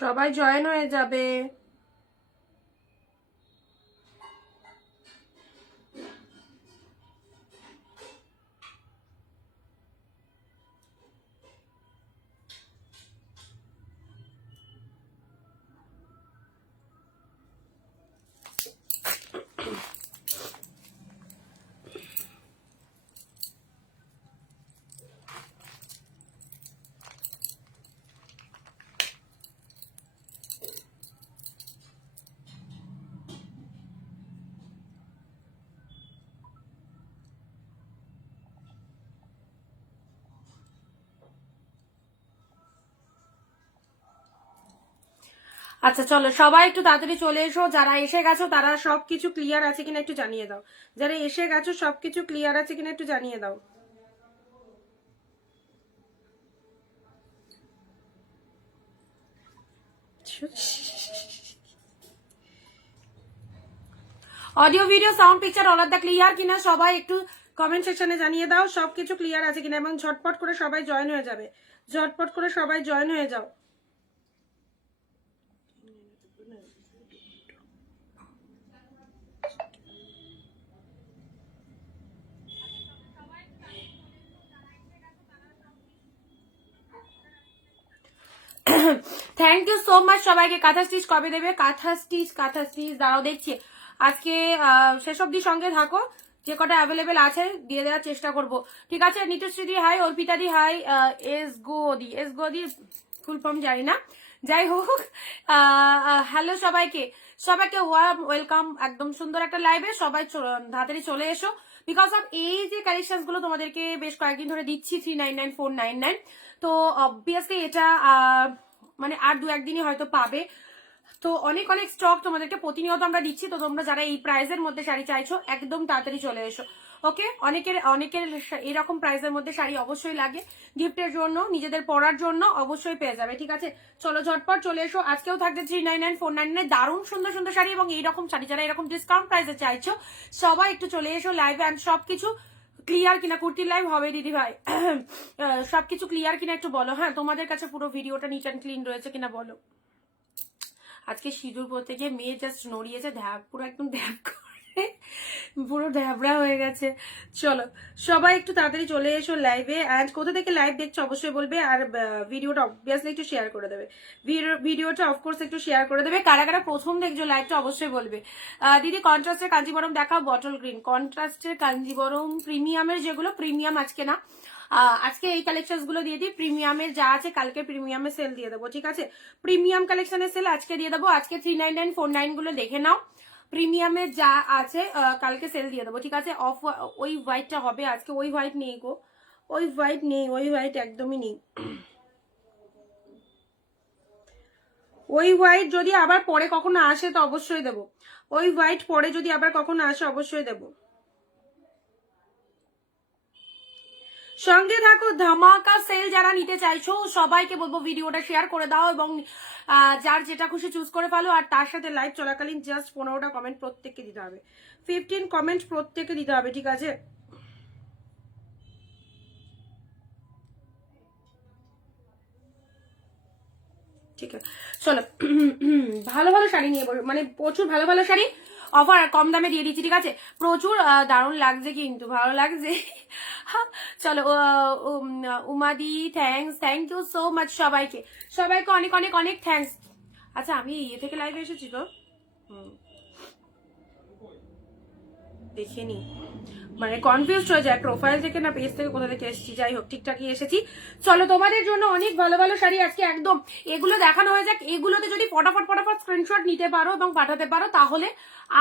সবাই জয়েন হয়ে যাবে। আচ্ছা চলো সবাই একটু তাড়াতাড়ি চলে এসো, যারা এসে গেছো তারা সবকিছু ক্লিয়ার আছে কিনা একটু জানিয়ে দাও। যারা এসে গেছো সবকিছু ক্লিয়ার আছে কিনা একটু জানিয়ে দাও। Audio video sound picture all of the clear কিনা সবাই একটু কমেন্ট সেকশনে জানিয়ে দাও, সবকিছু ক্লিয়ার আছে কিনা, এবং ঝটপট করে সবাই জয়েন হয়ে যাবে। ঝটপট করে সবাই জয়েন হয়ে যাও। থ্যাংক ইউ সো মাচ সবাইকে। কাঁথা স্টিচ কবে দেবে? কাঁথা স্টিচ দাঁড়াও দেখছি। আজকে শেষ অব্দি সঙ্গে থাকো, যে কটা অ্যাভেলেবেল আছে দিয়ে দেওয়ার চেষ্টা করব, ঠিক আছে? নিতুশ্রীদি হাই, অর্পিতাদি হাই, এস গোদি ফুল ফর্ম জানি না, যাই হোক হ্যালো সবাইকে, সবাইকে ওয়েলকাম একদম সুন্দর একটা লাইভে। সবাই তাড়াতাড়ি চলে এসো, বিকজ অফ এই যে কালেকশন গুলো তোমাদেরকে বেশ কয়েকদিন ধরে দিচ্ছি 399 499, তো অবভিয়াসলি এটা মানে আর দু একদিনই হয়তো পাবে। তো অনেক অনেক স্টক তোমাদেরকে প্রতিনিয়ত আমরা দিচ্ছি, তো তোমরা যারা এই প্রাইসের মধ্যে শাড়ি চাইছো একদম তাড়াতাড়ি চলে এসো। ওকে, অনেকের এরকম প্রাইসের মধ্যে শাড়ি অবশ্যই লাগে, গিফটের জন্য, নিজেদের পরার জন্য অবশ্যই পেয়ে যাবে, ঠিক আছে? চলো ঝটপট চলে এসো। আজকেও থাকবে 399 499 দারুণ সুন্দর সুন্দর শাড়ি, এবং এইরকম শাড়ি যারা এরকম ডিসকাউন্ট প্রাইসে চাইছো সবাই একটু চলে এসো লাইভে। অ্যান্ড সবকিছু ক্লিয়ার কিনা? কুর্তির লাইভ হবে দিদি ভাই, সবকিছু ক্লিয়ার কিনা একটু বলো। হ্যাঁ, তোমাদের কাছে পুরো ভিডিওটা নিট অ্যান্ড ক্লিন রয়েছে কিনা বলো। আজকে সিঁদুর পরতে গিয়ে মেয়ে জাস্ট নড়িয়েছে, পুরো একদম ধ্যাপ করে পুরো ধ্যাবড়া হয়ে গেছে। চলো সবাই একটু তাড়াতাড়ি চলে এসো লাইভে। অ্যান্ড কোথা থেকে লাইভ দেখছো অবশ্যই বলবে, আর ভিডিওটা অবভিয়াসলি একটু শেয়ার করে দেবে। ভিডিওটা অফকোর্স একটু শেয়ার করে দেবে। কারা কারা প্রথম দেখছো লাইভটা অবশ্যই বলবে। দিদি কন্ট্রাস্টের কাঞ্জিবরম দেখাও, বটল গ্রিন কন্ট্রাস্টের কাঞ্জিবরম প্রিমিয়ামের, যেগুলো প্রিমিয়াম আজকে না, আজকে এই কালেকশন গুলো দিয়ে দিই। প্রিমিয়ামের যা আছে কালকে প্রিমিয়ামের সেল দিয়ে দেবো, ঠিক আছে? প্রিমিয়াম কালেকশনের সেল আজকে দিয়ে দেবো। আজকে 399 499 গুলো দেখে নাও, প্রিমিয়ামের যা আছে কালকে সেল দিয়ে দেবো, ঠিক আছে? ওই হোয়াইটটা হবে আজকে, ওই হোয়াইট নেই গো, ওই হোয়াইট নেই, ওই হোয়াইট একদমই নেই। ওই হোয়াইট যদি আবার পরে কখনো আসে তো অবশ্যই দেবো, ওই হোয়াইট পরে যদি আবার কখনো আসে অবশ্যই দেবো। সঙ্গে থাকো, ধামাকা সেল যারা নিতে চাইছো সবাইকে বলবো ভিডিওটা শেয়ার করে দাও, এবং যার যেটা খুশি চুজ করে ফেলো। আর তার সাথে লাইভ চলাকালীন জাস্ট 15টা কমেন্ট প্রত্যেককে দিতে হবে, 15 কমেন্ট প্রত্যেককে দিতে হবে, ঠিক আছে? ঠিক আছে চলো, ভালো ভালো শাড়ি নিয়ে বসো, মানে প্রচুর ভালো ভালো শাড়ি অফার কম দামে দিয়ে দিচ্ছি, ঠিক আছে? প্রচুর দারুণ লাগছে, কিন্তু ভালো লাগছে। চলো উমাদি থ্যাংক ইউ সো মাচ সবাইকে, সবাইকে অনেক অনেক অনেক থ্যাংকস। আচ্ছা আমি ইয়ে থেকে লাইভে এসেছি তো, দেখে নি, মানে কনফিউজ হয়ে যায় প্রোফাইল থেকে না পেজ থেকে, কোথা থেকে এসেছি। যাই হোক ঠিকঠাকই এসেছি। চলো তোমাদের জন্য অনেক ভালো ভালো শাড়ি আজকে একদম এগুলো দেখানো হয়ে যাক। এগুলোতে যদি ফটাফট স্ক্রিনশট নিতে পারো এবং পাঠাতে পারো তাহলে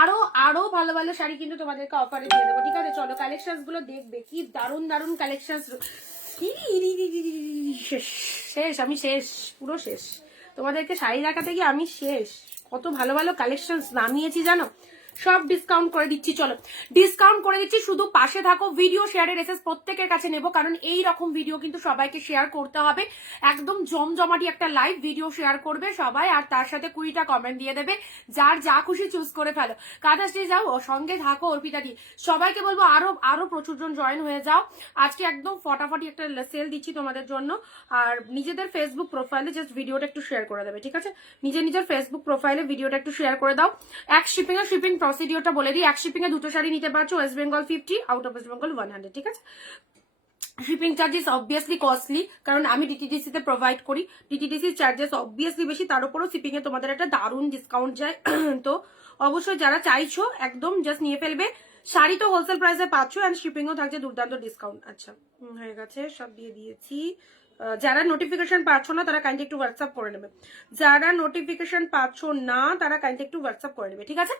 আরো আরো ভালো ভালো শাড়ি কিন্তু তোমাদেরকে অফারে দিয়ে দেবো, ঠিক আছে? চলো কালেকশন গুলো দেখবে, কি দারুণ দারুণ কালেকশন। শেষ আমি শেষ, পুরো শেষ। তোমাদেরকে শাড়ি দেখাতে গিয়ে আমি শেষ। কত ভালো ভালো কালেকশন নামিয়েছি জানো, সব ডিসকাউন্ট করে দিচ্ছি। চলো ডিসকাউন্ট করে দিচ্ছি, শুধু পাশে থাকো। ভিডিও শেয়ারের এসএস প্রত্যেকের কাছে নেব, কারণ এই রকম ভিডিও কিন্তু সবাইকে শেয়ার করতে হবে। একদম জমজমাটি একটা লাইভ ভিডিও শেয়ার করবে সবাই, আর তার সাথে 20টা কমেন্ট দিয়ে দেবে, যার যা খুশি চুজ করে ফেলো। কাঁথা স্টিচ যাও, সঙ্গে থাকো অর্পিতা দি। সবাইকে বলবো আরো প্রচুর জন জয়েন হয়ে যাও। আজকে একদম ফটাফটি একটা সেল দিচ্ছি তোমাদের জন্য। আর নিজেদের ফেসবুক প্রোফাইলে জাস্ট ভিডিওটা একটু শেয়ার করে দেবে, ঠিক আছে? নিজের ফেসবুক প্রোফাইলে ভিডিওটা একটু শেয়ার করে দাও। এক শিপিং এর শিপিং প্রসিডিওরটা বলে দিই। এক শিপিং এ দুটো শাড়ি নিতে পারছো, West Bengal 50, out of West Bengal 100, ঠিক আছে? শিপিং চার্জেস অবভিয়াসলি কস্টলি, কারণ আমি ডিটিডিসি তে প্রোভাইড করি। ডিটিডিসি চার্জেস অবভিয়াসলি বেশি, তার উপরও শিপিং এ তোমাদের একটা দারুণ ডিসকাউন্ট যায়। তো অবশ্যই যারা চাইছো একদম জাস্ট নিয়ে ফেলবে। শাড়ি তো হোলসেল প্রাইসে পাচ্ছ, এন্ড শিপিংও থাকছে দুর্দান্ত ডিসকাউন্ট। আচ্ছা হয়ে গেছে, সব দিয়ে দিয়েছি। যারা নোটিফিকেশন পাচ্ছ না তারা কাইন্ডলি একটু হোয়াটসঅ্যাপ করে নেবে। যারা নোটিফিকেশন পাচ্ছ না তারা কাইন্ডলি একটু হোয়াটসঅ্যাপ করে নেবে, ঠিক আছে?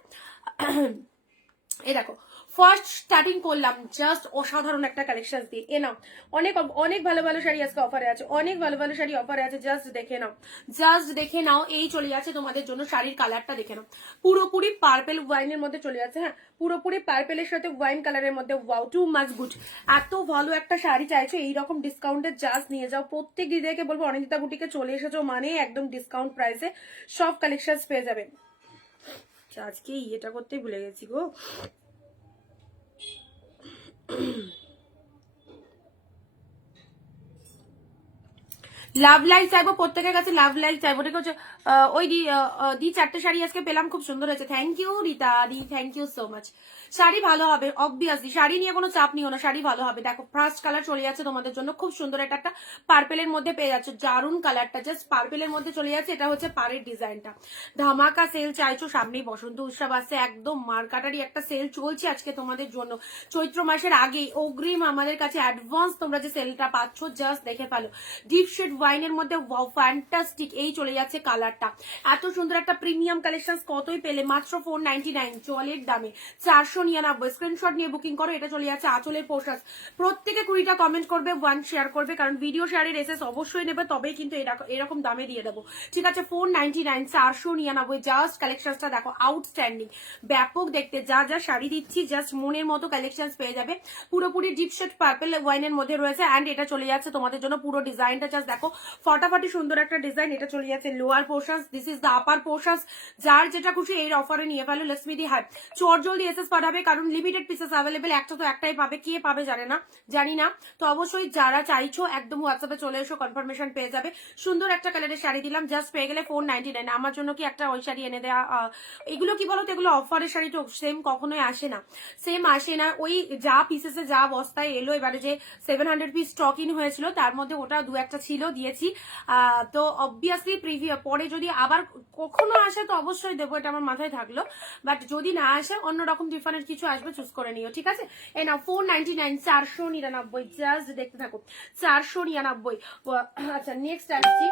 এই দেখো ফার্স্ট স্টার্টিং করলাম জাস্ট অসাধারণ একটা কালেকশন দিয়ে। এ নাও, অনেক অনেক ভালো ভালো শাড়ি আজকে অফারে আছে, অনেক ভালো ভালো শাড়ি অফারে আছে। জাস্ট দেখে নাও, জাস্ট দেখে নাও। এই চলে যাচ্ছে তোমাদের জন্য, শাড়ির কালারটা দেখে নাও, পুরোপুরি পার্পেল ওয়াইনের মধ্যে চলে যাচ্ছে। হ্যাঁ, পুরোপুরি পার্পেলের সাথে ওয়াইন কালারের মধ্যে। Wow, too much good. এত ভালো একটা শাড়ি চাইছো, এইরকম ডিসকাউন্টের জাস্ট নিয়ে যাও। প্রত্যেক দিদিকে বলবো অনিন্দিতা বুটিকে চলে এসেছো মানে একদম ডিসকাউন্ট প্রাইসে সব কালেকশন পেয়ে যাবে। আজকে এটা করতেই ভুলে গেছি গো। লাভ লাইফ চাইবো প্রত্যেকের কাছে, লাভ লাইফ চাইবো, ঠিক আছে? ওই দি 4টে শাড়ি আজকে পেলাম, খুব সুন্দর হয়েছে। থ্যাংক ইউ রীতা দি, thank you so much. Sari ভালো হবে অবভিয়াসলি, শাড়ি নিয়ে কোনো চাপ নিও না, শাড়ি ভালো হবে। দেখো ফার্স্ট কালার চলে যাচ্ছে তোমাদের জন্য, খুব সুন্দর একটা পার্পেলের মধ্যে পেয়ে যাচ্ছে, দারুন কালারটা, জাস্ট পার্পেলের মধ্যে চলে যাচ্ছে। এটা হচ্ছে পাড়ের ডিজাইনটা। ধামাকা সেল চাইছো, সামনেই বসন্ত উৎসব আসছে, একদম মার্কাটারি একটা সেল চলছে আজকে তোমাদের জন্য। চৈত্র মাসের আগেই অগ্রিম আমাদের কাছে অ্যাডভান্স তোমরা যে সেলটা পাচ্ছ, জাস্ট দেখে ফেলো। ডিপ শেড ওয়াইনের মধ্যে ফ্যান্টাস্টিক এই চলে যাচ্ছে কালারটা। এত সুন্দর একটা প্রিমিয়াম কালেকশন কতই পেলে, মাত্র 499 জলের দামে। 499 স্ক্রিনশট নিয়ে বুকিং করো। এটা চলে যাচ্ছে আঁচলের পোশাক। প্রত্যেকে 20টা কমেন্ট করবে, 1 শেয়ার করবে, কারণ ভিডিও শেয়ারের এসএস অবশ্যই নেবে, তবেই কিন্তু এরকম দামে দিয়ে দেবো, ঠিক আছে? 499 499। জাস্ট কালেকশনটা দেখো, আউটস্ট্যান্ডিং, ব্যাপক দেখতে। যা যা শাড়ি দিচ্ছি জাস্ট মনের মতো কালেকশন পেয়ে যাবে। পুরোপুরি ডিপ শেড পার্পল ওয়াইনের মধ্যে রয়েছে, এন্ড এটা চলে যাচ্ছে তোমাদের জন্য পুরো ডিজাইনটা জাস্ট দেখো, ফটাফটি সুন্দর একটা ডিজাইন। এটা চলে যাচ্ছে lower portion, this is the upper portion. যার যেটা খুশি এই অফারে নিয়ে ফেলো। লক্ষ্মী দি হাট চট জলদি এসএস পাঠাবে, কারণ লিমিটেড পিসেস অ্যাভেলেবেল। একটা তো একটাই পাবে, কে পাবে জানি না। তো অবশ্যই যারা চাইছো একদম হোয়াটসঅ্যাপে চলে এসো, কনফার্মেশন পেয়ে যাবে। সুন্দর একটা কালারের শাড়ি দিলাম, জাস্ট পেয়ে গেলে 499। আমার জন্য কি একটা ওই শাড়ি এনে দেয়া? এগুলো কি বলতো, এগুলো অফারের শাড়ি তো সেম কখনোই আসে না, সেম আসে না। ওই যা পিসেসে যা বস্তায় এলো, এবারে যে 700 পিস স্টক ইন হয়েছিল তার মধ্যে ওটা দু একটা ছিল, দিয়েছি। তো অবভিয়াসলি পরে যদি আবার কখনো আসে তো অবশ্যই দেবো, এটা আমার মাথায় থাকলো। বাট যদি না আসে অন্যরকম ডিফারেন্ট কিছু আসবে, চুজ করে নিও, ঠিক আছে? এ না 499 499, জাস্ট দেখতে থাকো 499। আচ্ছা নেক্সট আসছি,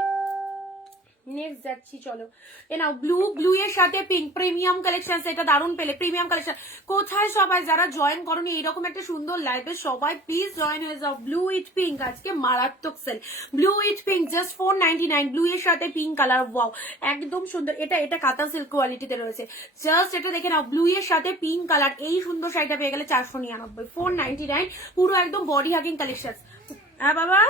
নেক্সট যাচ্ছি, চলো। এ নাও ব্লু এর সাথে পিঙ্ক প্রিমিয়াম কালেকশন, এটা দারুণ পেলে প্রিমিয়াম কালেকশন। কোথায় সবাই যারা জয়েন করনি এইরকম একটা সুন্দর লাইভে, সবাই প্লিজ জয়েন হয়ে যাও। ব্লু উইথ পিঙ্ক আজকে মারাত্মক sale. Blue with pink just 499, blue এর সাথে পিঙ্ক কালার। ওয়াও, একদম সুন্দর। এটা কাতান সিল্ক কোয়ালিটিতে রয়েছে, জাস্ট এটা দেখে নাও। ব্লু এর সাথে পিঙ্ক কালার, এই সুন্দর শাড়িটা পেয়ে গেলে 499, 499, পুরো একদম বডি হাগিং কালেকশন। হ্যাঁ বাবা,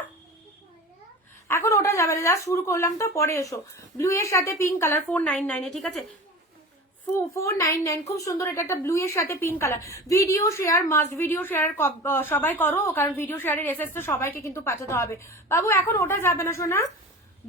এখন ওটা যাবে না, যা শুরু করলাম তো, পরে এসো। ব্লু এর সাথে পিঙ্ক কালার 499, ঠিক আছে? 499, খুব সুন্দর। এটা একটা ব্লু এর সাথে pink colour. Video share must, video share সবাই করো, কারণ ভিডিও শেয়ারের এসএস তো সবাইকে কিন্তু পাঠাতে হবে। বাবু এখন ওটা যাবে না সোনা।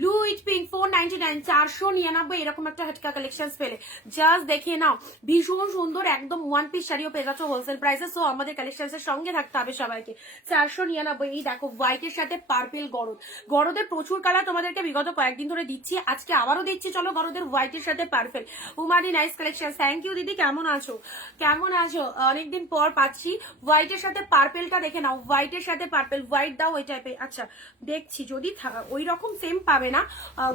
ব্লু উইথ পিঙ্ক 499, 499 এরকম একটা হাটকা কালেকশন পেলে জাস্ট দেখে নাও। ভীষণ সুন্দর একদম ওয়ান পিস শাড়িও পেয়ে যাচ্ছ হোলসেল প্রাইসে। সো আমাদের কালেকশন এর সঙ্গে থাকতে হবে সবাইকে। 499। এই দেখো হোয়াইটের সাথে পার্পেল গরদ। গরদের প্রচুর কালার তোমাদেরকে বিগত কয়েকদিন ধরে দিচ্ছি, আজকে আবারও দিচ্ছি। চলো, গরদের হোয়াইটের সাথে পার্পেল। উমাদি নাইস কালেকশন, থ্যাংক ইউ দিদি। কেমন আছো? কেমন আছো? অনেকদিন পর পাচ্ছি। হোয়াইটের সাথে পার্পেলটা দেখে নাও, হোয়াইটের সাথে পার্পেল। হোয়াইট দাও ওই টাইপের। আচ্ছা দেখছি, যদি ওই রকম সেম পাবে না,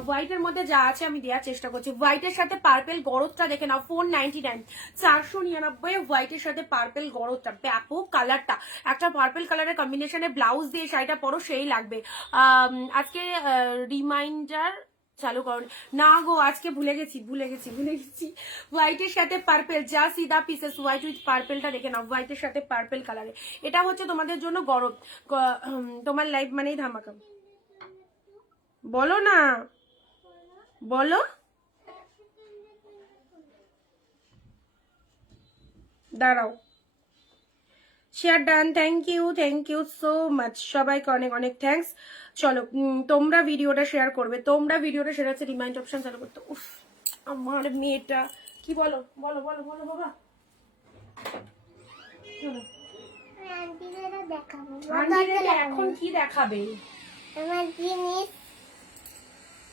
হোয়াইটের মধ্যে যা আছে আমি দেওয়ার চেষ্টা করছি। হোয়াইটের সাথে পার্পেল গরদটা দেখে নাও, 499, 499। হোয়াইটের সাথে পার্পেল গরদটা, ব্যাপক কালারটা। একটা পার্পেল কালারের কম্বিনেশনে ব্লাউজ দিয়ে শাড়িটা পরো, সেই লাগবে। আজকে রিমাইন্ডার চালু করো না গো, আজকে ভুলে গেছি হোয়াইটের সাথে পার্পেল, যা সিধা পিসেস হোয়াইট উইথ পার্পেলটা দেখে নাও, হোয়াইটের সাথে পার্পেল কালারে। এটা হচ্ছে তোমাদের জন্য গরম, তোমার লাইফ মানেই ধামাকা। বলো না, বলো। দাঁড়াও, share done, thank you so much, সবাইকে অনেক অনেক থ্যাঙ্কস। চলো তোমরা ভিডিওটা শেয়ার করবে, তোমরা ভিডিওটা শেয়ার হচ্ছে রিমাইন্ড অপশন চালু করতে। উফ আমার মেয়েটা কি বলো, বলো বলো বলো বাবা। এখন কি দেখাবে? আমার জিনিস,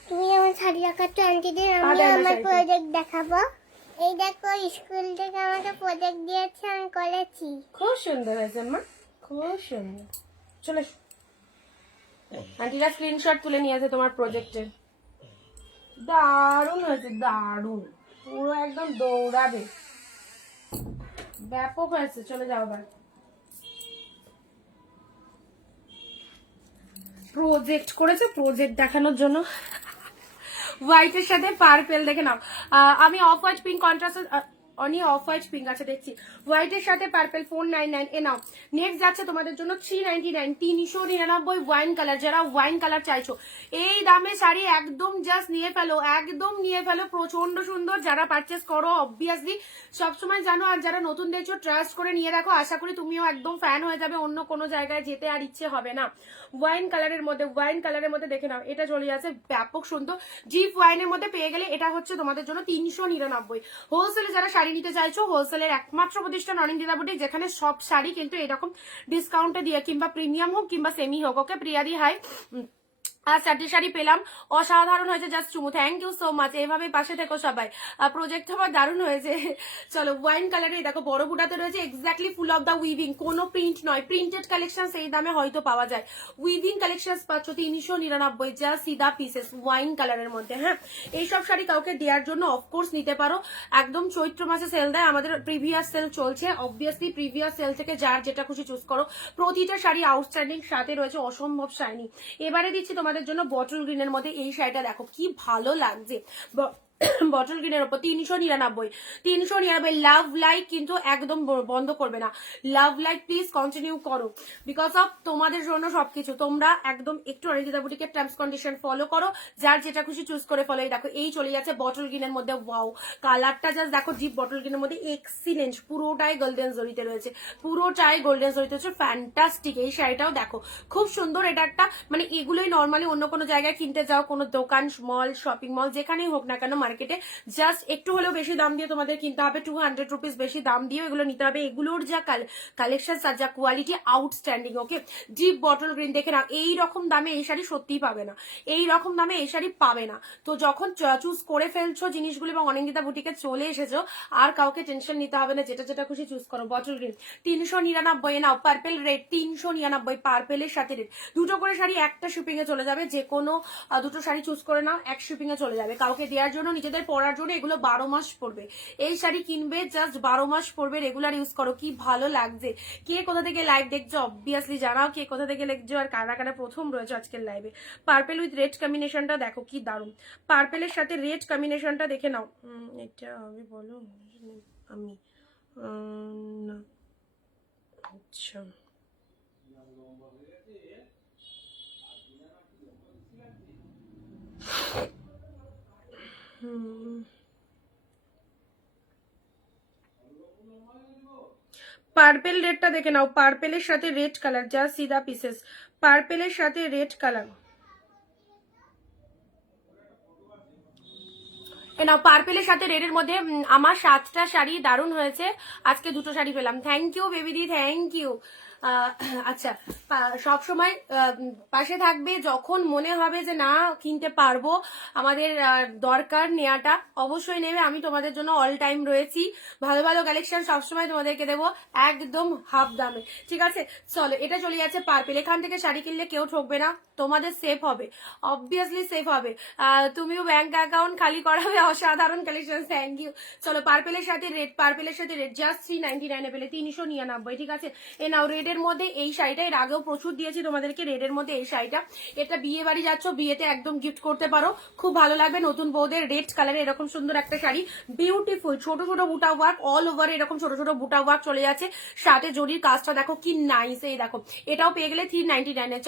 তুমি আমার শাড়ি দেখাচ্ছ আন্টিদের, আমি আমার প্রজেক্ট দেখাবো। এই দেখো, স্কুল থেকে আমাকে প্রজেক্ট দিয়েছে, আমি করেছি। খুব সুন্দর হয়েছে মা, খুব সুন্দর। চলে আন্টিরা স্ক্রিনশট তুলে নিয়েছে তোমার প্রজেক্টের। দারুণ হয়েছে, দারুণ, পুরো একদম দৌড়াবে, ব্যাপক হয়েছে। চলে যাও এবার। প্রজেক্ট করেছে, প্রজেক্ট দেখানোর জন্য। হোয়াইটের সাথে পার্পেল দেখে নাও, আমি অফ হোয়াইট পিঙ্ক কন্ট্রাস্ট, অনি অফ হোয়াইট পিঙ্ক আছে দেখছি, হোয়াইটের সাথে পার্পেল 499 এ নাও। নেক্সট যাচ্ছে তোমাদের জন্য 399, 399 ওয়াইন কালার। যারা ওয়াইন কালার চাইছো এই দামে শাড়ি একদম জাস্ট নিয়ে ফেলো, একদম নিয়ে ফেলো, প্রচন্ড সুন্দর। যারা পারচেস করো অবভিয়াসলি সবসময় জানো, আর যারা নতুন দেখছো ট্রাস্ট করে নিয়ে রাখো, আশা করি তুমিও একদম ফ্যান হয়ে যাবে, অন্য কোনো জায়গায় যেতে আর ইচ্ছে হবে না। ওয়াইন কালারের মধ্যে, ওয়াইন কালারের মধ্যে দেখে নাও, এটা চলে যাচ্ছে ব্যাপক সুন্দর। জিপ ওয়াইনের মধ্যে পেয়ে গেলে এটা হচ্ছে তোমাদের জন্য 399। হোলসেলে যারা শাড়ি নিতে চাইছো, হোলসেলের একমাত্র প্রতিষ্ঠান অনিন্দিতা বুটিক, যেখানে সব শাড়ি কিন্তু এরকম ডিসকাউন্টে দিয়ে, কিংবা প্রিমিয়াম হোক কিংবা সেমি হোক। ওকে প্রিয়াদি হাই, আর চারটে শাড়ি পেলাম, অসাধারণ হয়েছে, জাস্ট চুমু, থ্যাংক ইউ সো মাচ। এইভাবে পাশে থেকো সবাই, প্রজেক্ট আমার দারুণ হয়েছে। চলো ওয়াইন কালারে দেখো, বড় বুটাতে রয়েছে exactly full of the weaving, কোনো প্রিন্ট নয়, প্রিন্টেড কালেকশন এই দামে হয়তো পাওয়া যায়। উইভিং কালেকশন পাচ্ছ 399, যা সিধা পিসেস ওয়াইন কালারের মধ্যে। হ্যাঁ, এইসব শাড়ি কাউকে দেওয়ার জন্য অফকোর্স নিতে পারো, একদম চৈত্র মাসে সেল দেয়, আমাদের প্রিভিয়াস সেল চলছে, অবভিয়াসলি প্রিভিয়াস সেল থেকে যার যেটা খুশি চুজ করো। প্রতিটা শাড়ি আউটস্ট্যান্ডিং, সাথে রয়েছে অসম্ভব শাইনি। এবারে দিচ্ছি তোমাদের জন্য বটল গ্রিনের মধ্যে এই শাড়িটা, দেখো কি ভালো লাগছে, বটল গ্রিনের উপর 399। লাভ লাইক কিন্তু একদম বন্ধ করবে না, লাভ লাইক প্লিজ কন্টিনিউ করো, বিকজ অফ তোমাদের জন্য সবকিছু। তোমরা একদম একটু অনিন্দিতা বুটিকের টার্মস কন্ডিশন ফলো করো, যার যেটা খুশি চুজ করে ফলো। এই দেখো, এই চলে যাচ্ছে বটল গ্রিনের মধ্যে, ওয়াও কালারটা জাস্ট দেখো, জিপ বটল গ্রিনের মধ্যে এক্সিলেন্ট, পুরোটাই গোল্ডেন জরিতে রয়েছে, পুরোটাই গোল্ডেন জরিতে হচ্ছে, ফ্যান্টাস্টিক। এই শাড়িটাও দেখো খুব সুন্দর, এটা একটা মানে এগুলোই নর্মালি অন্য কোনো জায়গায় কিনতে যাও, কোনো দোকান, মল, শপিং মল, যেখানেই হোক না কেন মার্কেটে, জাস্ট একটু হলেও বেশি দাম দিয়ে তোমাদের কিনতে হবে, 200 রুপিস বেশি দাম দিয়ে এগুলো নিতে হবে। এগুলোর যা কালেকশন আর যা কোয়ালিটি আউটস্ট্যান্ডিং। ওকে, ডিপ বটল গ্রিন দেখে নাও, এই রকম দামে এই শাড়ি সত্যিই পাবে না, এই রকম দামে এই শাড়ি পাবে না। তো যখন চুজ করে ফেলছো জিনিসগুলো এবং অনিন্দিতা বুটিকে চলে এসেছো, আর কাউকে টেনশন নিতে হবে না, যেটা যেটা খুশি চুজ করো। বটল গ্রিন 399 নাও, পার্পেল রেড 399, পার্পেলের সাথে রেড, দুটো করে শাড়ি একটা শিপিং এ চলে যাবে, যে কোনো দুটো শাড়ি চুজ করে নাও, এক শিপিং এ চলে যাবে। কাউকে দেওয়ার জন্য, নিজেদের পরার জন্য, এগুলো 12 মাস পড়বে। এই শাড়ি কিনবে, জাস্ট 12 মাস পড়বে, রেগুলার ইউজ করো। কি ভালো লাগছে। কে কোথা থেকে লাইভ দেখছো অবভিয়াসলি জানাও, কে কোথা থেকে দেখছো, আর কারা কারা প্রথম রয়েছে আজকের লাইভে। পার্পেল উইথ রেড কম্বিনেশনটা দেখো কি দারুণ, পার্পেলের সাথে রেড কম্বিনেশনটা দেখে নাও। এটা আমি বলো, আমি না, আচ্ছা পার্পেল রেডটা দেখে নাও, পার্পেলের সাথে রেড কালার, যা সিধা পিসেস, পার্পেলের সাথে রেড কালার। নাও পার্পেলের সাথে রেডের মধ্যে আমার 7টা শাড়ি দারুণ হয়েছে, আজকে 2টো শাড়ি পেলাম। থ্যাংক ইউ বেবিদি, থ্যাংক ইউ। আচ্ছা, সব সময় পাশে থাকবে, যখন মনে হবে যে না কিনতে পারবো, আমাদের দরকার নেওয়াটা, অবশ্যই নেবে। আমি তোমাদের জন্য অল টাইম রয়েছি, ভালো ভালো কালেকশন সবসময় তোমাদেরকে দেবো একদম হাফ দামে, ঠিক আছে। চলো, এটা চলে যাচ্ছে পার্পেল। এখান থেকে শাড়ি কিনলে কেউ ঠকবে না, তোমাদের সেফ হবে, অবভিয়াসলি সেফ হবে, তুমিও ব্যাংক অ্যাকাউন্ট খালি করাবে। অসাধারণ কালেকশন, থ্যাংক ইউ। চলো, পার্পেলের সাথে রেড, পার্পেলের সাথে রেড, জাস্ট 399 পেলে 399, ঠিক আছে। এ নাও, রেড রেডের মধ্যে এই শাড়িটা এর আগেও প্রচুর দিয়েছি তোমাদেরকে, রেডের মধ্যে এই শাড়িটা, এটা বিয়ে বাড়ি যাচ্ছ, বিয়েতে একদম গিফট করতে পারো, খুব ভালো লাগবে। নতুন বউদের রেড কালারে এরকম সুন্দর একটা শাড়ি, বিউটিফুল, ছোট ছোট বুটা ওয়ার্ক অল ওভার, এরকম ছোট ছোট বুটা ওয়ার্ক চলে যাচ্ছে, সাথে জরির কাজটা দেখো কি নাইস। এই দেখো এটাও পেয়ে গেলে 399 এ।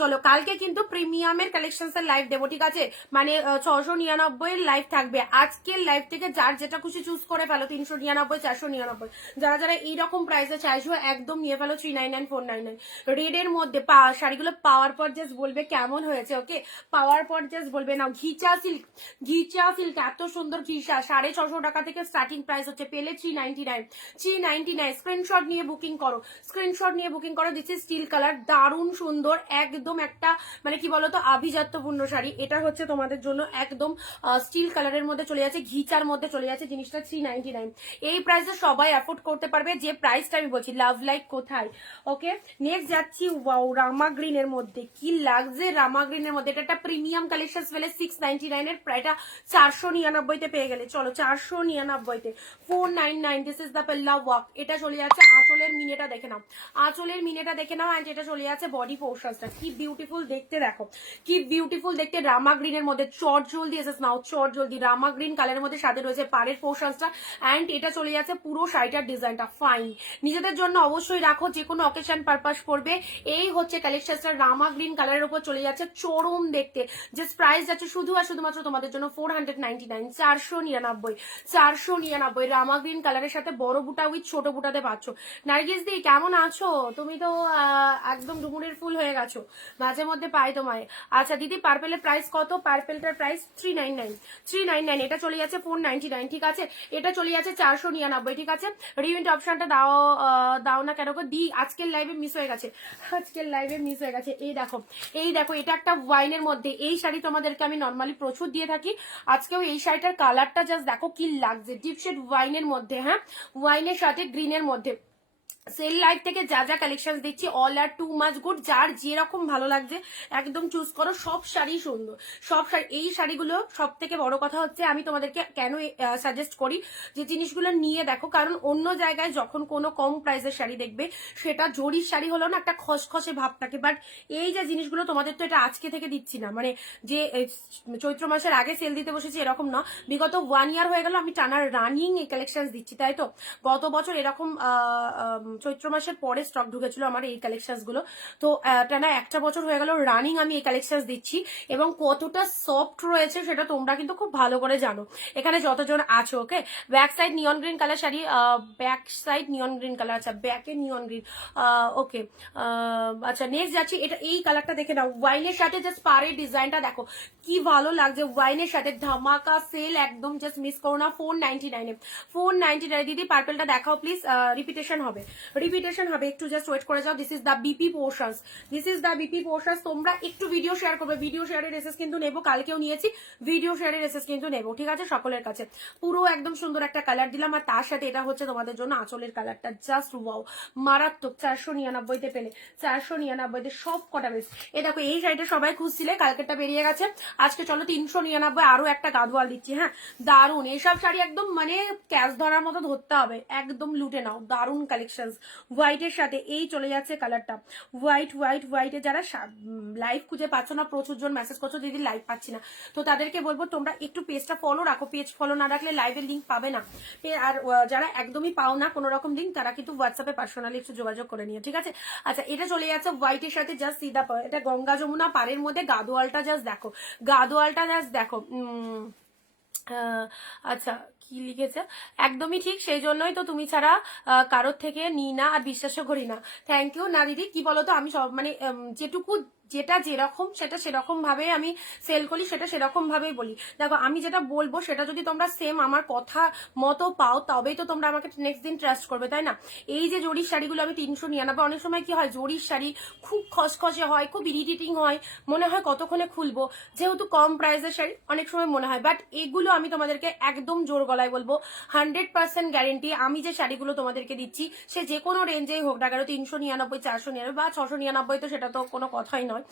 চলো কালকে কিন্তু প্রিমিয়ামের কালেকশন এর লাইভ দেবো, ঠিক আছে, মানে 699 এর লাইভ থাকবে। আজকের লাইভ থেকে যার যেটা খুশি চুজ করে ফেলো, 399, 499, যারা যারা এইরকম প্রাইসে চাইছো একদম নিয়ে ফেলো 399, 499। রেডের মধ্যে শাড়িগুলো পাওয়ার পর জাস্ট বলবে কেমন হয়েছে, ওকে, পাওয়ার পর জাস্ট বলবে। নাও ঘিচা সিল্ক, ঘিচা সিল্ক এত সুন্দর ঘিচা, 650 টাকা থেকে স্টার্টিং প্রাইস হচ্ছে, পেলে 399। স্ক্রিনশট নিয়ে বুকিং করো, স্ক্রিনশট নিয়ে বুকিং করো। দিস ইজ স্টিল কালার, দারুণ সুন্দর, একদম একটা মানে কি বলতো আভিজাত্যপূর্ণ শাড়ি। এটা হচ্ছে তোমাদের জন্য একদম স্টিল কালারের মধ্যে চলে যাচ্ছে, ঘিচার মধ্যে চলে যাচ্ছে জিনিসটা, 399। এই প্রাইসে সবাই অ্যাফোর্ড করতে পারবে, যে প্রাইসটা আমি বলছি। লাভ লাইক কোথায়, ওকে। নেক্সট যাচ্ছি, ওয়াও, রামা গ্রিনের মধ্যে কি লাগছে, রামা গ্রিনের মধ্যে এটা একটা প্রিমিয়াম কালেকশন, ফেলে 699 এর, প্রায়টা 499 পেয়ে গেলে। চলো 499, 499। দিস ইজ দ্য পেল্লা ওয়ার্ক, এটা চলে যাচ্ছে। আঁচলের মিনেটা দেখে নাও, আঁচলের মিনেটা দেখে নাও, অ্যান্ড এটা চলে যাচ্ছে বডি পোর্শনটা, কি বিউটিফুল দেখতে, দেখো কি বিউটিফুল দেখতে। রামা গ্রিনের মধ্যে চট জলদি এসেস নাও, চট জলদি রামা গ্রিন কালারের মধ্যে সাথে রয়েছে পাড়ের পোর্শনটা, অ্যান্ড এটা চলে যাচ্ছে পুরো শাড়িটার ডিজাইনটা ফাইন। নিজেদের জন্য অবশ্যই রাখো, যে কোনো অকেশন পারপাস করবে। এই হচ্ছে কালেকশনটা, রামা গ্রিন কালারের উপর চলে যাচ্ছে, চরম দেখতে। জাস্ট প্রাইস যাচ্ছে শুধু আর শুধুমাত্র তোমাদের জন্য 499, 499 রামা গ্রিন কালারের সাথে বড় বুটা উইথ ছোট বুটাতে পাচ্ছ। নার্গিস দি কেমন আছো? তুমি তো একদম ডুমুরের ফুল হয়ে গেছো, মাঝে মধ্যে পাই তোমায়। আচ্ছা দিদি, পার্পেলের প্রাইস কত? পার্পেলটার প্রাইস 399। এটা চলে যাচ্ছে 499, ঠিক আছে। এটা চলে যাচ্ছে 499, ঠিক আছে। রিউন্ট অপশনটা দাও না কেন দি, আজকের লাইভে মিস হয়ে গেছে, আজকের লাইভে মিস হয়ে গেছে। এই দেখো, এই দেখো, এটা একটা ওয়াইনের মধ্যে। এই শাড়ি তোমাদেরকে আমি নর্মালি প্রচুর দিয়ে থাকি, আজকেও এই শাড়িটার কালারটা জাস্ট দেখো কি লাগছে, ডিপ শেড ওয়াইনের মধ্যে, হ্যাঁ, ওয়াইনের সাথে গ্রিনের মধ্যে। সেল লাইভ থেকে যা যা কালেকশন দিচ্ছি অল আর টু মাচ গুড, যার যেরকম ভালো লাগছে একদম চুজ করো। সব শাড়ি সুন্দর, সব শাড়ি। এই শাড়িগুলো সব থেকে বড় কথা হচ্ছে, আমি তোমাদেরকে কেন সাজেস্ট করি যে জিনিসগুলো নিয়ে দেখো, কারণ অন্য জায়গায় যখন কোনো কম প্রাইসের শাড়ি দেখবে, সেটা জরির শাড়ি হলো না, একটা খসখসে ভাব থাকে। বাট এই যে জিনিসগুলো তোমাদের তো এটা আজকে থেকে দিচ্ছি না, মানে যে চৈত্র মাসের আগে সেল দিতে বসেছি এরকম না, বিগত 1 ইয়ার হয়ে গেল আমি টানা রানিং এই কালেকশন দিচ্ছি, তাই তো। গত বছর এরকম চৈত্র মাসের পরে স্টক ঢুকেছিল আমার এই কালেকশন গুলো, তো টানা একটা বছর হয়ে গেল রানিং আমি এই কালেকশন দিচ্ছি, এবং কতটা সফট রয়েছে সেটা তোমরা কিন্তু খুব ভালো করে জানো এখানে যতজন আছো, okay. Back side neon green colour sari, back side neon green colour, আচ্ছা ব্যাকে নিয়ন গ্রিন, ওকে। আচ্ছা নেক্সট যাচ্ছি, এটা এই কালারটা দেখে নাও, ওয়াইনের সাথে জাস্ট পাড়ের ডিজাইনটা দেখো কি ভালো লাগছে, ওয়াইনের সাথে ধামাকা সেল, একদম জাস্ট মিস করো না। 499 দিদি, পার্পেলটা দেখাও প্লিজ, রিপিটেশন হবে, একটু জাস্ট ওয়েট করে যাও। This is the BP portions, তোমরা একটু ভিডিও শেয়ার করবে, ভিডিও শেয়ারের এসেস কিন্তু নেবো, কালকেও নিয়েছি, ভিডিও শেয়ারের এসেস কিন্তু নেবো, ঠিক আছে, সকলের কাছে। পুরো একদম সুন্দর একটা কালার দিলাম, আর তার সাথে এটা হচ্ছে তোমাদের জন্য আঁচলের কালারটা, জাস্ট ওয়াও, মারাত্মক। 499 পেলে, 499 সব কটা বেশ। এ দেখো, এই শাড়িটা সবাই খুঁজছিলে, কালকেরটা বেরিয়ে গেছে, আজকে চলো 399 আরো একটা গাদোয়াল দিচ্ছি, হ্যাঁ, দারুন। এইসব শাড়ি একদম মানে ক্যাশ ধরার মতো ধরতে হবে, একদম লুটে নাও, দারুন কালেকশন। হোয়াইটের সাথে এই চলে যাচ্ছে কালারটা, হোয়াইটে যারা লাইভ খুঁজে পাচ্ছ না, প্রচুর জন মেসেজ করছো দিদি লাইভ পাচ্ছি না, তো তাদেরকে বলবো তোমরা একটু পেজটা ফলো রাখো, পেজ ফলো না রাখলে লাইভের লিঙ্ক পাবে না। আর যারা একদমই পাও না কোনো রকম লিঙ্ক, তারা কিন্তু হোয়াটসঅ্যাপে পার্সোনালি একটু যোগাযোগ করে নিও, ঠিক আছে। আচ্ছা এটা চলে যাচ্ছে হোয়াইটের সাথে, জাস্ট সিধা, এটা গঙ্গা যমুনা পাড়ের মধ্যে, গাদোয়ালটা জাস্ট দেখো, আচ্ছা কি লিখেছে, একদমই ঠিক, সেই জন্যই তো তুমি ছাড়া কারোর থেকে নিই না আর বিশ্বাসও করি না। Thank you. না দিদি কি বলতো, আমি সব মানে যেটুকু যেটা যেরকম সেটা সেরকম ভাবে আমি সেল করি, সেটা সেরকম ভাবেই বলি। দেখো আমি যেটা বলবো সেটা যদি তোমরা সেম আমার কথা মতো পাও, তবেই তো তোমরা আমাকে নেক্সট দিন ট্রাস্ট করবে, তাই না। এই যে জরির শাড়িগুলো আমি 399, অনেক সময় কি হয়, জরির শাড়ি খুব খসখসে হয়, খুব ইরিটেটিং হয়, মনে হয় কতক্ষণে খুলবো, যেহেতু কম প্রাইসের শাড়ি অনেক সময় মনে হয়। বাট এগুলো আমি তোমাদেরকে একদম জোর গলায় বলবো, 100% গ্যারেন্টি, আমি যে শাড়িগুলো তোমাদেরকে দিচ্ছি সে যে কোনো রেঞ্জেই হোক না কেন, 399, 499 বা 699, তো সেটা তো কোনো কথাই নয়। হয়,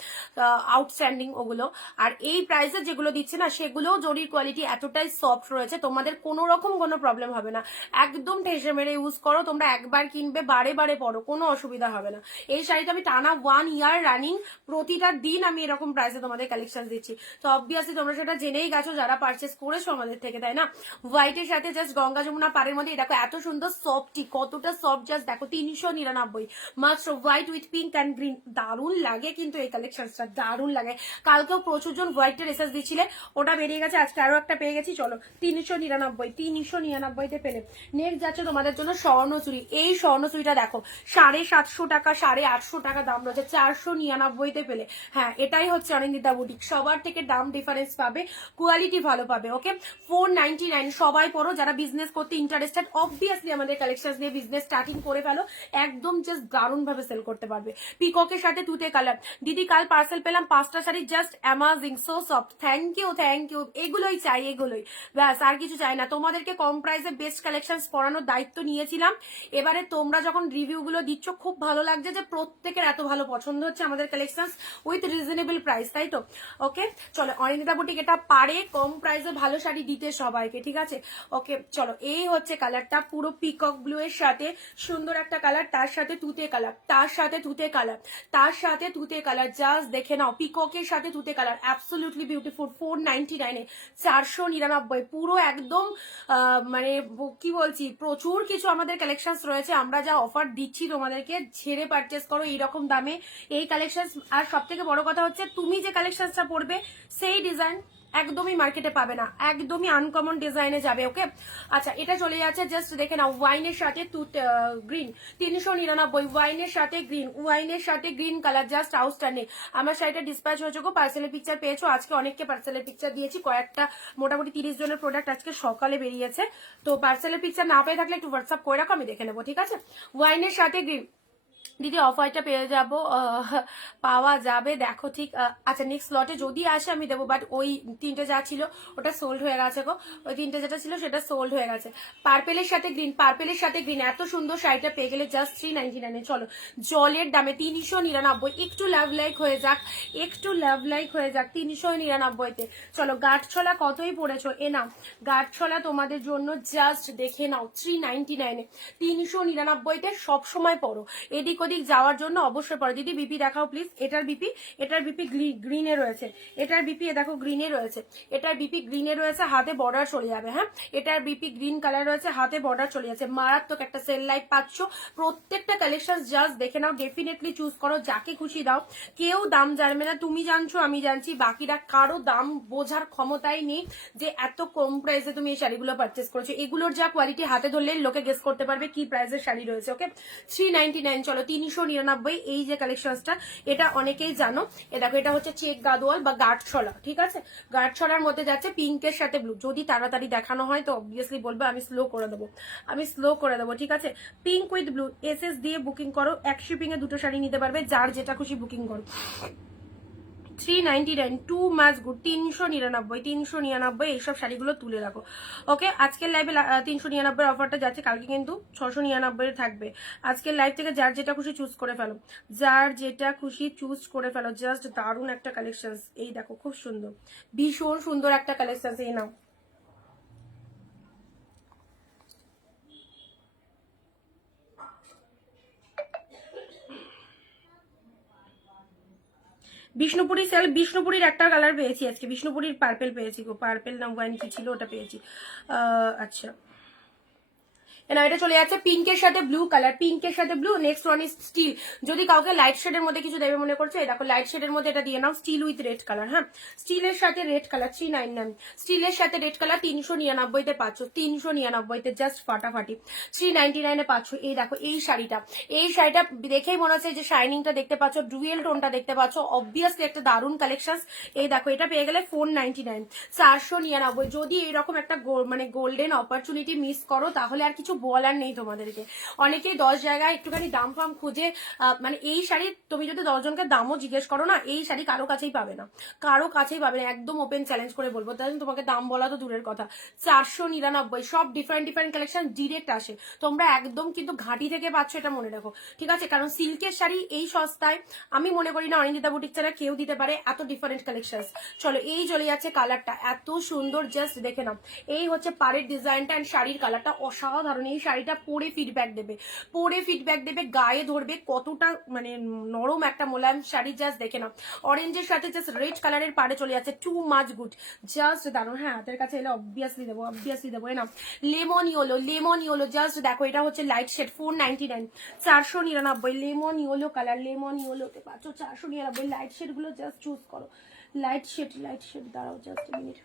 আউটস্ট্যান্ডিং ওগুলো। আর এই প্রাইসে যেগুলো দিচ্ছে না সেগুলো জরির কোয়ালিটি এতটাই সফট রয়েছে, তোমাদের কোনো রকম কোনো প্রবলেম হবে না। একদম ঠেসে মেরে ইউজ করো, তোমরা একবার কিনবে বারে বারে পরো, কোনো অসুবিধা হবে না। এই শাড়িটা আমি টানা 1 ইয়ার রানিং প্রতিটা দিন আমি এরকম প্রাইসে তোমাদের কালেকশন দিচ্ছি। তো অবভিয়াসলি তোমরা সেটা জেনেই গেছো যারা পারচেস করেছো আমাদের থেকে, তাই না? হোয়াইটের সাথে জাস্ট গঙ্গা যমুনা পাড়ের মধ্যে দেখো এত সুন্দর সফটি, কতটা সফট জাস্ট দেখো, 399 মাত্র। White with pink and green, দারুণ লাগে কিন্তু এই কালেকশনটা, দারুণ লাগে। কালকেও প্রচুর জন হোয়াইটের এসএস দিচ্ছিলে, ওটা বেরিয়ে গেছে, আজকে আরো একটা পেয়ে গেছি। চলো 399 তে পেলে। নেক্সট যাচ্ছে তোমাদের জন্য স্বর্ণচুরি। এই স্বর্ণচুরিটা দেখো 750 টাকা, 850 টাকা দাম রয়েছে, 499 তে পেলে। হ্যাঁ, এটাই হচ্ছে অনিন্দিতা বুটিক, সবার থেকে দাম ডিফারেন্স পাবে, কোয়ালিটি ভালো পাবে। ওকে, 499 সবাই পরো যারা বিজনেস করতে ইন্টারেস্টেড। অবভিয়াসলি আমাদের কালেকশন দিয়ে বিজনেস স্টার্টিং করে ফেলো, একদম জাস্ট দারুণ ভাবে সেল করতে পারবে। পিককের সাথে তুতে কালার। দিদি কাল পার্সেল পেলাম 5টা sari, just amazing, so soft. Thank you, thank you. এগুলোই চাই, এগুলোই ব্যাস, আর কিছু চাই না। তোমাদেরকে কম প্রাইসে বেস্ট কালেকশন পরানোর দায়িত্ব নিয়েছিলাম। এবারে তোমরা যখন রিভিউ গুলো দিচ্ছ খুব ভালো লাগছে যে প্রত্যেকের এত ভালো পছন্দ হচ্ছে আমাদের কালেকশন উইথ রিজনেবল প্রাইস, তাই তো? ওকে, চলো অনিন্দিতা বুটিক এটা পারে কম প্রাইসে ভালো শাড়ি দিতে সবাইকে, ঠিক আছে? ওকে, চলো এই হচ্ছে কালারটা, পুরো পিকক ব্লু এর সাথে সুন্দর একটা কালার, তার সাথে তুতে কালার, তার সাথে তুতে কালার, তার সাথে তুতে কালার, জাস্ট দেখে নাও, পিককের সাথে তুতে কালার, অ্যাবসলিউটলি বিউটিফুল। 499 এ 499, পুরো একদম মানে কি বলছি, প্রচুর কিছু আমাদের কালেকশন রয়েছে। আমরা যা অফার দিচ্ছি তোমাদেরকে, ছেড়ে পারচেস করো এইরকম দামে এই কালেকশন। আর সব থেকে বড় কথা হচ্ছে তুমি যে কালেকশনটা পড়বে সেই ডিজাইন একদমই মার্কেটে পাবে না, একদমই আনকমন ডিজাইনে যাবে। ওকে, আচ্ছা এটা চলে যাচ্ছে, জাস্ট দেখে নাও, ওয়াইনের সাথে গ্রিন, 399, ওয়াইনের সাথে গ্রিন, ওয়াইনের সাথে গ্রিন কালার, জাস্ট আউটস্ট্যান্ডিং। আমার শাড়িটা ডিসপ্যাচ হয়েছে গো, পার্সেলের পিকচার পেয়েছো, আজকে অনেককে পার্সেলের পিকচার দিয়েছি, কয়েকটা মোটামুটি 30 জনের প্রোডাক্ট আজকে সকালে বেরিয়েছে। তো পার্সেলের পিকচার না পেয়ে থাকলে একটু হোয়াটসঅ্যাপ করে রাখো, আমি দেখে নেবো, ঠিক আছে? ওয়াইনের সাথে গ্রিন, দিদি অফ হোয়াইটটা পেয়ে যাবো, পাওয়া যাবে দেখো, ঠিক। আচ্ছা নেক্সট লটে যদি আসে আমি দেবো, বাট ওই 3টে যা ছিল ওটা সোল্ড হয়ে গেছে গো, ওই 3টে যেটা ছিল সেটা সোল্ড হয়ে গেছে। পার্পেলের সাথে গ্রিন, পার্পেলের সাথে গ্রিন, এত সুন্দর শাড়িটা পেয়ে গেলে জাস্ট 399। চলো জলের দামে 399, একটু লাভ লাইক হয়ে যাক, একটু লাভ লাইক হয়ে যাক 399-তে। চলো গাঁটছলা কতই পড়েছো, এ নাও গাঁটছলা তোমাদের জন্য, জাস্ট দেখে নাও 399, 399-তে সবসময় পড়ো, এদিক ওদিক যাওয়ার জন্য অবশ্যই পড়ো। দিদি বিপি দেখাও প্লিজ, এটার বিপি গ্রিনে রয়েছে, এটার বিপি দেখো গ্রিনে রয়েছে, এটার বিপি গ্রিনে রয়েছে, হাতে বর্ডার চলে যাবে। হ্যাঁ, এটার বিপি গ্রিন কালার রয়েছে, হাতে বর্ডার চলে যাচ্ছে, মারাত্মক একটা সেল লাইট পাচ্ছ। প্রত্যেকটা কালেকশন জাস্ট দেখে নাও, ডেফিনেটলি চুজ করো, যাকে খুশি দাও, কেউ দাম জানবে না, তুমি জানছো আমি জানছি, বাকিরা কারো দাম বোঝার ক্ষমতাই নেই যে এত কম প্রাইসে তুমি এই শাড়িগুলো পারচেস করেছো। এগুলোর যা কোয়ালিটি, হাতে ধরলে লোকে গেস করতে পারবে কি প্রাইসের শাড়ি রয়েছে। ওকে, 399। চলো 399 এই যে কালেকশনটা, এটা অনেকেই জানো। এ দেখো, এটা হচ্ছে চেক গাদোয়াল বা গাঁটছলা, ঠিক আছে? গাঁটছলার মধ্যে যাচ্ছে পিঙ্কের সাথে ব্লু। যদি তাড়াতাড়ি দেখানো হয় তো অবভিয়াসলি বলবে, আমি স্লো করে দেবো, আমি স্লো করে দেবো, ঠিক আছে? পিঙ্ক উইথ ব্লু, এসএস দিয়ে বুকিং করো, এক শিপিং এ 2টো শাড়ি নিতে পারবে, যার যেটা খুশি বুকিং করো। 399, টু মাছ গুড, 399 এইসব শাড়িগুলো তুলে রাখো। ওকে, আজকের লাইভে 399 অফারটা যাচ্ছে, কালকে কিন্তু 699 থাকবে। আজকের লাইভ থেকে যার যেটা খুশি চুজ করে ফেলো, যার যেটা খুশি চুজ করে ফেলো। জাস্ট দারুণ একটা কালেকশন, এই দেখো খুব সুন্দর, ভীষণ সুন্দর একটা কালেকশন, এই নাও। বিষ্ণুপুরি সেল, বিষ্ণুপুরির একটা কালার পেয়েছি আজকে, বিষ্ণুপুরির পার্পেল পেয়েছি গো, পার্পেল না ওয়াইন কি ছিল ওটা পেয়েছি। আচ্ছা না, এটা চলে যাচ্ছে পিঙ্কের সাথে ব্লু কালার, পিঙ্কের সাথে blue. Next one is steel. যদি কাউকে লাইট শেডের মধ্যে কিছু দেবে মনে করছো, এই দেখো লাইট শেডের মধ্যে এটা দিয়ে নাও, স্টিল উইথ রেড কালার। হ্যাঁ, স্টিলের সাথে রেড কালার 399, স্টিলের সাথে রেড কালার 399-তে পাচ্ছ, 399-তে জাস্ট ফাটাফাটি 399-এ পাচ্ছ। এই দেখো এই শাড়িটা, এই শাড়িটা দেখেই মনে হচ্ছে যে শাইনিংটা দেখতে পাচ্ছ, ডুয়েল টোনটা দেখতে পাচ্ছ, অবভিয়াসলি একটা দারুণ কালেকশন। এই দেখো এটা পেয়ে গেলে 499, 499। যদি এরকম একটা মানে গোল্ডেন অপরচুনিটি মিস করো তাহলে আর কিছু বলার নেই তোমাদেরকে। অনেকেই 10 জায়গায় একটুখানি দাম ফাম খুঁজে, মানে এই শাড়ি তুমি যদি 10 জনকে দামও জিজ্ঞেস করো না, এই শাড়ি কারো কাছেই পাবে না, কারো কাছেই পাবে না, একদম ওপেন চ্যালেঞ্জ করে বলবো। তাই তোমাকে দাম বলা তো দূরের কথা, 499, সব ডিফারেন্ট ডিফারেন্ট কালেকশন ডিরেক্ট আসে, তোমরা একদম কিন্তু ঘাঁটি থেকে পাচ্ছ, এটা মনে রাখো, ঠিক আছে? কারণ সিল্কের শাড়ি এই সস্তায় আমি মনে করি না অনিন্দিতা বুটিক ছাড়া কেউ দিতে পারে এত ডিফারেন্ট কালেকশন। চলো, এই চলে যাচ্ছে কালারটা, এত সুন্দর, জাস্ট দেখে নাও। এই হচ্ছে পাড়ের ডিজাইনটা এন্ড শাড়ির কালারটা অসাধারণ। এই শাড়িটা পরে ফিডব্যাক দেবে, পরে ফিডব্যাক দেবে, গায়ে ধরবে কতটা মানে নরম একটা মোলায়েম শাড়ি, জাস্ট দেখে নাও। অরেঞ্জের সাথে জাস্ট রেড কালারের পাড়ে চলে যাচ্ছে, টু মাচ গুড, জাস্ট দারুণ। হ্যাঁ, হাতের কাছে এলে অবভিয়াসলি দেবো, অবভিয়াসলি দেবো। না lemon yellow, lemon yellow, just দেখো, এটা হচ্ছে light shade, 499, 499, lemon yellow colour, lemon ইয়েলোতে পাচ্ছ 499। লাইট শেড গুলো জাস্ট চুজ করো, লাইট শেড, লাইট শেড, দাঁড়াও জাস্ট মিনিট।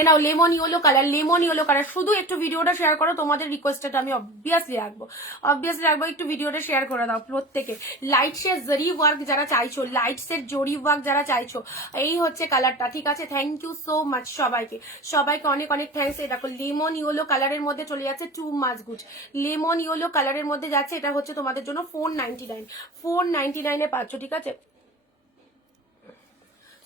এ নাও lemon yellow colour, lemon yellow colour. শুধু একটু ভিডিওটা শেয়ার করো, তোমাদের রিকোয়েস্টটা আমি অবভিয়াসলি রাখবো, অবভিয়াসলি রাখবো। একটু ভিডিওটা শেয়ার করে দাও প্রত্যেকে। লাইট শেড জরি ওয়ার্ক যারা চাইছো, লাইট শেড জরি ওয়ার্ক যারা চাইছো, এই হচ্ছে কালারটা, ঠিক আছে? থ্যাংক ইউ সো মাচ সবাইকে, সবাইকে অনেক অনেক থ্যাংকস। এই দেখো লেমন ইয়েলো কালারের মধ্যে চলে যাচ্ছে, too much good, lemon yellow কালারের মধ্যে যাচ্ছে, এটা হচ্ছে তোমাদের জন্য 499, 499 পাচ্ছ, ঠিক আছে?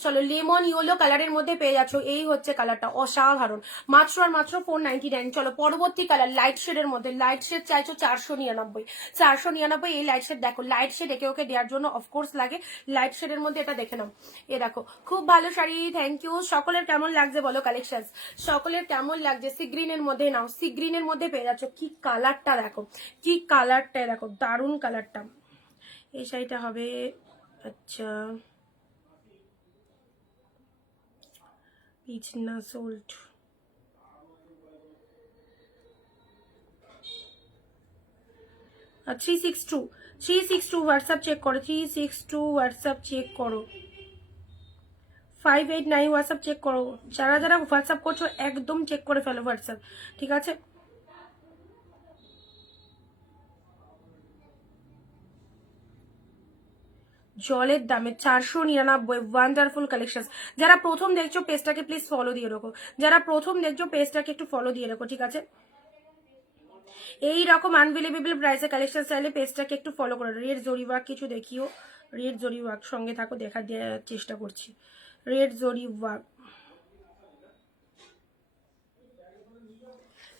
চলো, লেমন ইয়েলো কালারের মধ্যে পেয়ে যাচ্ছ, এই হচ্ছে কালারটা অসাধারণ, মাত্র আর মাত্র 499। চলো, পরবর্তী কালার লাইট শেডের মধ্যে, লাইট শেড চাইছো 499, 499। এই লাইট শেড দেখো, লাইট শেড একে ওকে দেওয়ার জন্য অফকোর্স লাগে, লাইট শেডের মধ্যে এটা দেখে নাও। এ দেখো, খুব ভালো শাড়ি, থ্যাংক ইউ। সকলের কেমন লাগছে বলো কালেকশন, সকলের কেমন লাগছে? সি গ্রিনের মধ্যে নাও, সি গ্রিনের মধ্যে পেয়ে যাচ্ছ। কি কালারটা দেখো, কি কালারটা দেখো, দারুণ কালারটা। এই শাড়িটা হবে, আচ্ছা, পিছনা সোল্ড, 362, 362 হোয়াটসঅ্যাপ চেক করো, 362 হোয়াটসঅ্যাপ চেক করো, 589 হোয়াটসঅ্যাপ চেক করো। যারা যারা হোয়াটসঅ্যাপ করছো একদম চেক করে ফেলো হোয়াটসঅ্যাপ, ঠিক আছে? জলের দামে 499, ওয়ান্ডারফুল কালেকশন। যারা প্রথম দেখছো পেজটাকে প্লিজ ফলো দিয়ে রাখো, যারা প্রথম দেখছো পেজটাকে একটু ফলো দিয়ে রাখো, ঠিক আছে? এই রকম আনবিলিভেবল প্রাইসে কালেকশন চাইলে পেজটাকে একটু ফলো করো। রেড জরি ওয়ার্ক কিছু দেখিও, রেড জরি ওয়ার্ক সঙ্গে থাকো, দেখার চেষ্টা করছি। রেড জরি ওয়ার্ক,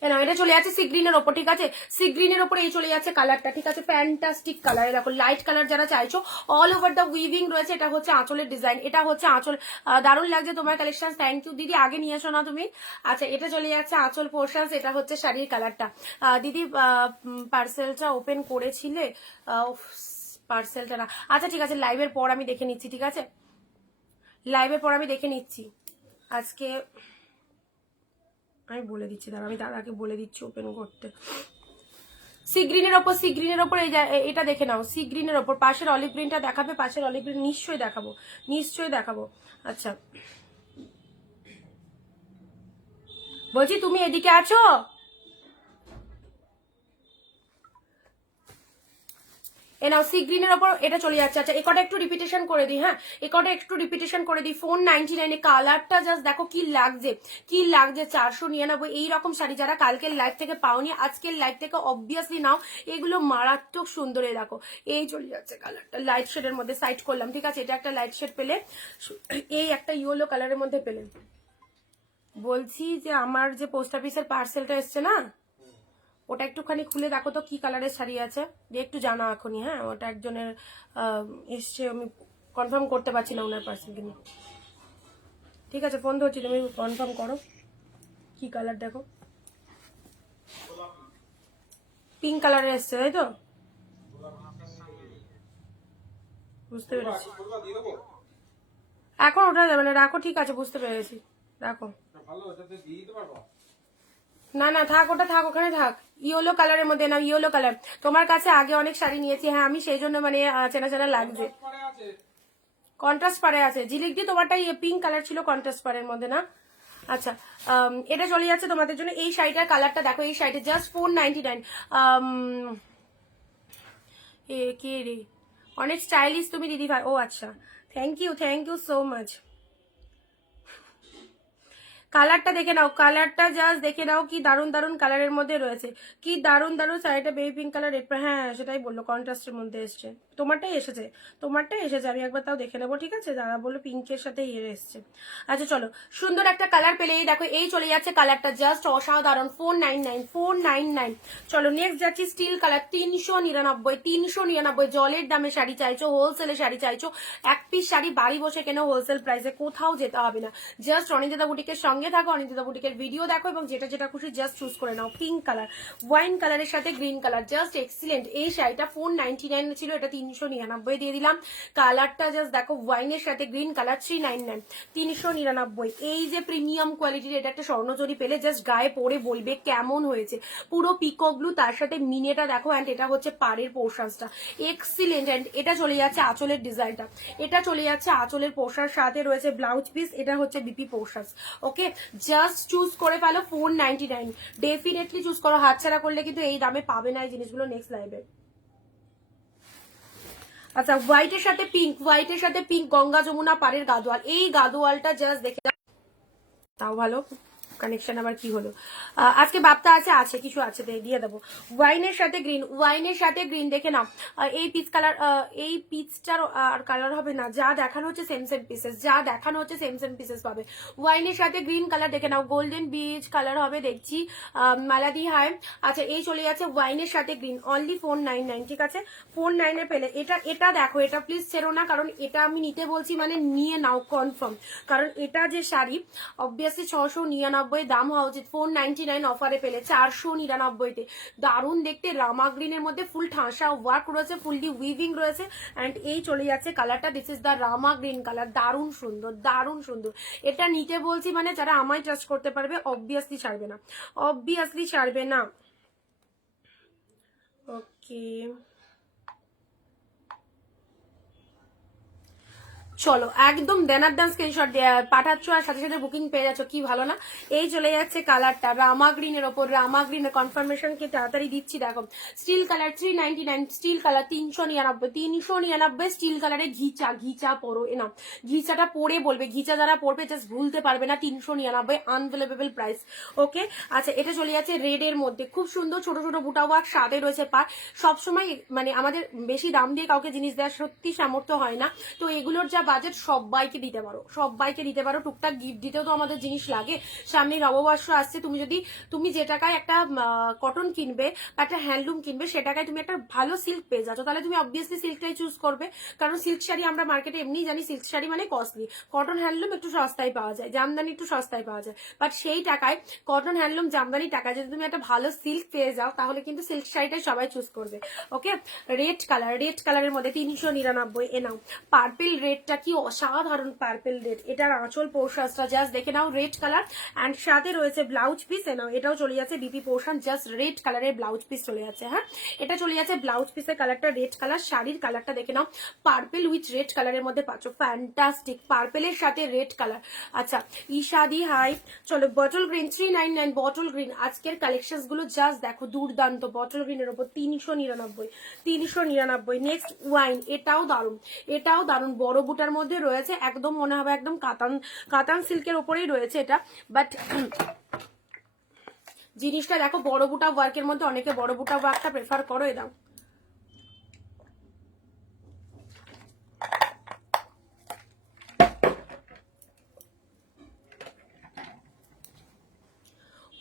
না এটা চলে যাচ্ছে সি গ্রিনের ওপর, ঠিক আছে? সি গ্রিনের ওপর এই চলে যাচ্ছে কালারটা, ঠিক আছে? ফ্যান্টাস্টিক কালার, দেখো লাইট কালার যারা চাইছো, অল ওভার দ্য উইভিং রয়েছে। এটা হচ্ছে আঁচলের ডিজাইন, এটা হচ্ছে আঁচল, দারুণ লাগছে তোমার কালেকশন, থ্যাংক ইউ দিদি। আগে নিয়ে এসো না তুমি। আচ্ছা, এটা চলে যাচ্ছে আঁচল পোর্শন, এটা হচ্ছে শাড়ির কালারটা। দিদি পার্সেলটা ওপেন করেছিলে? পার্সেলটা না, আচ্ছা ঠিক আছে, লাইভের পর আমি দেখে নিচ্ছি, ঠিক আছে? লাইভের পর আমি দেখে নিচ্ছি। আজকে আমি বলে দিচ্ছি, দাঁড়া, আমি দাদাকে বলে দিচ্ছি ওপেন করতে। সি গ্রিনের ওপর, সি গ্রিনের ওপর এটা দেখে নাও, সি গ্রিনের ওপর। পাশের অলিভ গ্রিনটা দেখাবে? পাশের অলিভ গ্রিন নিশ্চয়ই দেখাবো, নিশ্চয়ই দেখাবো। আচ্ছা, বলছি তুমি এদিকে আছো? এ নাও, সি গ্রিনের ওপর এটা চলে যাচ্ছে। আচ্ছা, একটা একটু রিপিটেশন করে দিই, হ্যাঁ, একটা একটু রিপিটেশন করে দিই। 499 কালারটা জাস্ট দেখো কি লাগছে, কি লাগছে। 499 এইরকম শাড়ি যারা কালকের লাইভ থেকে পাওনি, আজকের লাইভ থেকে অবভিয়াসলি নাও, এগুলো মারাত্মক সুন্দর। দেখো এই চলে যাচ্ছে কালারটা, লাইট শেডের মধ্যে সাইড করলাম, ঠিক আছে? এটা একটা লাইট শেড পেলে, এই একটা ইয়েলো কালারের মধ্যে পেলে। বলছি যে আমার যে পোস্ট অফিসের পার্সেলটা এসছে না, ওটা একটুখানি খুলে দেখো তো কি কালারের শাড়ি আছে, দিয়ে একটু জানা এখনই। হ্যাঁ, ওটা একজনের এসছে, আমি কনফার্ম করতে পারছি না ওনার পার্সেল কিনে, ঠিক আছে? ফোন ধরছি, তুমি কনফার্ম করো কি কালার। দেখো পিঙ্ক কালারের এসছে, তাই তো? বুঝতে পেরেছি, এখন ওটা যাবে না, রাখো, ঠিক আছে, বুঝতে পেরেছি, রাখো। না না, থাক, ওটা থাক, ওখানে থাক। ইয়েলো কালারের মধ্যে না, ইয়েলো কালার। তোমার কাছে আগে অনেক শাড়ি নিয়েছি, হ্যাঁ, আমি সেই জন্য মানে চেনা চেনা লাগছে। কন্ট্রাস্ট পারে আছে, ঝিলিক দিয়ে তোমারটা পিঙ্ক কালার ছিল কন্ট্রাস্ট পারের মধ্যে, না? আচ্ছা, এটা চলে যাচ্ছে তোমাদের জন্য। এই শাড়িটার কালারটা দেখো, এই শাড়িটা জাস্ট 499। কে রে, অনেক স্টাইলিশ তুমি দিদি ভাই। ও আচ্ছা, থ্যাংক ইউ সো মাচ। কালারটা দেখে নাও, কালারটা জাস্ট দেখে নাও, কি দারুন দারুন কালারের মধ্যে রয়েছে, কি দারুন দারুন। শাড়িটা বেবি পিঙ্ক কালার, রেড, হ্যাঁ সেটাই বললো, কন্ট্রাস্টের মধ্যে এসছে। তোমারটাই এসেছে, আমি একবার তাও দেখে নেবো, ঠিক আছে? দাদা বললো পিঙ্কের সাথে ইয়ে এসছে। আচ্ছা চলো, সুন্দর একটা কালার পেলে এই দেখো, এই চলে যাচ্ছে কালারটা জাস্ট অসাধারণ, 499। চলো নেক্সট যাচ্ছি স্টিল কালার, 399। জলের দামে শাড়ি চাইছো, হোলসেলে শাড়ি চাইছো, এক পিস শাড়ি বাড়ি বসে কেন হোলসেল প্রাইসে, কোথাও যেতে হবে না। জাস্ট অনিন্দিতা বুটিকের সঙ্গে থাকো, অনিন্দিতা বুটিকের ভিডিও দেখো এবং যেটা যেটা খুশি জাস্ট চুজ করে নাও। পিঙ্ক কালার, ওয়াইন কালারের সাথে গ্রিন কালার, জাস্ট এক্সিলেন্ট। এই শাড়িটা 499 ছিল, এটা 399 দিয়ে দিলাম। কালারটা জাস্ট দেখো, ওয়াইনের সাথে গ্রিন কালার, 399, 399। এই যে প্রিমিয়াম কোয়ালিটির এটা একটা স্বর্ণজরি পেলে জাস্ট গায়ে পরে বলবে কেমন হয়েছে। পুরো পিকক ব্লু, তার সাথে মিনেটা দেখো, অ্যান্ড এটা হচ্ছে পাড়ের পোর্শনসটা এক্সিলেন্ট। অ্যান্ড এটা চলে যাচ্ছে আঁচলের ডিজাইনটা, এটা চলে যাচ্ছে আঁচলের পোর্শন, সাথে রয়েছে ব্লাউজ পিস, এটা হচ্ছে বিপি পোর্শনস। ওকে, জাস্ট চুজ করে ফেলো, 499 ডেফিনেটলি চুজ করো, হাতছাড়া করলে কিন্তু এই দামে পাবে না এই জিনিসগুলো নেক্সট লাইভে। আচ্ছা, হোয়াইটের সাথে পিঙ্ক, গঙ্গা যমুনা পাড়ের গাদোয়াল, এই গাদোয়ালটা জাস্ট দেখে তাও ভালো কানেকশন। আবার কি হলো, আজকে বাপ্তা আছে কিছু আছে, দিয়ে দেবো। ওয়াইনের সাথে গ্রিন দেখে নাও, এই পিচ কালার, এই পিচটার আর কালার হবে না, যা দেখানো হচ্ছে সেম সেম পিসেস পাবে। ওয়াইনের সাথে গ্রিন কালার দেখে নাও, গোল্ডেন বিচ কালার হবে দেখছি, মালাদি হাই। আচ্ছা, এই চলে যাচ্ছে ওয়াইনের সাথে গ্রিন, অনলি 499, ঠিক আছে? 49 পেলে এটা দেখো, এটা প্লিজ ছেড়ো না, কারণ এটা আমি নিতে বলছি মানে নিয়ে নাও কনফার্ম, কারণ এটা যে শাড়ি অবভিয়াসলি 699 দাম হওয়া উচিত, 499 অফারে পেলে 499-তে। দারুণ দেখতে, রামা গ্রিনের মধ্যে ফুল ঠাসা ওয়ার্ক রয়েছে, ফুললি উইভিং রয়েছে, অ্যান্ড এই চলে যাচ্ছে কালারটা, this is the Rama green colour, দারুণ সুন্দর। এটা নিতে বলছি মানে যারা আমায় ট্রাস্ট করতে পারবে অবভিয়াসলি ছাড়বে না। ওকে চলো, একদম দেনার দান স্ক্রিনশট পাঠাচ্ছ আর সাথে সাথে বুকিং পেয়ে যাচ্ছ, কি ভালো না? এই চলে যাচ্ছে কালারটা রামা গ্রিনের ওপর, রামা গ্রিনের কনফার্মেশন কি তাড়াতাড়ি দিচ্ছি দেখো। Steel colour 399, steel colour 399, steel কালারে ঘিচা পরো, এনাও ঘিচাটা পরে বলবে, ঘিচা যারা পরবে জাস্ট ভুলতে পারবে না, 399 আনভেলেবেল প্রাইস। ওকে, আচ্ছা এটা চলে যাচ্ছে রেড এর মধ্যে, খুব সুন্দর ছোট ছোট বুটা ওয়ার্ক, সাথে রয়েছে পার। সবসময় মানে আমাদের বেশি দাম দিয়ে কাউকে জিনিস দেওয়ার সত্যি সামর্থ্য হয় না, তো এগুলোর যা বাজেট সবাইকে দিতে পারো, টুকটাক গিফট দিতেও তো আমাদের জিনিস লাগে। সামনে নববর্ষ আসছে, তুমি যে টাকায় একটা কটন কিনবে বা একটা হ্যান্ডলুম কিনবে, সে টাকায় তুমি একটা ভালো সিল্ক পেয়ে যাচ্ছ, তাহলে তুমি অবভিয়াসলি সিল্কটাই চুজ করবে, কারণ সিল্ক শাড়ি আমরা মার্কেটে এমনি জানি সিল্ক শাড়ি মানে কস্টলি, কটন হ্যান্ডলুম একটু সস্তায় পাওয়া যায়, জামদানি একটু সস্তায় পাওয়া যায়, বাট সেই টাকায় কটন হ্যান্ডলুম জামদানি টাকায় যদি তুমি একটা ভালো সিল্ক পেয়ে যাও, তাহলে কিন্তু সিল্ক শাড়িটাই সবাই চুজ করবে। ওকে, রেড কালারের মধ্যে 399, এ নাও। পার্পল রেডটা কি অসাধারণ, পার্পল রেড, এটার আঁচল পোর্শনটা জাস্ট দেখে নাও, রেড কালার, অ্যান্ড সাথে রয়েছে ব্লাউজ পিস, নাও এটাও চলে যাচ্ছে বিপি পোর্শন, জাস্ট রেড কালারের ব্লাউজ পিস চলে যাচ্ছে। হ্যাঁ, এটা চলে যাচ্ছে ব্লাউজ পিসের কালারটা রেড কালার, শাড়ির কালারটা দেখে নাও, পার্পল উইথ রেড কালারের মধ্যে পাচ্ছ, ফ্যান্টাস্টিক, পার্পলের সাথে রেড কালার। আচ্ছা, ইশাদি হাই, চলো বটল গ্রিন 399, বটল গ্রিন আজকের কালেকশন গুলো জাস্ট দেখো, দুর্দান্ত, বটল গ্রিনের উপর 399। নেক্সট ওয়াইন, এটাও দারুণ, বড় বুটার মধ্যে রয়েছে, একদম মনে হবে একদম কাতান সিল্কের ওপরেই রয়েছে এটা, বাট জিনিসটা দেখো বড় বুটা ওয়ার্কের মধ্যে, অনেকে বড় বুটা ওয়ার্কটা প্রেফার করো, এ দাও।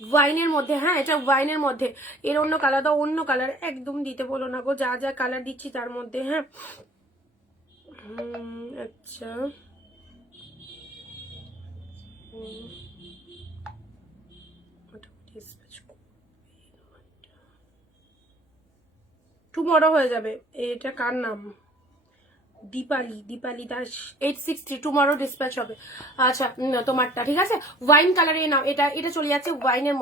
ওয়াইনের মধ্যে, হ্যাঁ এটা ওয়াইনের মধ্যে, এর অন্য কালার দাও, অন্য কালার একদম দিতে বলো না গো, যা যা কালার দিচ্ছি তার মধ্যে। হ্যাঁ, আচ্ছা টুমরো হয়ে যাবে, এটা কার নাম, দীপালি দাস 860, টুমরো ডিসপ্যাচ হবে। আচ্ছা তোমারটা ঠিক আছে, ওয়াইন কালারে নাও, এটা চলে যাচ্ছে ওয়াইনের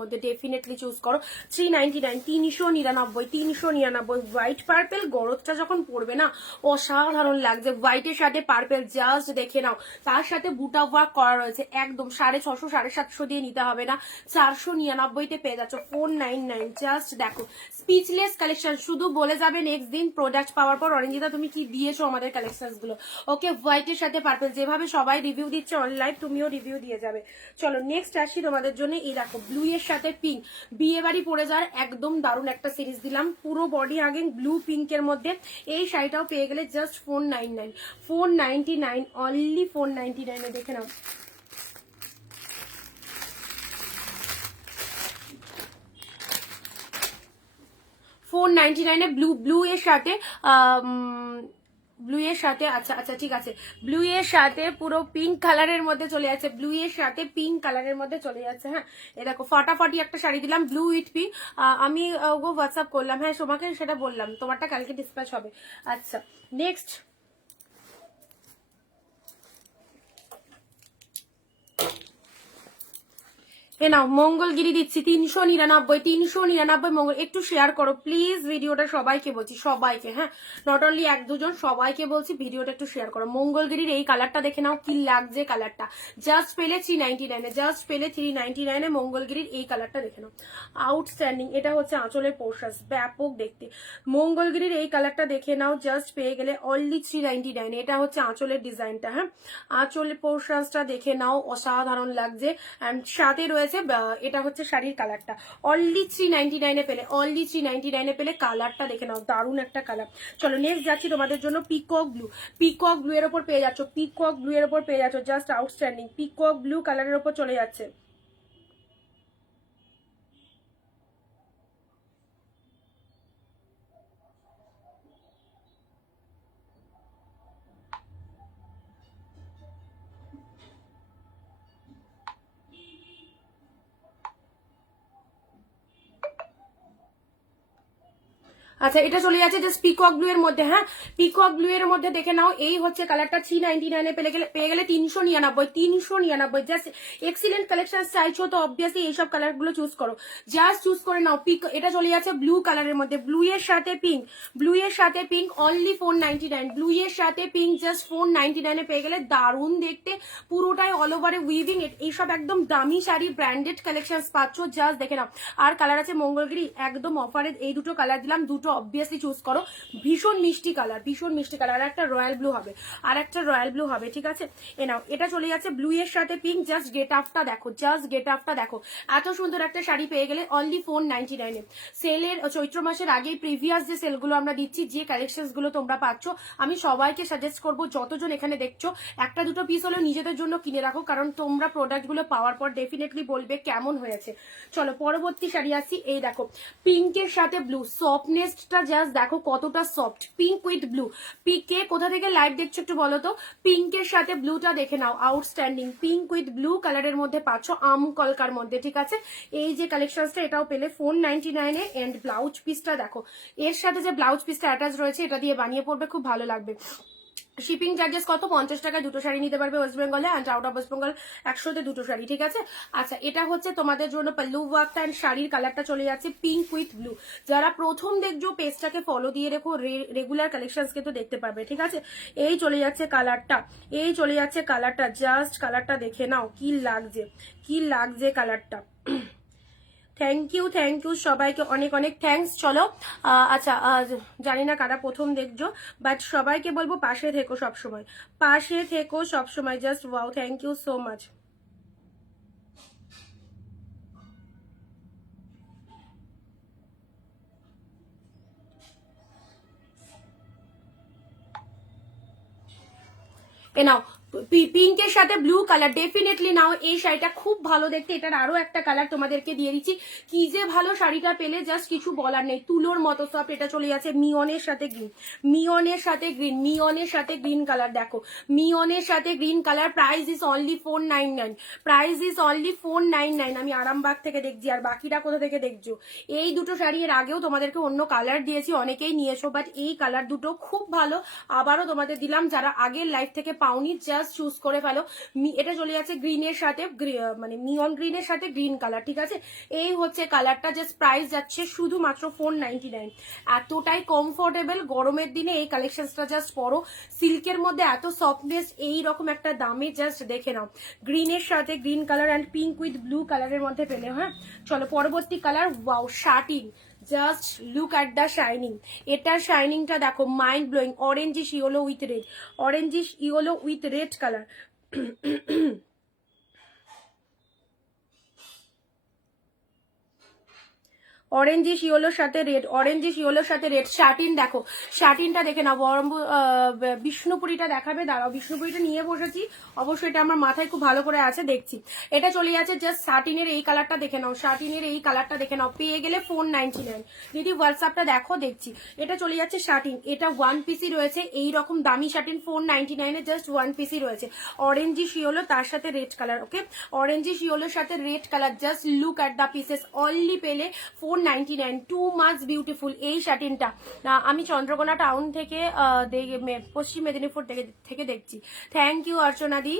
মধ্যে, ডেফিনেটলি চুজ করো। 399, 399, হোয়াইট পার্পেল, গরজটা যখন পড়বে না অসাধারণ লাগছে, হোয়াইটের সাথে পার্পেল জাস্ট দেখে নাও, তার সাথে বুটা ওয়ার্ক করা রয়েছে, একদম 650 750 দিয়ে নিতে হবে না, 499-তে পেয়ে যাচ্ছ, 499, জাস্ট দেখো স্পিচলেস কালেকশন। শুধু বলে যাবে নেক্সট দিন প্রোডাক্ট পাওয়ার পর অরিঞ্জিতা না তুমি কি দিয়েছো আমাদের কালেকশন গুলো। ওকে, হোয়াইটের সাথে পার্পল, যেভাবে সবাই রিভিউ দিচ্ছে অনলাইন তুমিও রিভিউ দিয়ে যাবে। চলো নেক্সট আসি তোমাদের জন্য। এই দেখো ব্লু এর সাথে পিঙ্ক, বিয়ে বাড়ি পরে যাওয়ার একদম দারুণ একটা সিরিজ দিলাম, পুরো বডি হাগিং ব্লু পিঙ্কের মধ্যে। এই শাড়িটাও পেয়ে গেলে জাস্ট 499, 499 অনলি 499 দেখে নাও। $499 ব্লু এর সাথে ব্লু এর সাথে, আচ্ছা আচ্ছা ঠিক আছে, ব্লু এর সাথে পুরো পিঙ্ক কালারের মধ্যে চলে যাচ্ছে, ব্লু এর সাথে পিঙ্ক কালারের মধ্যে চলে যাচ্ছে। হ্যাঁ, এ দেখো ফাটাফাটি একটা শাড়ি দিলাম ব্লু উইথ পিঙ্ক। আমি ওগো হোয়াটসঅ্যাপ করলাম, হ্যাঁ তোমাকে সেটা বললাম, তোমারটা কালকে ডিসপ্যাচ হবে। আচ্ছা নেক্সট, এ নাও মঙ্গলগিরি দিচ্ছি 399, 399 মঙ্গল। একটু শেয়ার করো প্লিজ ভিডিওটা, সবাইকে বলছি, সবাইকে, হ্যাঁ নট অনলি এক দুজন, সবাইকে বলছি ভিডিওটা একটু শেয়ার করো। মঙ্গলগিরির এই কালারটা দেখে নাও কি লাগছে কালারটা, জাস্ট পেলে 399, জাস্ট পেলে 399 মঙ্গলগিরির এই কালারটা দেখে নাও, আউটস্ট্যান্ডিং। এটা হচ্ছে আঁচলের পোর্শন, ব্যাপক দেখতে। মঙ্গলগিরির এই কালারটা দেখে নাও, জাস্ট পেয়ে গেলে অনলি 399। এটা হচ্ছে আঁচলের ডিজাইনটা, হ্যাঁ আঁচলের পোর্শনটা দেখে নাও, অসাধারণ লাগছে। অ্যান্ড সাথে রয়েছে, এটা হচ্ছে শাড়ির কালারটা, অনলি 399 পেলে, অনলি 399 পেলে। কালারটা দেখে নাও, দারুণ একটা কালার। চলো নেক্সট যাচ্ছি তোমাদের জন্য পিকক ব্লু, পিকক ব্লু এর উপর পেয়ে যাচ্ছ, পিকক ব্লু এর উপর পেয়ে যাচ্ছ, জাস্ট আউটস্ট্যান্ডিং। পিকক ব্লু কালারের উপর চলে যাচ্ছে। আচ্ছা এটা চলে যাচ্ছে জাস্ট পিকক ব্লু এর মধ্যে, হ্যাঁ পিকক ব্লু এর মধ্যে দেখে নাও। এই হচ্ছে কালারটা 399 পেয়ে গেলে 399, জাস্ট এক্সিলেন্ট কালেকশন চাইছো তো অবভিয়াসলি এইসব কালার গুলো চুজ করো, জাস্ট চুজ করে নাও। এটা চলে যাচ্ছে ব্লু কালারের মধ্যে, ব্লু এর সাথে পিঙ্ক, ব্লু এর সাথে পিঙ্ক অনলি 499, ব্লু এর সাথে পিঙ্ক জাস্ট 499 পেয়ে গেলে। দারুণ দেখতে, পুরোটাই অল ওভারে উইভিং, এইসব একদম দামি শাড়ি ব্র্যান্ডেড কালেকশন পাচ্ছ, জাস্ট দেখে নাও। আর কালার আছে মঙ্গলগিরি একদম অফারে, এই দুটো কালার দিলাম, দুটো অবভিয়াসলি চুজ করো। ভীষণ মিষ্টি কালার, ভীষণ মিষ্টি কালার। আর একটা রয়্যাল ব্লু হবে, আর একটা রয়্যাল ব্লু হবে, ঠিক আছে। এ নাও এটা চলে যাচ্ছে ব্লু এর সাথে পিঙ্ক, জাস্ট গেট আপটা দেখো, জাস্ট গেট আপটা দেখো। এত সুন্দর একটা শাড়ি পেয়ে গেলে অনলি 499। সেলের চৈত্র মাসের আগেই প্রিভিয়াস যে সেলগুলো আমরা দিচ্ছি, যে কালেকশনস গুলো তোমরা পাচ্ছ, আমি সবাইকে সাজেস্ট করবো যতজন এখানে দেখছো একটা দুটো পিস হলেও নিজেদের জন্য কিনে রাখো, কারণ তোমরা প্রোডাক্ট গুলো পাওয়ার পর ডেফিনেটলি বলবে কেমন হয়েছে। চলো পরবর্তী শাড়ি আসছি। এই দেখো পিঙ্কের সাথে ব্লু, সফটনেসটা জাস্ট দেখো কতটা সফট, পিঙ্ক উইথ ব্লু। কে কোথা থেকে লাইভ দেখছো একটু বলো তো। পিঙ্কের সাথে ব্লুটা দেখে নাও, আউটস্ট্যান্ডিং। পিঙ্ক উইথ ব্লু কালারের মধ্যে পাচ্ছ, আম কলকার মধ্যে, ঠিক আছে। এই যে কালেকশনসটা এটাও পেলে 499 এন্ড ব্লাউজ পিসটা দেখো, এর সাথে যে ব্লাউজ পিসটা অ্যাটাচ রয়েছে এটা দিয়ে বানিয়ে পড়বে, খুব ভালো লাগবে। শিপিং চার্জেস কত, 50 টাকায় দুটো শাড়ি নিতে পারবে ওয়েস্ট বেঙ্গলে, and out of West Bengal 100-তে দুটো শাড়ি, ঠিক আছে। আচ্ছা এটা হচ্ছে তোমাদের জন্য পাল্লু ওয়ার্কটা, অ্যান্ড শাড়ির কালারটা চলে যাচ্ছে পিঙ্ক উইথ ব্লু। যারা প্রথম দেখছো পেজটাকে ফলো দিয়ে রেখো, রেগুলার কালেকশনসকে তো দেখতে পারবে, ঠিক আছে। এই চলে যাচ্ছে কালারটা, এই চলে যাচ্ছে কালারটা, জাস্ট কালারটা দেখে নাও কি লাগছে, কি লাগছে কালারটা। থ্যাংক ইউ সবাইকে, অনেক অনেক থ্যাঙ্কস। চলো আচ্ছা জানি না কারা প্রথম দেখছো, বাট সবাইকে বলবো পাশে থেকো সবসময়, পাশে থেকো সবসময়, just wow, thank you so much. এ নাও পিঙ্কের সাথে ব্লু কালার, ডেফিনেটলি নাও এই শাড়িটা, খুব ভালো দেখতে। এটার আরো একটা কালার তোমাদেরকে দিয়ে দিচ্ছি, কি যে ভালো শাড়িটা পেলে, জাস্ট কিছু বলার নেই, তুলোর মতো সফট। এটা চলে যাচ্ছে মিয়নের সাথে গ্রিন, মিয়নের সাথে গ্রিন, মিয়নের সাথে গ্রিন কালার দেখো, মিয়নের সাথে green colour. Price is only 499, price is only 499। আমি আরামবাগ থেকে দেখছি, আর বাকিটা কোথা থেকে দেখছো। এই দুটো শাড়ি এর আগেও তোমাদেরকে অন্য কালার দিয়েছি, অনেকেই নিয়েছো, বাট এই কালার দুটো খুব ভালো, আবারও তোমাদের দিলাম। যারা আগের লাইফ থেকে পাওনি জাস্ট চুজ করে ফেলো। এটা চলে যাচ্ছে গ্রিনের সাথে, মানে নিয়ন গ্রিনের সাথে গ্রিন কালার, ঠিক আছে। এই হচ্ছে কালারটা, জাস্ট প্রাইস যাচ্ছে শুধুমাত্র 499। এতটাই কমফোর্টেবল, গরমের দিনে এই কালেকশনটা জাস্ট পরো, সিল্কের মধ্যে এত সফটনেস, এই রকম একটা দামে জাস্ট দেখে নাও। গ্রিনের সাথে green colour and pink with blue কালারের মধ্যে পেলে, হ্যাঁ। চলো পরবর্তী colour, wow satin, just look at the shining. এটার শাইনিংটা দেখো, mind blowing. Orangish yellow with red, orangish yellow with red colour. Orangish ইয়েলোর সাথে রেড, অরেঞ্জিশ ইয়েলোর সাথে রেড। শাটিন দেখো, শাটিনটা দেখে নাও। বিষ্ণুপুরিটা দেখাবে, দাঁড়াও বিষ্ণুপুরিটা নিয়ে বসেছি, অবশ্যই এটা আমার মাথায় খুব ভালো করে আছে, দেখছি। এটা চলে যাচ্ছে জাস্ট শাটিনের এই কালারটা দেখে নাও, শাটিনের এই কালারটা দেখে নাও, পেয়ে গেলে 499। দিদি হোয়াটসঅ্যাপটা দেখো, দেখছি। এটা চলে যাচ্ছে শাটিন, এটা ওয়ান পিসি রয়েছে, এই রকম দামি শাটিন 499 জাস্ট ওয়ান পিসি রয়েছে। অরেঞ্জিশ ইয়েলো তার সাথে রেড কালার, ওকে, অরেঞ্জিশ ইয়েলোর সাথে red colour. Just look at the pieces, only পেলে 499, টু মাচ বিউটিফুল এই শাটিনটা। আমি চন্দ্রকোনা টাউন থেকে পশ্চিম মেদিনীপুর থেকে দেখছি। থ্যাংক ইউ অর্চনা দি।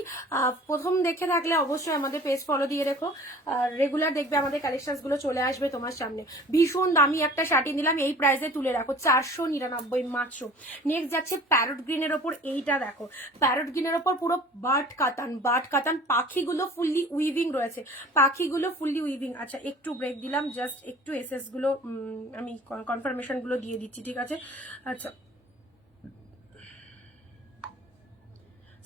প্রথম দেখে থাকলে অবশ্যই আমাদের পেজ ফলো দিয়ে রেখো, রেগুলার দেখবে, আমাদের কালেকশনস গুলো চলে আসবে তোমার সামনে। ভীষণ দামি একটা শাটিন দিলাম, এই প্রাইসে তুলে রাখো, 499 মাত্র। নেক্সট যাচ্ছে প্যারট গ্রিনের ওপর, এইটা দেখো, প্যারট গ্রিনের ওপর পুরো বাট কাতান, বাট কাতান, পাখিগুলো ফুললি উইভিং রয়েছে, পাখিগুলো ফুললি উইভিং। আচ্ছা একটু ব্রেক দিলাম, জাস্ট একটু এসএস গুলো আমি কনফার্মেশন গুলো দিয়ে দিচ্ছি, ঠিক আছে। আচ্ছা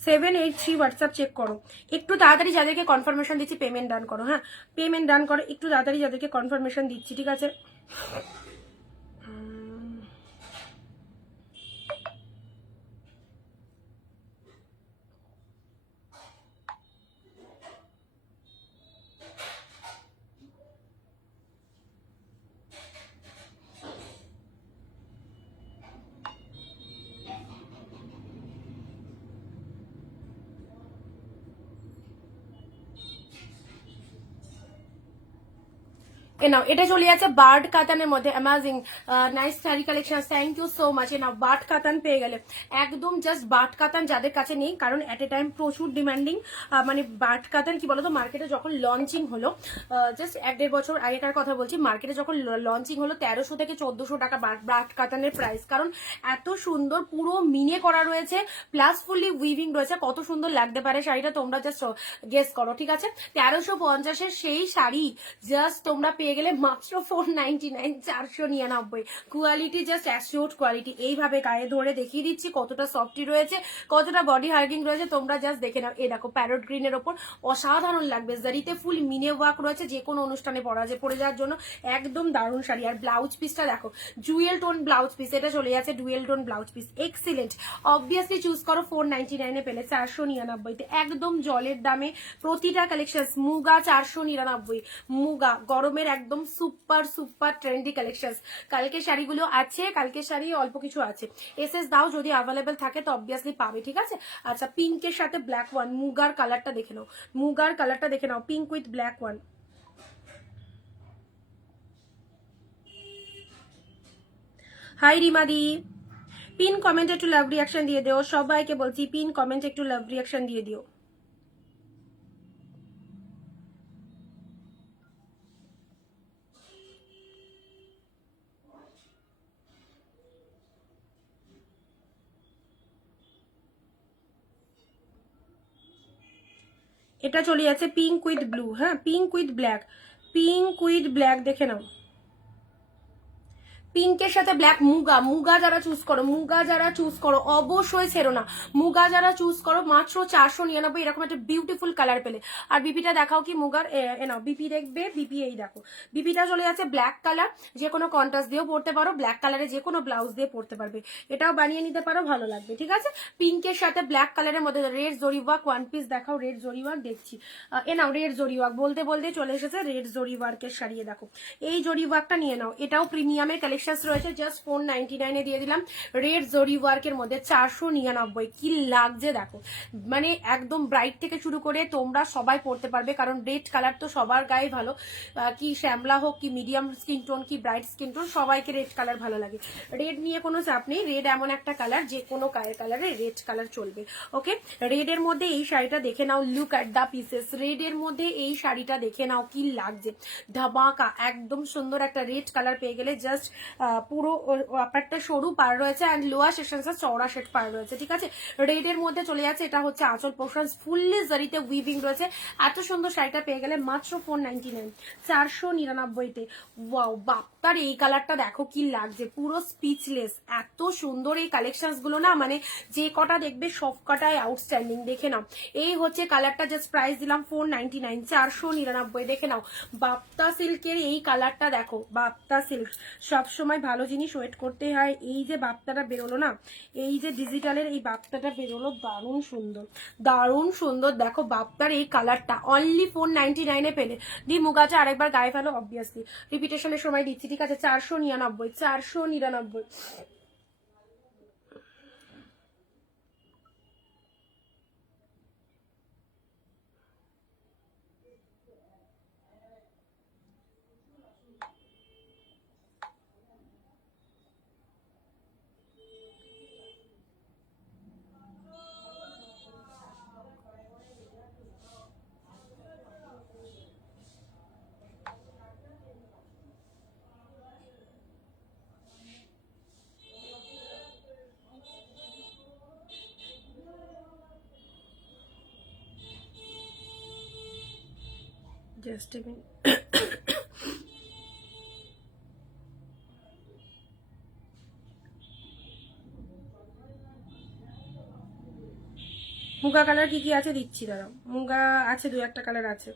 783 হোয়াটসঅ্যাপ চেক করো, একটু তাড়াতাড়ি যাদেরকে কনফার্মেশন দিচ্ছি পেমেন্ট ডান করো, হ্যাঁ পেমেন্ট ডান করো, একটু তাড়াতাড়ি যাদেরকে কনফার্মেশন দিচ্ছি, ঠিক আছে। নাও এটা চলে যাচ্ছে বার্ড কাতানের মধ্যে, amazing nice sari collection, thank you so much. Now bird কাতান পেয়ে গেলে, একদম জাস্ট বার্ড কাতান যাদের কাছে নেই, কারণ এট এ টাইম প্রচুর ডিমান্ডিং, মানে বার্ড কাতান কি বলতো, মার্কেটে যখন লঞ্চিং হলো, জাস্ট 1-1.5 বছর আগেকার কথা বলছি, মার্কেটে যখন লঞ্চিং হলো 1300 থেকে 1400 টাকা বার্ড কাতানের প্রাইস, কারণ এত সুন্দর পুরো মিনে করা রয়েছে, প্লাস ফুললি উইভিং রয়েছে। কত সুন্দর লাগতে পারে শাড়িটা, তোমরা জাস্ট গেস করো, ঠিক আছে। 1350 সেই শাড়ি জাস্ট তোমরা পেয়ে গেলে মাত্র 499, 499। Quality just assured quality. এইভাবে গায়ে ধরে দেখিয়ে দিচ্ছি কতটা সফটি রয়েছে, কতটা বডি হার্গিং রয়েছে, তোমরা জাস্ট দেখে নাও। এই দেখো প্যারট গ্রিনের ওপর অসাধারণ লাগবে, জারিতে ফুল মিনে ওয়ার্ক রয়েছে, যে কোনো অনুষ্ঠানে পরে যাওয়ার জন্য একদম দারুণ শাড়ি। আর ব্লাউজ পিসটা দেখো, ডুয়েল টোন ব্লাউজ পিস, এটা চলে যাচ্ছে dual tone blouse piece, excellent. Obviously choose করো 499 পেলে 499 একদম জলের দামে প্রতিটা কালেকশন। মুগা 499, মুগা গরমের একদম সুপার সুপার ট্রেন্ডি কালেকশন। কালকে শাড়িগুলো আছে, কালকে শাড়ি অল্প কিছু আছে, এসএস দাও, যদি অ্যাভেলেবেল থাকে তো অবভিয়াসলি পাবে, ঠিক আছে। আচ্ছা পিঙ্কের সাথে ব্ল্যাক ওয়ান, মুগার কালারটা দেখে নাও, মুগার কালারটা দেখে নাও, pink with black one. Hi রিমাদি, পিন কমেন্ট একটু লাভ রিয়াকশন দিয়ে দিও, সবাইকে বলছি পিন কমেন্ট একটু লাভ রিয়াকশন দিয়ে দিও। এটা চলে যাচ্ছে পিঙ্ক উইথ ব্লু, হ্যাঁ pink with black, pink with black দেখে নাও, পিঙ্কের সাথে ব্ল্যাক। মুগা, মুগা যারা চুজ করো, মুগা যারা চুজ করো অবশ্যই ছেড়ো না, মুগা যারা চুজ করো মাত্র 499 এরকম একটা বিউটিফুল কালার পেলে। আর বিপিটা দেখাও কি মুগার, নাও বিপি দেখবে, বিপি এই দেখো, বিপিটা চলে যাচ্ছে ব্ল্যাক কালার, যে কোনো কন্ট্রাস্ট দিয়েও পড়তে পারো, ব্ল্যাক কালারে যে কোনো ব্লাউজ দিয়ে পড়তে পারবে, এটাও বানিয়ে নিতে পারো, ভালো লাগবে, ঠিক আছে। পিঙ্কের সাথে ব্ল্যাক কালারের মধ্যে রেড জরি ওয়ার্ক ওয়ান পিস দেখাও, রেড জরি ওয়ার্ক দেখছি, নাও রেড জরি ওয়ার্ক, বলতে বলতে চলে এসেছে রেড জরি ওয়ার্কের শাড়ি, দেখো এই জরি ওয়ার্কটা নিয়ে নাও, এটাও প্রিমিয়ামের কালেকশন রয়েছে, জাস্ট 499 দিয়ে দিলাম, রেড জরি ওয়ার্কের মধ্যে 499। কি লাগছে দেখো, মানে একদম ব্রাইট থেকে শুরু করে তোমরা সবাই পড়তে পারবে, কারণ রেড কালার তো সবার গায়ে ভালো, কি শ্যামলা হোক, কি মিডিয়াম স্কিন টোন, কি ব্রাইট স্কিন টোন, সবাইকে রেড কালার ভালো লাগে। রেড নিয়ে কোনো চাপ নেই, রেড এমন একটা কালার যে কোনো গায়ের কালারে রেড কালার চলবে, ওকে। রেড এর মধ্যে এই শাড়িটা দেখে নাও, look at the pieces, red এর মধ্যে এই শাড়িটা দেখে নাও, কি লাগছে ধামাকা, একদম সুন্দর একটা রেড কালার পেয়ে গেলে। জাস্ট পুরো আপারটা সরু পার রয়েছে অ্যান্ড লোয়ার সেকশনটা চওড়া শেড পার রয়েছে, ঠিক আছে। রেড এর মধ্যে চলে যাচ্ছে, এটা হচ্ছে আঁচল পোর্শন, ফুললি জারিতে উইভিং রয়েছে। এত সুন্দর শাড়িটা পেয়ে গেলে মাত্র 499, 499 তে। ওয়াও বাপ, বাপ্তার এই কালারটা দেখো কি লাগছে, পুরো স্পিচলেস, এত সুন্দর এই কালেকশনস গুলো না, মানে যে কটা দেখবে সব কটাই আউটস্ট্যান্ডিং। দেখে নাও এই হচ্ছে কালারটা, জাস্ট প্রাইস দিলাম 499, 499। দেখে নাও বাপ্তা সিল্কের এই কালারটা দেখো, বাপ্তা সিল্ক সবসময় ভালো জিনিস ওয়েট করতে হয়। এই যে বাপ্তাটা বেরোলো না, এই যে ডিজিটালের এই বাপ্তাটা বেরোলো, দারুণ সুন্দর, দারুণ সুন্দর। দেখো বাপ্তার এই কালারটা অনলি 499 পেলে। দি মুগাটা আরেকবার গায়ে ফেলো, অবভিয়াসলি রিপিটেশনের সময় দিচ্ছি, ঠিক আছে? 499, 499। Just a minute. Muga colour কি কি আছে দিচ্ছি, দাঁড়াও। মুগা আছে, দু একটা কালার আছে।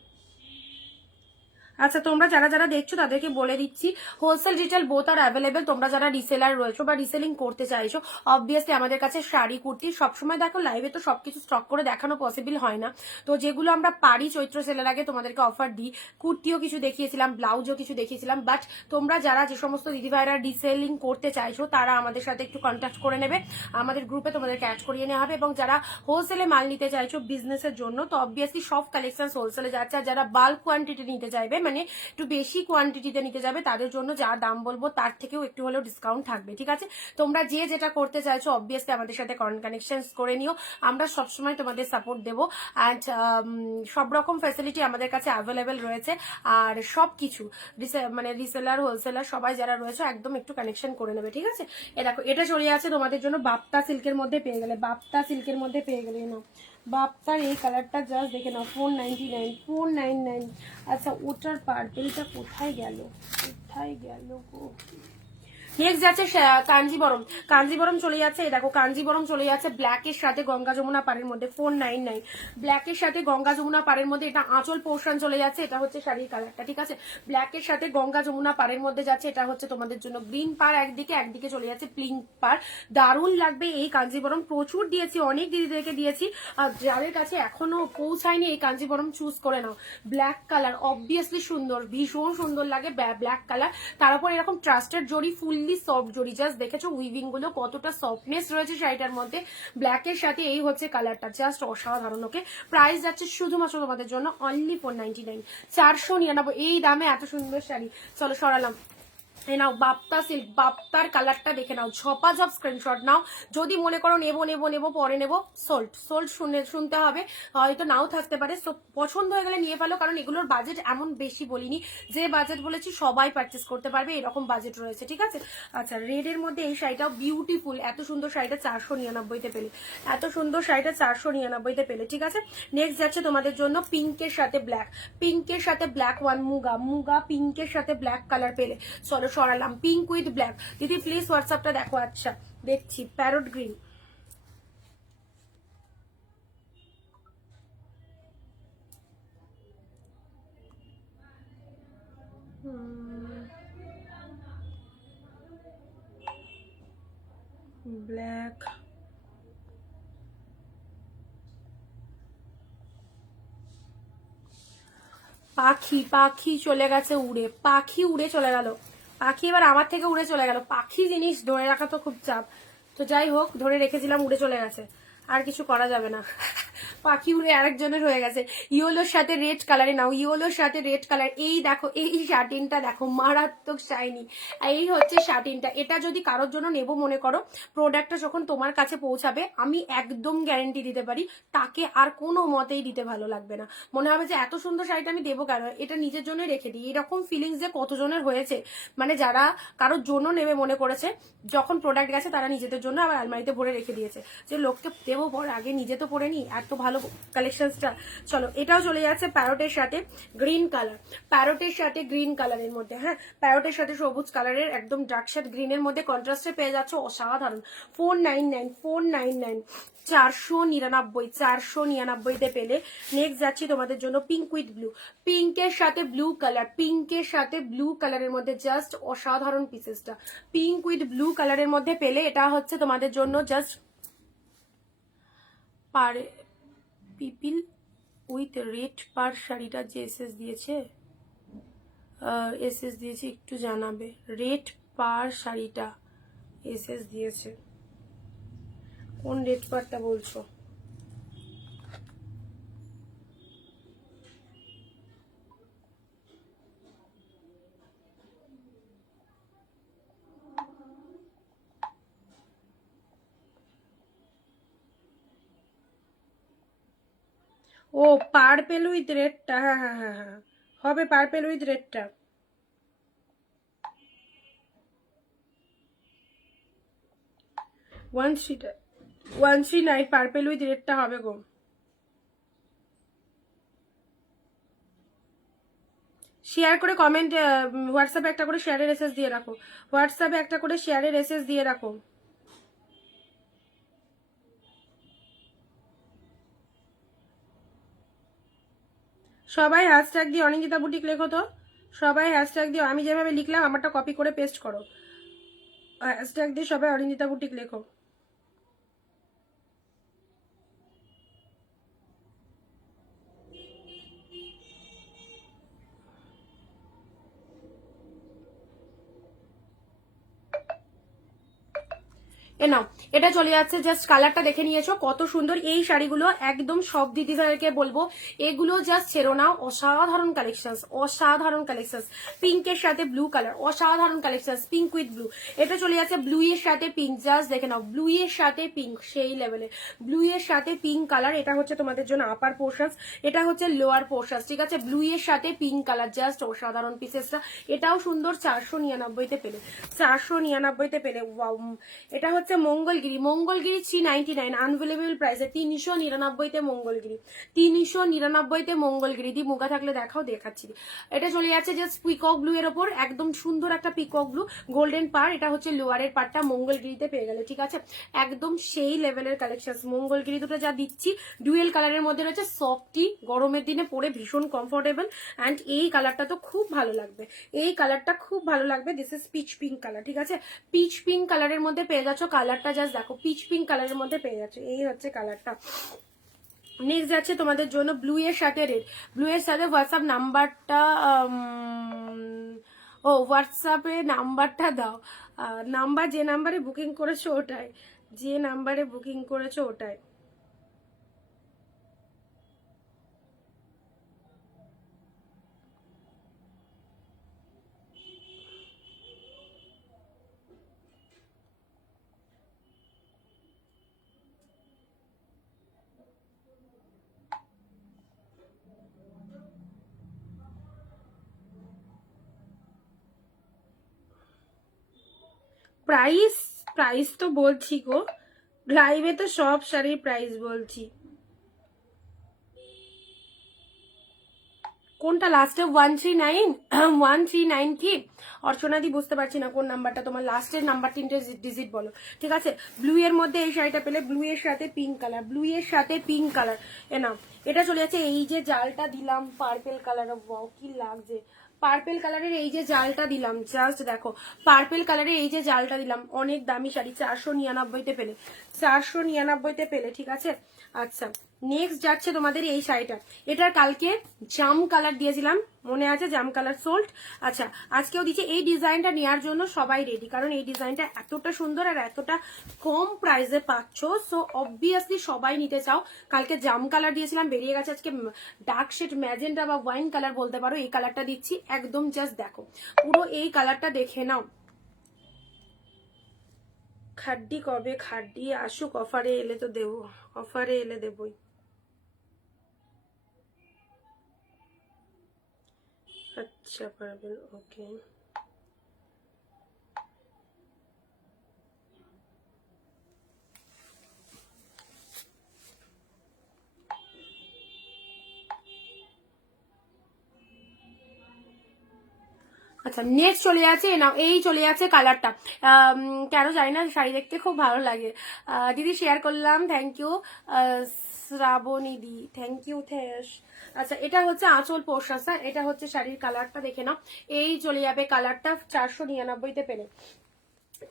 আচ্ছা, তোমরা যারা যারা দেখছো তাদেরকে বলে দিচ্ছি, হোলসেল রিটেল বোথ আর অ্যাভেলেবেল। তোমরা যারা রিসেলার রয়েছো বা রিসেলিং করতে চাইছো, অবভিয়াসলি আমাদের কাছে শাড়ি, কুর্তি সবসময় দেখো লাইভে তো সবকিছু স্টক করে দেখানো পসিবল হয় না, তো যেগুলো আমরা পারি চৈত্র সেলের আগে তোমাদেরকে অফার দিই। কুর্তিও কিছু দেখিয়েছিলাম, ব্লাউজও কিছু দেখিয়েছিলাম, বাট তোমরা যারা যে সমস্ত দিদিভাইরা রিসেলিং করতে চাইছো তারা আমাদের সাথে একটু কন্ট্যাক্ট করে নেবে, আমাদের গ্রুপে তোমাদেরকে অ্যাড করিয়ে নেওয়া হবে। এবং যারা হোলসেলে মাল নিতে চাইছো বিজনেসের জন্য, তো অবভিয়াসলি সব কালেকশন হোলসেলে যাচ্ছে। আর যারা বাল্ক কোয়ান্টিটি নিতে চাইবে, মানে একটু বেশি কোয়ান্টিটিতে নিতে যাবে, তাদের জন্য যা দাম বলবো তার থেকেও একটু হলেও ডিসকাউন্ট থাকবে, ঠিক আছে? তোমরা যে যেটা করতে চাইছো অবভিয়াসলি আমাদের সাথে কানেকশন করে নিও, আমরা সবসময় তোমাদের সাপোর্ট দেবো। অ্যান্ড সব রকম ফ্যাসিলিটি আমাদের কাছে অ্যাভেলেবেল রয়েছে। আর সব কিছু মানে রিসেলার, হোলসেলার সবাই যারা রয়েছে একদম একটু কানেকশন করে নেবে, ঠিক আছে? এ দেখো এটা চলে আছে তোমাদের জন্য বাপ্তা সিল্কের মধ্যে পেয়ে গেলে, বাপ্তা সিল্কের মধ্যে পেয়ে গেলে না বাপ্তার এই কালারটা জাস্ট দেখে নাও, 499, 499। আচ্ছা, ওটার পার্পেলটা কোথায় গেল, কোথায় গেল গো? নেক্সট যাচ্ছে কাঞ্জিবরম, কাঞ্জিবরম চলে যাচ্ছে। এই দেখো কাঞ্জিবরম চলে যাচ্ছে ব্ল্যাকের সাথে গঙ্গা যমুনা পাড়ের মধ্যে, 499। ব্ল্যাকের সাথে গঙ্গা যমুনা পাড়ের মধ্যে, এটা আঁচল পোর্শন চলে যাচ্ছে, এটা হচ্ছে শাড়ির কালারটা, ঠিক আছে? ব্ল্যাকের সাথে গঙ্গা যমুনা পাড়ের মধ্যে যাচ্ছে, এটা হচ্ছে তোমাদের জন্য গ্রিন পার একদিকে, একদিকে চলে যাচ্ছে পিঙ্ক পার। দারুণ লাগবে এই কাঞ্জিবরম, প্রচুর দিয়েছি, অনেক দিদিদেরকে দিয়েছি। আর যাদের কাছে এখনো পৌঁছায়নি এই কাঞ্জিবরম চুজ করে নাও। ব্ল্যাক কালার অবভিয়াসলি সুন্দর, ভীষণ সুন্দর লাগে ব্ল্যাক কালার, তার উপর এরকম ট্রাস্টেড জড়ি, ফুল সফট জড়ি, জাস্ট দেখেছো উইভিং গুলো কতটা সফটনেস রয়েছে শাড়িটার মধ্যে। ব্ল্যাকের সাথে এই হচ্ছে কালারটা, জাস্ট অসাধারণ। ওকে, প্রাইস যাচ্ছে শুধুমাত্র তোমাদের জন্য অনলি 499, 499। এই দামে এত সুন্দর শাড়ি, চলো সরালাম। এই নাও বাপ্তা সিল্ক, বাপ্তার কালারটা দেখে নাও, ঝপাঝপ স্ক্রিনশট নাও। যদি মনে করো নেবো নেবো নেবো পরে নেবো, সোল্ড সোল্ড শুনতে হবে, হয়তো নাও থাকতে পারে। সো পছন্দ হয়ে গেলে নিয়ে ফেলো, কারণ এগুলোর বাজেট এমন বেশি বলিনি, যে বাজেট বলেছি সবাই পারচেস করতে পারবে, এরকম বাজেট রয়েছে, ঠিক আছে? আচ্ছা, রেডের মধ্যে এই শাড়িটাও বিউটিফুল, এত সুন্দর শাড়িটা 499-তে পেলে, এত সুন্দর শাড়িটা 499-তে পেলে, ঠিক আছে? নেক্সট যাচ্ছে তোমাদের জন্য পিঙ্কের সাথে ব্ল্যাক, পিঙ্কের সাথে ব্ল্যাক ওয়ান, মুগা, মুগা পিঙ্কের সাথে ব্ল্যাক কালার পেলে। চলো সরালাম, পিঙ্ক উইথ ব্ল্যাক। দিদি প্লিজ হোয়াটসঅ্যাপটা দেখো। আচ্ছা দেখছি, প্যারট গ্রিন, ব্ল্যাক, পাখি, পাখি চলে গেছে উড়ে, পাখি উড়ে চলে গেল, পাখি এবার আমার থেকে উড়ে চলে গেল। পাখি জিনিস ধরে রাখা তো খুব চাপ, তো যাই হোক ধরে রেখেছিলাম, উড়ে চলে গেছে, আর কিছু করা যাবে না। পাখি উড়ে আরেকজনের হয়ে গেছে। ইয়েলোর সাথে রেড কালারে নাও, ইয়েলোর সাথে রেড কালার। এই দেখো এই শার্টিনটা দেখো, মারাত্মক শাইনি, এই হচ্ছে শার্টিনটা। এটা যদি কারোর জন্য নেবো মনে করো, প্রোডাক্টটা যখন তোমার কাছে পৌঁছাবে, আমি একদম গ্যারেন্টি দিতে পারি তাকে আর কোনো মতেই দিতে ভালো লাগবে না, মনে হবে যে এত সুন্দর শাড়িটা আমি দেবো কেন, এটা নিজের জন্য রেখে দিই। এরকম ফিলিংস যে কতজনের হয়েছে, মানে যারা কারোর জন্য নেবে মনে করেছে, যখন প্রোডাক্ট গেছে তারা নিজেদের জন্য আবার আলমারিতে ভরে রেখে দিয়েছে, যে লোককে দেবো দেবো পরে, আগে নিজে তো পরে নি, এত ভালো কালেকশনসটা। চলো এটাও চলে যাচ্ছে প্যারোটের সাথে গ্রিন কালার, প্যারোটের সাথে গ্রিন কালারের মধ্যে, হ্যাঁ প্যারোটের সাথে সবুজ কালারের একদম ডার্ক শেড গ্রিনের মধ্যে কন্ট্রাস্টে পেয়ে যাচ্ছ, অসাধারণ। 499 499 পেলে। নেক্সট যাচ্ছি তোমাদের জন্য পিঙ্ক উইথ ব্লু, পিঙ্কের সাথে ব্লু কালার, পিঙ্কের সাথে ব্লু কালারের মধ্যে জাস্ট অসাধারণ পিসেসটা। পিঙ্ক উইথ ব্লু কালারের মধ্যে পেলে এটা হচ্ছে তোমাদের জন্য জাস্ট পারে পিপিল উইথ রেড পার শাড়িটা যে এসএস দিয়েছে, এসএস দিয়েছে একটু জানাবে, রেড পার শাড়িটা এসএস দিয়েছে, কোন রেড পারটা বলছো? ও পার্পেল উইথ রেডটা, হ্যাঁ হ্যাঁ হ্যাঁ হ্যাঁ হবে পার্পেল উইথ রেডটা। One three nine purple with রেডটা হবে গো। শেয়ার করে কমেন্ট, হোয়াটসঅ্যাপে একটা করে শেয়ারের এসএস দিয়ে রাখো, হোয়াটসঅ্যাপে একটা করে শেয়ারের এসএস দিয়ে রাখো। সবাই হ্যাশট্যাগ দিয়ে অনিন্দিতা বুটিক লেখো তো, সবাই হ্যাশট্যাগ দিয়ে, আমি যেভাবে লিখলাম আমারটা কপি করে পেস্ট করো, হ্যাশট্যাগ দিয়ে সবাই অনিন্দিতা বুটিক লেখো। এ নাও, এটা চলে যাচ্ছে, জাস্ট কালারটা দেখে নিয়েছো কত সুন্দর এই শাড়িগুলো, একদম সব দিদিভাইকে বলবো এগুলো জাস্ট ছেড়ো না, অসাধারণ কালেকশনস, অসাধারণ কালেকশনস। পিঙ্কের সাথে ব্লু কালার, অসাধারণ কালেকশনস, পিঙ্ক উইথ ব্লু। এটা চলে যাচ্ছে ব্লু এর সাথে পিঙ্ক, জাস্ট দেখে নাও, ব্লু এর সাথে পিঙ্ক সেই লেভেলে, ব্লু এর সাথে পিঙ্ক কালার। এটা হচ্ছে তোমাদের জন্য আপার পোর্শনস, এটা হচ্ছে লোয়ার পোর্শনস, ঠিক আছে। ব্লু এর সাথে পিঙ্ক কালার, জাস্ট অসাধারণ পিসেসটা। এটাও সুন্দর, 499 পেলে, 499 পেলে। ওয়াও, এটা হচ্ছে মঙ্গলগিরি, মঙ্গলগিরি 399 আনভেলেবল প্রাইসে, 399 মঙ্গলগিরি, 399 মঙ্গলগিরি। দি মুগা থাকলে দেখাও, দেখাচ্ছি। এটা চলে যাচ্ছে জাস্ট পিকক ব্লু এর ওপর, একদম সুন্দর একটা পিকক ব্লু, গোল্ডেন পার। এটা হচ্ছে লোয়ারের পারটা মঙ্গলগিরিতে পেয়ে গেলে, ঠিক আছে। একদম সেই লেভেলের কালেকশন। মঙ্গলগিরি দুটো যা দিচ্ছি ডুয়েল কালারের মধ্যে রয়েছে, সফটি, গরমের দিনে পরে ভীষণ কমফোর্টেবল। অ্যান্ড এই কালারটা তো খুব ভালো লাগবে, এই কালারটা খুব ভালো লাগবে। This is pitch pink colour, ঠিক আছে। পিচ পিঙ্ক কালারের মধ্যে পেয়ে যাচ্ছ, কালারটা জাস্ট দেখো, পিচ পিঙ্ক কালারের মধ্যে পেয়ে যাচ্ছে, এই হচ্ছে কালারটা। নেক্সট যাচ্ছে তোমাদের জন্য ব্লু এর সাথে রেড, ব্লু এর সাথে হোয়াটসঅ্যাপ নাম্বারটা, ও হোয়াটসঅ্যাপে নাম্বারটা দাও, নাম্বার যে নাম্বারে বুকিং করেছো ওটাই, যে নাম্বারে বুকিং করেছো ওটাই। প্রাইস, প্রাইস তো বলছি গো, লাইভে তো সব শাড়ির প্রাইস বলছি। কোনটা লাস্টে 139, 139 কি অর্চনাদি? বুঝতে পারছি না কোন নাম্বারটা তোমার, লাস্টের নাম্বার 3টে ডিজিট বলো, ঠিক আছে। ব্লু এর মধ্যে এই শাড়িটা পেলে, ব্লু এর সাথে পিঙ্ক কালার, ব্লু এর সাথে পিঙ্ক কালার। এ নাও, এটা চলে যাচ্ছে, এই যে জালটা দিলাম পার্পেল কালার, ওয়াও কি লাগছে, পার্পেল কালারের এই যে জালটা দিলাম, জাস্ট দেখো, পার্পেল কালারের এই যে জালটা দিলাম, অনেক দামি শাড়ি, 499 পেলে, 499 পেলে, ঠিক আছে। আচ্ছা, নেক্সট যাচ্ছে তোমাদের এই শাড়িটা, এটার কালকে জাম কালার দিয়েছিলাম, মনে আছে, জাম কালার সোল্ড। আচ্ছা, আজকেও দিচ্ছে। এই ডিজাইনটা নেওয়ার জন্য সবাই রেডি, কারণ এই ডিজাইনটা এতটা সুন্দর আর এতটা কম প্রাইসে পাচ্ছ, সো অবভিয়াসলি সবাই নিতে চাও। কালকে জাম কালার দিয়েছিলাম, বেরিয়ে গেছে আজকে ডার্ক শেড ম্যাজেন্টা বা ওয়াইন কালার বলতে পারো, এই কালারটা দিচ্ছি একদম, জাস্ট দেখো পুরো এই কালারটা দেখে নাও। খাড্ডি কবে, খাড্ডি আসুক, অফারে এলে তো দেবো, অফারে এলে দেবই। আচ্ছা পারবেন, ওকে। আচ্ছা নেক্সট চলে যাচ্ছে না, এই চলে যাচ্ছে কালারটা। কেন জানি না, শাড়ি দেখতে খুব ভালো লাগে। দিদি শেয়ার করলাম, থ্যাংক ইউ। শ্রাবণী দি, থ্যাংক ইউ। আচ্ছা এটা হচ্ছে আঁচল পোর্শন, এটা হচ্ছে শাড়ির কালারটা, দেখে নাও। এই চলে যাবে কালারটা 499-তে পেলে,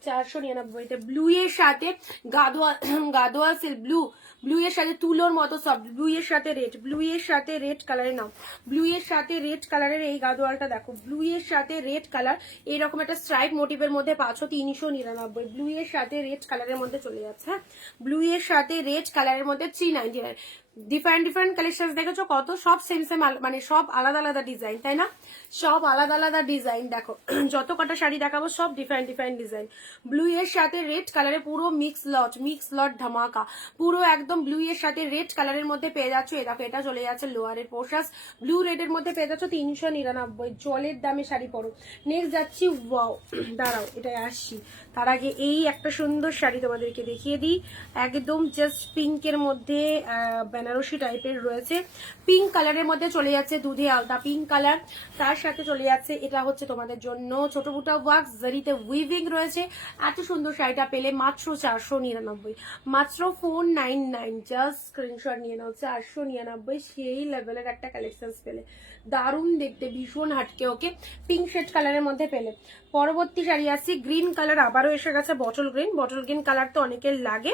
499-তে। ব্লু এর সাথে গাদোয়া, গাদোয়া সিল্ক ব্লু, ব্লু এর সাথে তুলোর মতো সফট, ব্লু এর সাথে রেড, ব্লু এর সাথে রেড কালারের নাও, ব্লু এর সাথে রেড কালারের এই গাদোয়ালটা দেখো, ব্লু এর সাথে রেড কালার, এইরকম একটা স্ট্রাইপ মোটিভের মধ্যে পাচ্ছ 399। ব্লু এর সাথে রেড কালারের মধ্যে চলে যাচ্ছে, হ্যাঁ, ব্লু এর সাথে রেড কালারের মধ্যে 399। ডিফারেন্ট ডিফারেন্ট কালেকশন দেখেছো কত, সব সেম সেম, মানে সব আলাদা আলাদা ডিজাইন, তাই না? সব আলাদা আলাদা ডিজাইন দেখো, যত কটা শাড়ি দেখাবো সব ডিফারেন্ট ডিফারেন্ট ডিজাইন। ব্লু এর সাথে রেড কালারে পুরো মিক্স লট ধামাকা, পুরো একদম ব্লু এর সাথে রেড কালারের মধ্যে পেয়ে যাচ্ছ। এ দেখো এটা চলে যাচ্ছে লোয়ারের পোশাক, ব্লু রেড এর মধ্যে পেয়ে যাচ্ছ 399, জলের দামে শাড়ি পরো। নেক্সট যাচ্ছি, ওয়াও দাঁড়াও এটাই আসছি, তার আগে এই একটা সুন্দর শাড়ি তোমাদেরকে দেখিয়ে দিই, একদম জাস্ট পিঙ্কের মধ্যে বেনারসি টাইপের রয়েছে, পিঙ্ক কালারের মধ্যে চলে যাচ্ছে, দুধে আলতা পিঙ্ক কালার, তার সাথে চলে যাচ্ছে এটা হচ্ছে তোমাদের জন্য ছোট বুটা ওয়ার্ক, জারিতে উইভিং রয়েছে। এত সুন্দর শাড়িটা পেলে মাত্র 499, মাত্র 499, জাস্ট স্ক্রিনশট নিয়ে নাও, 499 সেই লেভেলের একটা কালেকশন পেলে, দারুণ দেখতে, ভীষণ হাটকে, ওকে পিঙ্ক শেড কালারের মধ্যে পেলে। পরবর্তী শাড়ি আসছি, গ্রিন কালার আবারও এসে গেছে, bottle green, bottle green colour তো অনেকের লাগে,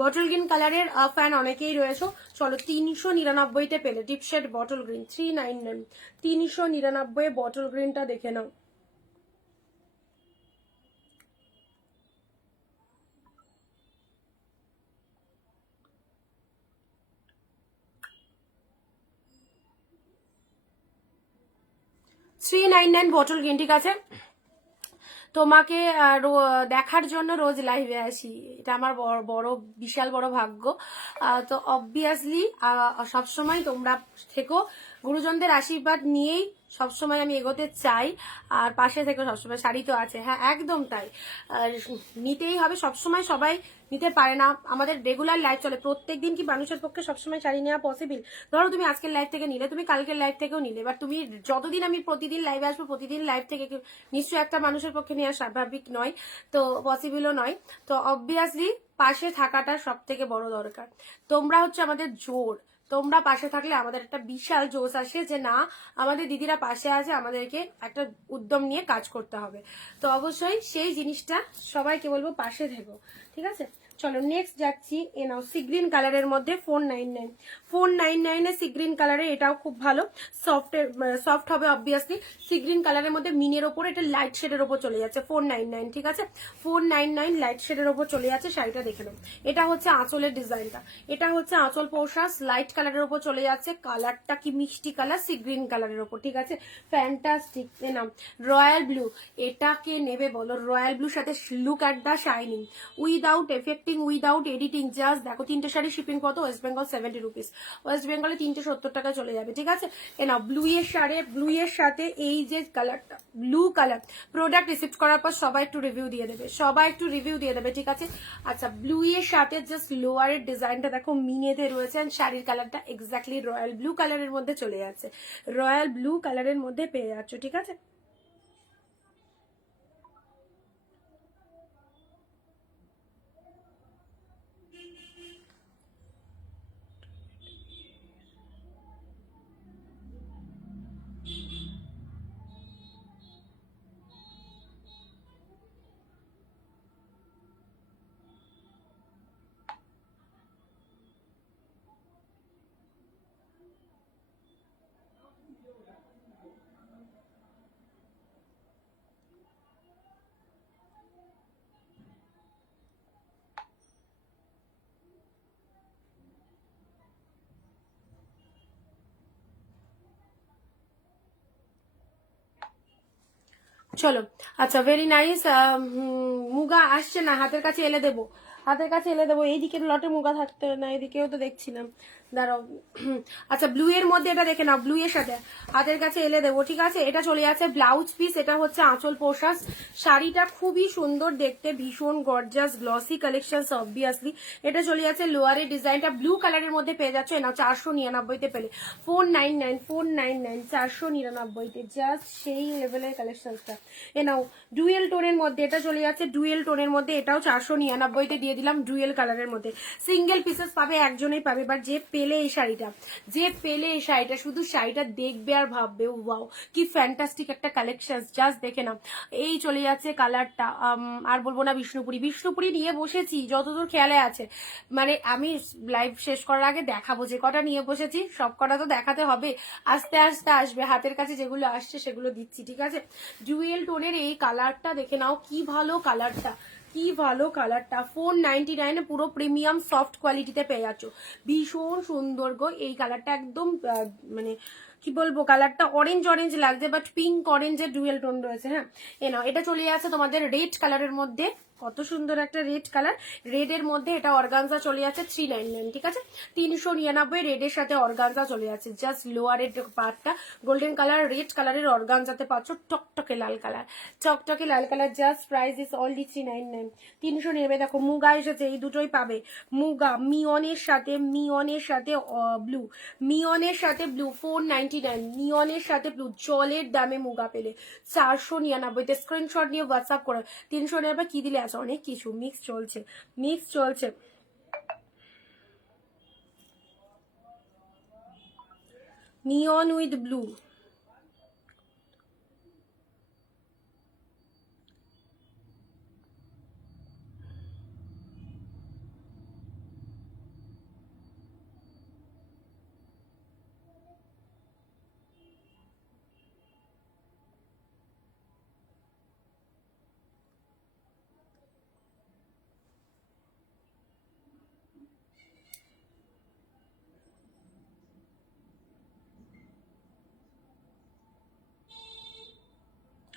বটল গ্রিন কালারের ফ্যান অনেকেই রয়েছে। চলো 399-তে পেলে deep shade bottle green, 399, 399 bottle গ্রিনটা দেখে নাও। বটল গ্রিন, ঠিক আছে? তোমাকে দেখার জন্য রোজ লাইভে আসি, এটা আমার বড় বিশাল বড় ভাগ্য। তো অবভিয়াসলি সবসময় তোমরা থেকো, গুরুজনদের আশীর্বাদ নিয়েই সবসময় আমি এগোতে চাই, আর পাশে থেকে সবসময়, শাড়ি তো আছে, হ্যাঁ একদম তাই, নিতেই হবে সবসময়, সবাই নিতে পারে না, আমাদের রেগুলার লাইফ চলে, প্রত্যেকদিন কি মানুষের পক্ষে সবসময় শাড়ি নেওয়া পসিবল? ধরো তুমি আজকের লাইফ থেকে নিলে, তুমি কালকের লাইফ থেকেও নিলে, এবার তুমি যতদিন আমি প্রতিদিন লাইভে আসবো, প্রতিদিন লাইভ থেকে নিশ্চয়ই একটা মানুষের পক্ষে নেওয়া স্বাভাবিক নয়, তো পসিবলও নয়। তো অবভিয়াসলি পাশে থাকাটা সব থেকে বড় দরকার, তোমরা হচ্ছে আমাদের জোর, তোমরা পাশে থাকলে আমাদের একটা বিশাল জোশ আসে যে না আমাদের দিদিরা পাশে আছে, আমাদেরকে একটা উদ্যম নিয়ে কাজ করতে হবে। তো অবশ্যই সেই জিনিসটা সবাইকে বলবো, পাশে থেকো, ঠিক আছে? চলো নেক্সট যাচ্ছি, এ নাও সি গ্রিন কালারের মধ্যে 499, 499 সি গ্রিন কালারে, এটাও খুব ভালো, সফট হবে অবভিয়াসলি, সি গ্রিন কালারের মধ্যে মিনের ওপর, এটা লাইট শেডের ওপর চলে যাচ্ছে, 499, ঠিক আছে? 499 লাইট শেডের ওপর চলে যাচ্ছে, শাড়িটা দেখে নাও। এটা হচ্ছে আঁচলের ডিজাইনটা, এটা হচ্ছে আঁচল পোশাক, লাইট কালারের ওপর চলে যাচ্ছে, কালারটা কি মিষ্টি কালার, সি গ্রিন কালারের ওপর, ঠিক আছে? ফ্যান্টাস্টিক। নাম রয়্যাল ব্লু, এটাকে নেবে বলো, রয়্যাল ব্লুর সাথে look at the shining, without affecting, without editing, just দেখো, 3টে শাড়ি শিপিং কত, ওয়েস্ট বেঙ্গল 70 রুপিস, ওয়েস্ট বেঙ্গলে 3টে 70 টাকা চলে যাবে, ঠিক আছে? নাও ব্লু এর শাড়ি, ব্লু এর সাথে এই যে কালারটা, ব্লু কালার, প্রোডাক্ট রিসিভ করার পর সবাই একটু রিভিউ দিয়ে দেবে, সবাই একটু রিভিউ দিয়ে দেবে, ঠিক আছে? আচ্ছা ব্লু এর সাথে জাস্ট লোয়ারের ডিজাইনটা দেখো মিনেতে রয়েছে, এন্ড শাড়ির কালারটা এক্স্যাক্টলি রয়্যাল ব্লু কালারের মধ্যে চলে যাচ্ছে, রয়্যাল ব্লু কালারের মধ্যে পেয়ে যাচ্ছ, ঠিক আছে? চলো আচ্ছা ভেরি নাইস, মুগা আসছে না, হাতের কাছে এলে দেবো, হাতের কাছে এলে দেবো। এইদিকে লটে মুগা থাকতে না, এদিকেও তো দেখছিলাম, দাঁড়াও। আচ্ছা ব্লু এর মধ্যে এটা দেখে নাও, ব্লু এর সাথে হাতের কাছে এলে দেবো, ঠিক আছে। এটা চলে যাচ্ছে ব্লাউজ পিস, এটা হচ্ছে আঁচল পোশাক। শাড়িটা খুবই সুন্দর দেখতে, ভীষণ গর্জাস গ্লসি কালেকশন অবভিয়াসলি। এটা চলে যাচ্ছে লোয়ারের ডিজাইনটা ব্লু কালারের মধ্যে পেয়ে যাচ্ছে না 499-তে পেলে 499 499-তে, জাস্ট সেই লেভেলের কালেকশনটা। এ নাও ডুয়েল টোনের মধ্যে এটা চলে যাচ্ছে, ডুয়েল টোনের মধ্যে এটাও 499-তে দিয়ে দিলাম, ডুয়েল কালারের মধ্যে। সিঙ্গেল পিসেস পাবে, একজনেই পাবে, বাট যে পেলে এই শাড়িটা, যে পেলে এই শাড়িটা শুধু শাড়িটা দেখবে আর ভাববে ওয়াও কি ফ্যান্টাস্টিক একটা কালেকশন, জাস্ট দেখে নাও। এই চলে যাচ্ছে কালারটা, আর বলবো না, বিষ্ণুপুরি। বিষ্ণুপুরি নিয়ে বসেছি যতদূর খেয়ালে আছে, মানে আমি লাইভ শেষ করার আগে দেখাবো যে কটা নিয়ে বসেছি, সব কটা তো দেখাতে হবে, আস্তে আস্তে আসবে, হাতের কাছে যেগুলো আসছে সেগুলো দিচ্ছি, ঠিক আছে। ডুয়েল টোনের এই কালারটা দেখে নাও, কি ভালো কালারটা, কি ভালো কালারটা। 499-এ পুরো প্রিমিয়াম সফট কোয়ালিটিতে পেয়ে যাচ্ছ, ভীষণ সুন্দর গো এই কালারটা, একদম মানে কি বলবো, কালারটা অরেঞ্জ অরেঞ্জ লাগছে, বাট পিঙ্ক অরেঞ্জের ডুয়েল টোন রয়েছে। হ্যাঁ এ নাও, এটা চলে যাচ্ছে তোমাদের রেড কালারের মধ্যে, কত সুন্দর একটা রেড কালার, রেড এর মধ্যে এটা অর্গানজা চলে যাচ্ছে 399, ঠিক আছে। 399 রেডের সাথে অর্গানজা চলে যাচ্ছে, জাস্ট লোয়ারের পার্টটা গোল্ডেন কালার, রেড কালারের অর্গানজাতে পাচ্ছ টকটকে লাল কালার, টকটকে লাল colour. Just price is only 399, 399। দেখো মুগা এসেছে, এই দুটোই পাবে, মুগা মিয়নের সাথে, মিয়নের সাথে ব্লু, মিয়নের সাথে ব্লু 499, মিয়নের সাথে ব্লু, জলের দামে মুগা পেলে 499-তে। স্ক্রিনশট নিয়ে হোয়াটসঅ্যাপ করে। 399 কি দিলে আছে, অনেক কিছু মিক্স চলছে, মিক্স চলছে। নিয়ন উইথ ব্লু,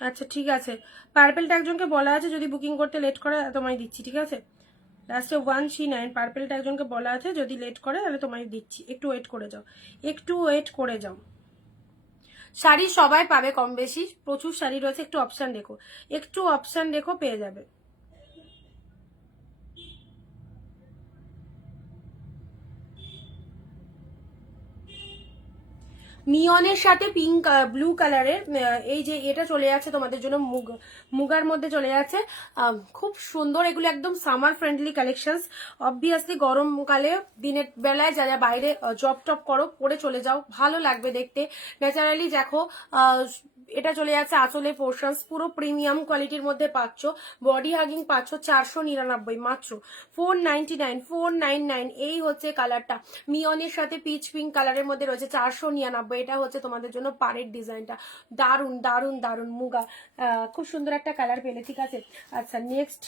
আচ্ছা ঠিক আছে। পার্পেলটা একজনকে বলা আছে যদি বুকিং করতে লেট করে তোমায় দিচ্ছি, ঠিক আছে। লাস্টে 139, পার্পেলটা একজনকে বলা আছে যদি লেট করে তাহলে তোমায় দিচ্ছি, একটু ওয়েট করে যাও, একটু ওয়েট করে যাও। শাড়ি সবাই পাবে কম বেশি, প্রচুর শাড়ি রয়েছে, একটু অপশন দেখো, একটু অপশন দেখো, পেয়ে যাবে। নিয়নের সাথে পিঙ্ক ব্লু কালারের এই যে এটা চলে যাচ্ছে তোমাদের জন্য, মুগার মধ্যে চলে যাচ্ছে, খুব সুন্দর। এগুলো একদম সামার ফ্রেন্ডলি কালেকশনস, অবভিয়াসলি গরমকালে দিনের বেলায় যা যা বাইরে জব টপ করো পরে চলে যাও, ভালো লাগবে দেখতে। ন্যাচারালি দেখো এটা চলে যাচ্ছে আঁচলের পোর্শনস, পুরো প্রিমিয়াম কোয়ালিটির মধ্যে পাচ্ছ, বডি হাগিং পাচ্ছ 499 মাত্র, 499, 499। এই হচ্ছে কালারটা, মিয়নের সাথে পিচ পিঙ্ক কালারের মধ্যে রয়েছে 499। এটা হচ্ছে তোমাদের জন্য পাড়ের ডিজাইনটা, দারুন দারুন দারুন মুগা, খুব সুন্দর একটা কালার পেলে, ঠিক আছে। আচ্ছা নেক্সট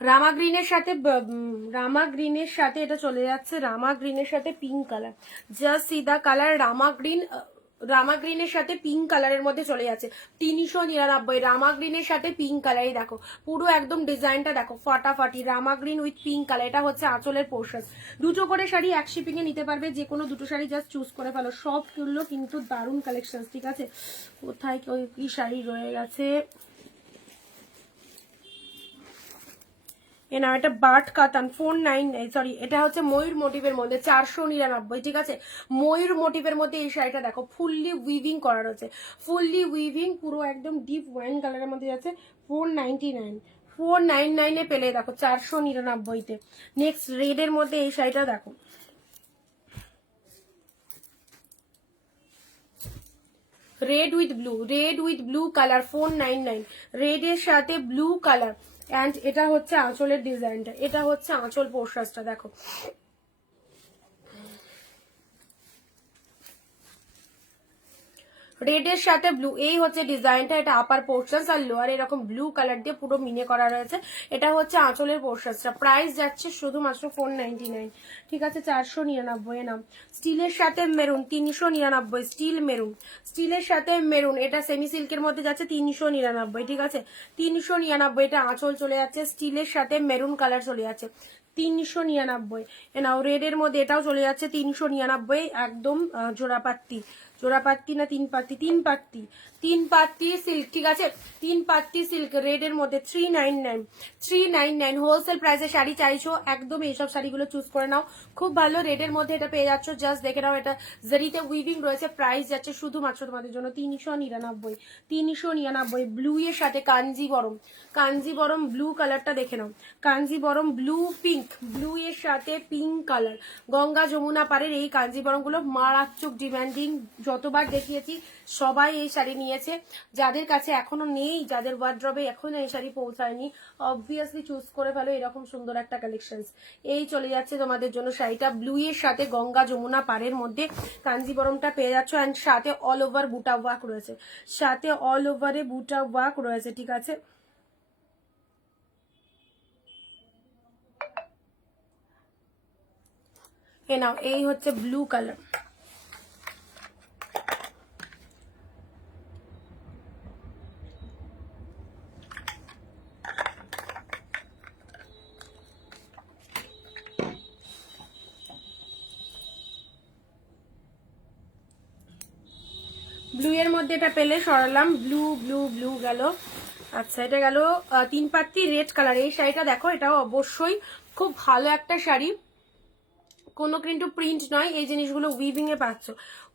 রামা গ্রিনের সাথে, রামা গ্রিনের সাথে এটা চলে যাচ্ছে, রামা গ্রিনের সাথে পিঙ্ক কালার, জাস্ট সিদা কালার, রামা গ্রিন, রামা গ্রিনের সাথে পিঙ্ক কালারের মধ্যে চলে যাচ্ছে 399। রামা গ্রিনের সাথে পিঙ্ক কালারই দেখো, পুরো একদম ডিজাইনটা দেখো ফাটাফাটি, রামা গ্রিন উইথ পিঙ্ক কালার। এটা হচ্ছে আঁচলের পোর্শন, দুটো করে শাড়ি এক শিপিং এ নিতে পারবে, যে কোনো দুটো শাড়ি জাস্ট চুজ করে ফেলো, সবগুলো কিন্তু দারুণ কালেকশন, ঠিক আছে। কোথায় কি শাড়ি রয়ে গেছে, এ না এটা বাট কাতান 499, সরি এটা হচ্ছে ময়ূর মোটিভের মধ্যে 499, ঠিক আছে। ময়ূর মোটিভের মধ্যে এই শাড়িটা দেখো, ফুললি উইভিং করা রয়েছে, ফুললি উইভিং, পুরো একদম ডিপ ওয়াইন কালারের মধ্যে যাচ্ছে 499, 499-এ পেলে দেখো 499-তে। নেক্সট রেড এর মধ্যে এই শাড়িটা দেখো, red with blue, red with blue colour 499, red এর সাথে ব্লু কালার। অ্যান্ড এটা হচ্ছে আঁচলের ডিজাইনটা, এটা হচ্ছে আঁচল পোর্শনটা দেখো, রেডের সাথে ব্লু, এই হচ্ছে ডিজাইনটা। এটা আপার পোর্শন আর লোয়ার এরকম ব্লু কালার দিয়ে পুরো মিনে করা রয়েছে। এটা হচ্ছে আঁচলের পোর্শনটা। প্রাইস যাচ্ছে শুধুমাত্র 499, ঠিক আছে, 499 নাম। স্টিলের সাথে মেরুন 399, স্টিল মেরুন, স্টিলের সাথে মেরুন, এটা সেমি সিল্কের মধ্যে যাচ্ছে 399, ঠিক আছে, 399। এটা আঁচল চলে যাচ্ছে, স্টিলের সাথে মেরুন কালার চলে যাচ্ছে 399। নাও রেডের মধ্যে এটাও চলে যাচ্ছে 399, একদম জোড়াপাত্তি, জোড়াপাত্তি না তিন পাত্তি, তিন পাত্তি সিল্ক, ঠিক আছে, তিন পাত্তি সিল্ক রেডের মধ্যে 399 হোলসেল প্রাইসে শাড়ি চাইছো একদম এইসব শাড়িগুলো চুজ করে নাও, খুব ভালো রেডের মধ্যে এটা পেয়ে যাচ্ছ। জাস্ট দেখে নাও, এটা জারিতে উইভিং রয়েছে। প্রাইস যাচ্ছে শুধুমাত্র তোমাদের জন্য 399। ব্লু এর সাথে কাঞ্জিবরম ব্লু কালারটা দেখে নাও, কাঞ্জিবরম ব্লু পিঙ্ক, ব্লু এর সাথে পিঙ্ক কালার, গঙ্গা যমুনা পাড়ের এই কাঞ্জিবরম গুলো মারাত্মক ডিমান্ডিং। যতবার দেখিয়েছি সবাই এই শাড়ি নিয়েছে। যাদের কাছে এখনো নেই, যাদের ওয়ার্ড্রবে এখনো এই শাড়ি পৌঁছায়নি, অবভিয়াসলি চুজ করে ফেলো এরকম সুন্দর একটা কালেকশন। এই চলে যাচ্ছে তোমাদের জন্য শাড়িটা, ব্লু এর সাথে গঙ্গা যমুনা পাড়ের মধ্যে কাঞ্জিবরমটা পেয়ে যাচ্ছ। অ্যান্ড সাথে অল ওভার বুটা ওয়ার্ক রয়েছে, সাথে অল ওভারে বুটা ওয়ার্ক রয়েছে, ঠিক আছে। এ নাও, এই হচ্ছে ব্লু কালার। ব্লু এর মধ্যে এটা পেলে সরালাম, ব্লু ব্লু ব্লু গেল। আচ্ছা, এটা গেল তিন পাত্তি রেড কালার। এই শাড়িটা দেখো, এটাও অবশ্যই খুব ভালো একটা শাড়ি, কোনো কিন্তু প্রিন্ট নয়, এই জিনিসগুলো উইভিং এ পাচ্ছ,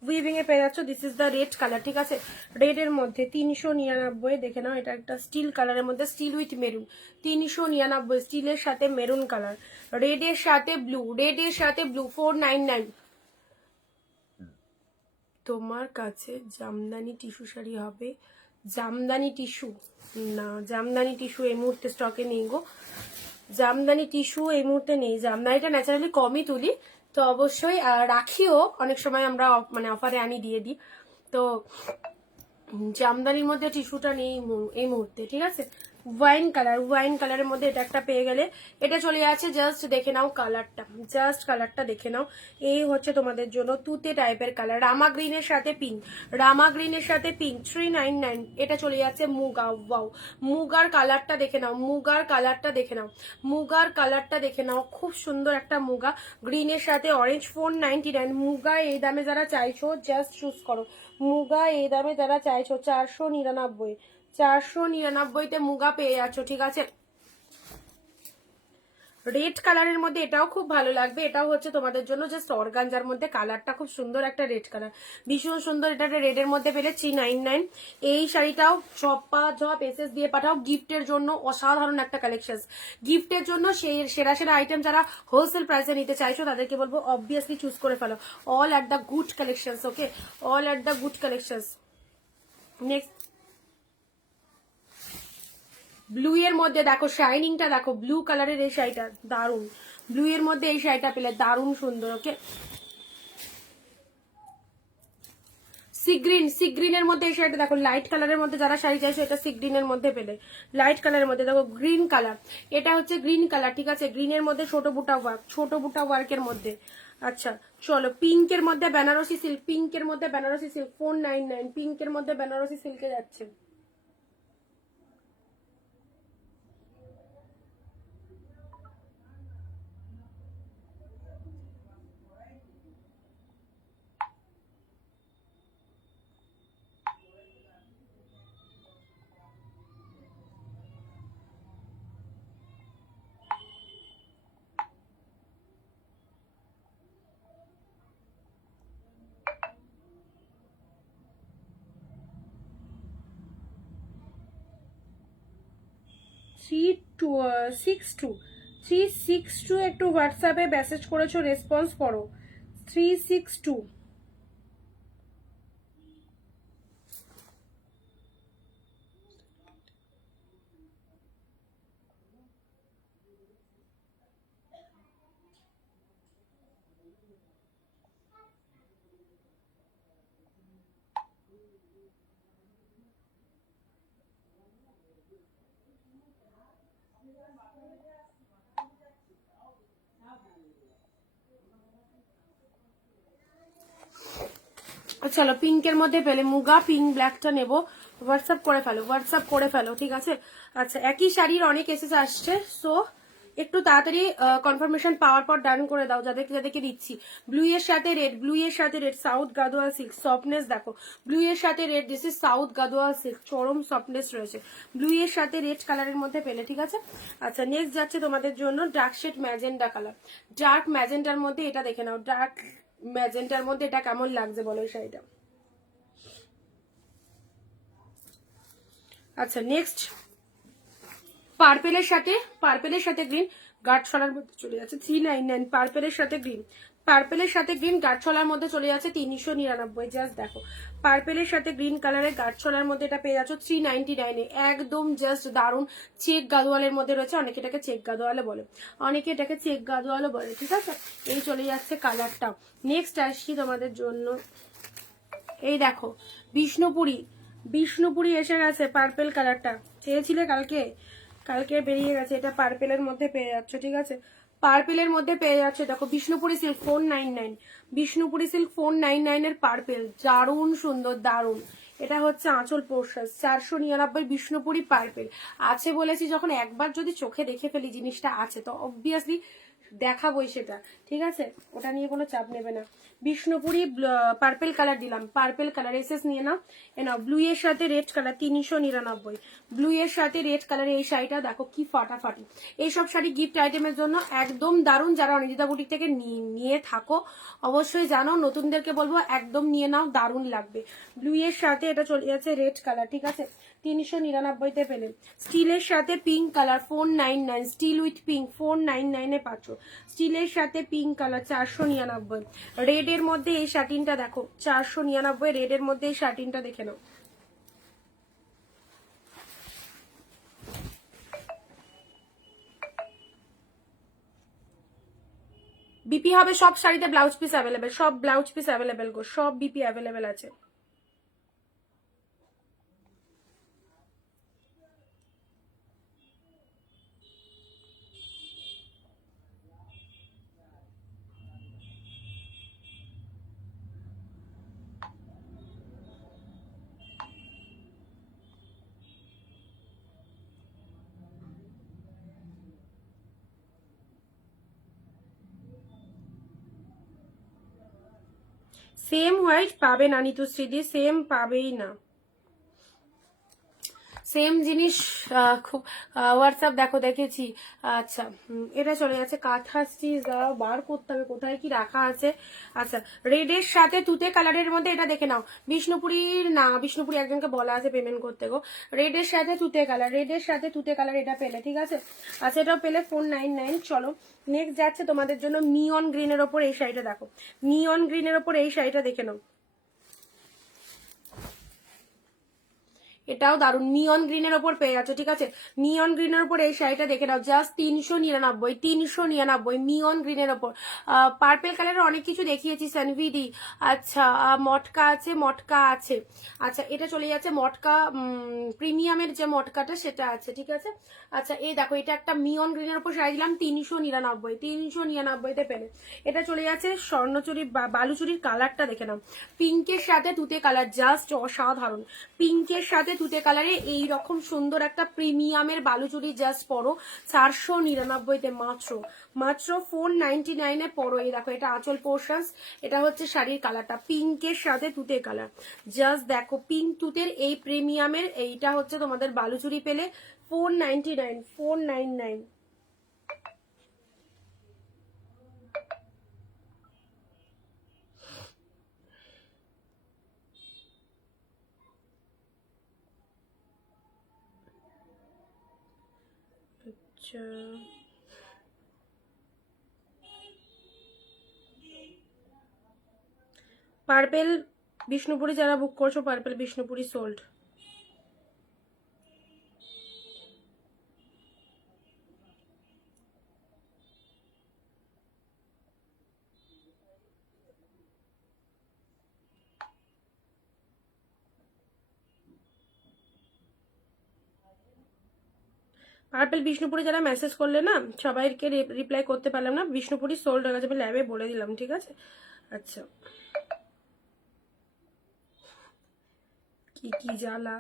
উইভিং এ পেয়ে যাচ্ছ। This is the red colour, ঠিক আছে, রেড এর মধ্যে 399। দেখে নাও, এটা একটা স্টিল কালারের মধ্যে, স্টিল উইথ মেরুন, 399, স্টিলের সাথে মেরুন কালার, রেড এর সাথে ব্লু, রেড এর সাথে ব্লু 499। তোমার কাছে জামদানি টিস্যু শাড়ি হবে? জামদানি টিস্যু না, জামদানি টিস্যু এই মুহূর্তে স্টকে নেই গো, জামদানি টিস্যু এই মুহূর্তে নেই। জামদানিটা ন্যাচারালি কমই তুলি, তো অবশ্যই রাখিও, অনেক সময় আমরা মানে অফারে আনি দিয়ে দিই, তো জামদানির মধ্যে টিস্যুটা নেই এই মুহূর্তে, ঠিক আছে। ওয়াইন কালার, ওয়াইন কালারের মধ্যে এটা একটা পেয়ে গেলে, এটা চলে যাচ্ছে। জাস্ট দেখে নাও কালারটা, জাস্ট কালারটা দেখে নাও। এই হচ্ছে তোমাদের জন্য তুতে টাইপের কালার, রামা গ্রিনের সাথে পিঙ্ক, রামা গ্রিনের সাথে পিঙ্ক 399। এটা চলে যাচ্ছে মুগা। ওয়াও, মুগার কালারটা দেখে নাও, মুগার কালারটা দেখে নাও, মুগার কালারটা দেখে নাও, খুব সুন্দর একটা মুগা গ্রিনের সাথে অরেঞ্জ 499। মুগা এই দামে যারা চাইছো জাস্ট চুজ করো, মুগা এই দামে যারা চাইছো 499, 499তে মুগা পেয়ে যাচ্ছ, ঠিক আছে। রেড কালারের মধ্যে এটাও খুব ভালো লাগবে, এটাও হচ্ছে তোমাদের জন্য জাস্ট অর্গানজার মধ্যে, কালারটা খুব সুন্দর একটা রেড কালার, ভীষণ সুন্দর। এটা রেডের মধ্যে পেলে 399। এই শাড়িটাও ঝপ এসএস দিয়ে পাঠাও, গিফটের জন্য অসাধারণ একটা কালেকশন, গিফটের জন্য সেই সেরা সেরা আইটেম যারা হোলসেল প্রাইসে নিতে চাইছো তাদেরকে বলবো অবভিয়াসলি চুজ করে ফেলো। All at the good collection, okay, all at the good collection. Next blue এর মধ্যে দেখো, শাইনিংটা দেখো, ব্লু কালারের এই শাড়িটা দারুন, ব্লু এর মধ্যে এই শাড়িটা পেলে দারুন সুন্দর, ওকে। সি গ্রিনের মধ্যে এই শাড়িটা দেখো, লাইট কালারের মধ্যে যারা শাড়ি চাইছো এটা সি গ্রিনের মধ্যে পেলে, লাইট কালারের মধ্যে দেখো, গ্রিন কালার, এটা হচ্ছে গ্রিন কালার, ঠিক আছে, গ্রিনের মধ্যে ছোট বুটা ওয়ার্ক, ছোট বুটা ওয়ার্কের মধ্যে। আচ্ছা চলো, পিঙ্কের মধ্যে বেনারসি সিল্ক, পিঙ্কের মধ্যে বেনারসি সিল্ক 499, পিঙ্কের মধ্যে বেনারসি সিল্কে যাচ্ছে। থ্রি সিক্স টু একটু হোয়াটসঅ্যাপে মেসেজ করেছো, রেসপন্স করো। 362। চলো পিঙ্কের মধ্যে পেলে মুগা পিঙ্ক ব্ল্যাকটা নেবো, হোয়াটসঅ্যাপ করে ফেলো ঠিক আছে। আচ্ছা একই শাড়ির অনেক এসেস আসছে, সো একটু তাড়াতাড়ি কনফার্মেশন পাওয়ার পর ডান করে দাও যাদেরকে দিচ্ছি। ব্লু এর সাথে red, south Gadwal silk, softness দেখো, ব্লু এর সাথে red, this is south Gadwal silk, চরম সফটনেস রয়েছে ব্লু এর সাথে রেড কালারের মধ্যে পেলে ঠিক আছে। আচ্ছা নেক্সট যাচ্ছে তোমাদের জন্য dark shade magenta colour, dark ম্যাজেন্ডার মধ্যে এটা দেখে নাও, ডার্ক ম্যাজেন্টার মধ্যে এটা কেমন লাগছে বলো এই শাড়িটা। আচ্ছা নেক্সট পার্পেলের সাথে গ্রিন, গাঢ় মধ্যে চলে যাচ্ছে 399, পার্পেলের সাথে গ্রিন গাঢ় মধ্যে চলে যাচ্ছে 399। জাস্ট দেখো পার্পেলের সাথে গ্রিন কালারের গাঢ় মধ্যে এটা পেয়ে যাচ্ছ 399 একদম জাস্ট দারুন। চেক গাদোয়ালের মধ্যে রয়েছে, অনেকে এটাকে চেক গাদোয়ালে বলে ঠিক আছে। এই চলে যাচ্ছে কালারটা। নেক্সট আসছি তোমাদের জন্য, এই দেখো বিষ্ণুপুরি এসে গেছে, পার্পেল কালারটা চেয়েছিলে কালকে বেরিয়ে গেছে, এটা পার্পেলের মধ্যে পেয়ে যাচ্ছ ঠিক আছে। পার্পেলের মধ্যে পেয়ে যাচ্ছে দেখো বিষ্ণুপুরি সিল্ক 499 এর পার্পেল, দারুণ সুন্দর দারুণ। এটা হচ্ছে আঁচল পোর্শন 499 বিষ্ণুপুরি পার্পেল আছে বলেছি, যখন একবার যদি চোখে দেখে ফেলি জিনিসটা আছে তো অবভিয়াসলি দেখাবোই সেটা ঠিক আছে, ওটা নিয়ে কোনো চাপ নেবে না। বিষ্ণুপুরি পার্পেল কালার দিলাম, পার্পেল কালার এসএস নিয়ে নাও। নাও ব্লু এর সাথে রেড কালার 399, ব্লু এর সাথে রেড কালার এই শাড়িটা দেখো কি ফাটাফাটি। এইসব শাড়ি গিফট আইটেমের জন্য একদম দারুণ, যারা অনিন্দিতা বুটিক থেকে নিয়ে থাকো অবশ্যই জানো, নতুনদেরকে বলবো একদম নিয়ে নাও, দারুণ লাগবে। ব্লু এর সাথে এটা চলে যাচ্ছে রেড কালার ঠিক আছে, 399 পেলে। স্টিলের সাথে pink colour 499, steel with pink 499 পাচ্ছ। স্টিলের সাথে পিঙ্ক কালার 499। রেড এর মধ্যে এই শাটিনটা দেখো 499, রেড এর মধ্যে এই শাটিনটা দেখে নাও। বিপি হবে সব শাড়িতে, ব্লাউজ পিস অ্যাভেলেবেল, সব ব্লাউজ পিস অ্যাভেলেবেল গো, সব বিপি অ্যাভেলেবেল আছে। সেম হোয়াইট পাবে না নিতুশ্রীদি, সেম পাবেই না, সেম জিনিস খুব হোয়াটসঅ্যাপ দেখো দেখেছি। আচ্ছা এটা চলে যাচ্ছে কাঁথা স্টিচ, বার করতে হবে কোথায় কি রাখা আছে। আচ্ছা রেড এর সাথে তুতে কালারের মধ্যে এটা দেখে নাও, বিষ্ণুপুরি একজনকে বলা আছে পেমেন্ট করতে গো। রেড এর সাথে তুতে কালার এটা পেলে ঠিক আছে। আচ্ছা এটাও পেলে 499। চলো নেক্সট যাচ্ছে তোমাদের জন্য নিয়ন গ্রিনের ওপর এই শাড়িটা দেখো, নিয়ন গ্রিনের ওপর এই শাড়িটা দেখে নাও, এটাও দারুন নিয়ন গ্রিনের ওপর পেয়ে যাচ্ছে ঠিক আছে। নিয়ন গ্রিনের ওপর এই শাড়িটা দেখে নাও, জাস্ট 399 নিয়ন গ্রিনের ওপর। পার্পেল কালারের অনেক কিছু দেখিয়েছি সানভিডি, আচ্ছা মটকা আছে। আচ্ছা এটা চলে যাচ্ছে মটকা প্রিমিয়ামের যে মটকাটা সেটা আছে ঠিক আছে। আচ্ছা এই দেখো এটা একটা নিয়ন গ্রিনের ওপর শাড়ি দিলাম 399 পেলে। এটা চলে যাচ্ছে স্বর্ণচুরি বালুচুরির কালারটা দেখে নাও, পিঙ্কের সাথে তুতে কালার, জাস্ট অসাধারণ। পিঙ্কের সাথে তুতে কালারে এইরকম সুন্দর একটা প্রিমিয়ামের বালুচুরি জাস্ট পরো 499 মাত্র 499 পরো। এই দেখো এটা আঁচল পোর্শনস, এটা হচ্ছে শাড়ির কালারটা পিঙ্কের সাথে তুতে কালার, জাস্ট দেখো পিঙ্ক তুতের এই প্রিমিয়ামের এইটা হচ্ছে তোমাদের বালুচুরি পেলে 499। পার্পেল বিষ্ণুপুরি যারা বুক করছো, purple Bishnupuri sold. Purple Bishnupuri যারা মেসেজ করলে না সবাইকে রিপ্লাই করতে পারলাম না, বিষ্ণুপুরি সোল্ড হয়ে গেছে, আমি ল্যাবে বলে দিলাম ঠিক আছে। আচ্ছা কি জ্বালা।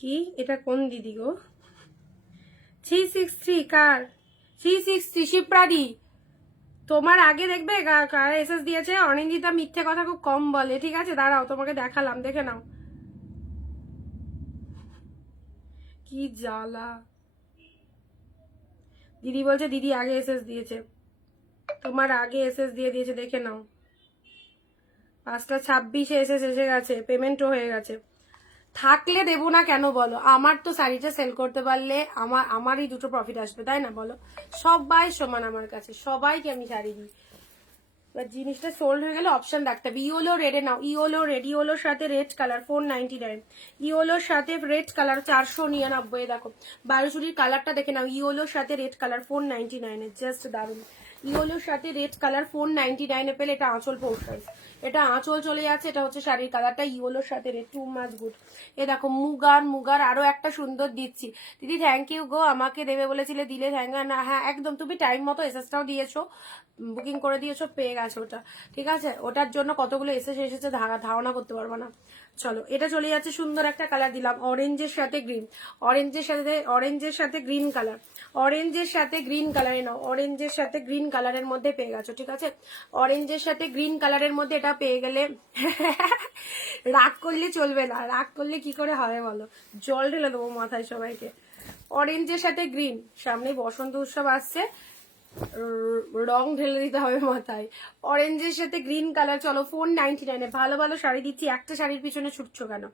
কি এটা কোন দিদি গো? 363 কার? 360 শিপ্রাদি। তোমার আগে দেখবে কার এসএস দিয়েছে। অনিন্দিতা মিথ্যে কথা খুব কম বলে, ঠিক আছে? দাঁড়াও, তোমাকে দেখালাম, দেখে নাও। কি জ্বালা। দিদি বলছে দিদি আগে এসএস দিয়েছে। তোমার আগে এসএস দিয়ে দিয়েছে, দেখে নাও। 5:26 এসএস এসে গেছে, পেমেন্টও হয়ে গেছে। থাকলে দেবো না কেন বলো? আমার তো শাড়িটা সেল করতে পারলে আমারই দুটো প্রফিট আসবে, তাই না বলো? সবাই সমান আমার কাছে, সবাইকে আমি শাড়ি দিই। এবার জিনিসটা সোল্ড হয়ে গেলে অপশন রাখতে হবে। ইয়োলো রেডে নাও, ইয়োলো রেড, ইয়োলোর সাথে রেড কালার 499, ইয়োলোর সাথে রেড কালার 499। দেখো বারোচুরির কালারটা দেখে নাও, ইয়োলোর সাথে রেড কালার 499, জাস্ট দারুণ। ইয়োলোর সাথে রেড কালার 499 পেলে এটা আঁচল পোর্শন, এটা আঁচল চলে যাচ্ছে। এটা হচ্ছে শাড়ির কালারটা, ইয়োলোর সাথে রেড, টু মাচ গুড। এ দেখো মুগার আরো একটা সুন্দর দিচ্ছি। দিদি থ্যাংক ইউ গো, আমাকে দেবে বলেছিলে, দিলে থ্যাংক ইউ। না হ্যাঁ একদম, তুমি টাইম মতো এসএসটাও দিয়েছো, বুকিং করে দিয়েছো, পেয়ে গেছো ওটা, ঠিক আছে? ওটার জন্য কতগুলো এসেছে ধারণা করতে পারবো না। চলো এটা চলে যাচ্ছে, সুন্দর একটা কালার দিলাম, অরেঞ্জের সাথে গ্রিন, অরেঞ্জের সাথে গ্রিন কালার, অরেঞ্জের সাথে গ্রিন কালারে নাও, অরেঞ্জের সাথে গ্রিন কালারের মধ্যে পেয়ে গেছো, ঠিক আছে? অরেঞ্জের সাথে গ্রিন কালারের মধ্যে এটা পেয়ে গেলে রাগ করলে চলবে না, রাগ করলে কি করে হবে বলো? জল ঢেলে দেবো মাথায় সবাইকে। অরেঞ্জের সাথে গ্রিন, সামনে বসন্ত উৎসব আসছে, রং ঢেলে দিতে হবে মাথায়। অরেঞ্জের সাথে গ্রিন কালার, চলো 499। ভালো ভালো শাড়ি দিচ্ছি, একটা শাড়ির পিছনে ছুটছো কেন?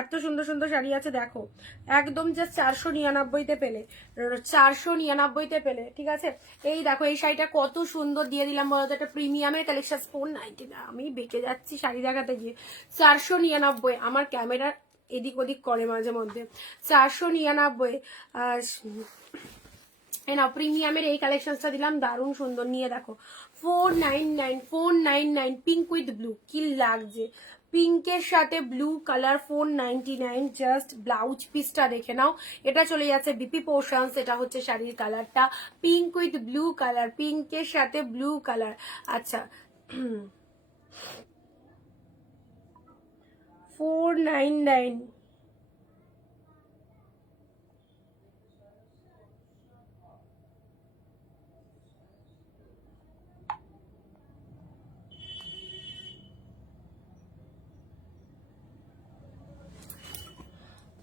এত সুন্দর সুন্দর শাড়ি আছে দেখো, একদম জাস্ট 499-তে পেলে, 499-তে পেলে, ঠিক আছে? এই দেখো এই শাড়িটা কত সুন্দর দিয়ে দিলাম বলতো, একটা প্রিমিয়ামের কালেকশন, 499। আমি বেঁকে যাচ্ছি শাড়ি দেখাতে গিয়ে। 499, আমার ক্যামেরা এদিক ওদিক করে মাঝে মধ্যে। 499 না, প্রিমিয়ামের এই কালেকশনটা দিলাম, দারুণ সুন্দর। নিয়ে দেখো 499, পিঙ্ক উইথ ব্লু, কি লাগছে? পিঙ্কের সাথে ব্লু কালার 499, জাস্ট ব্লাউজ পিসটা দেখে নাও। এটা চলে যাচ্ছে বিপি পোর্শনস, এটা হচ্ছে শাড়ির কালারটা, পিঙ্ক উইথ ব্লু কালার, পিঙ্কের সাথে ব্লু কালার। আচ্ছা 499।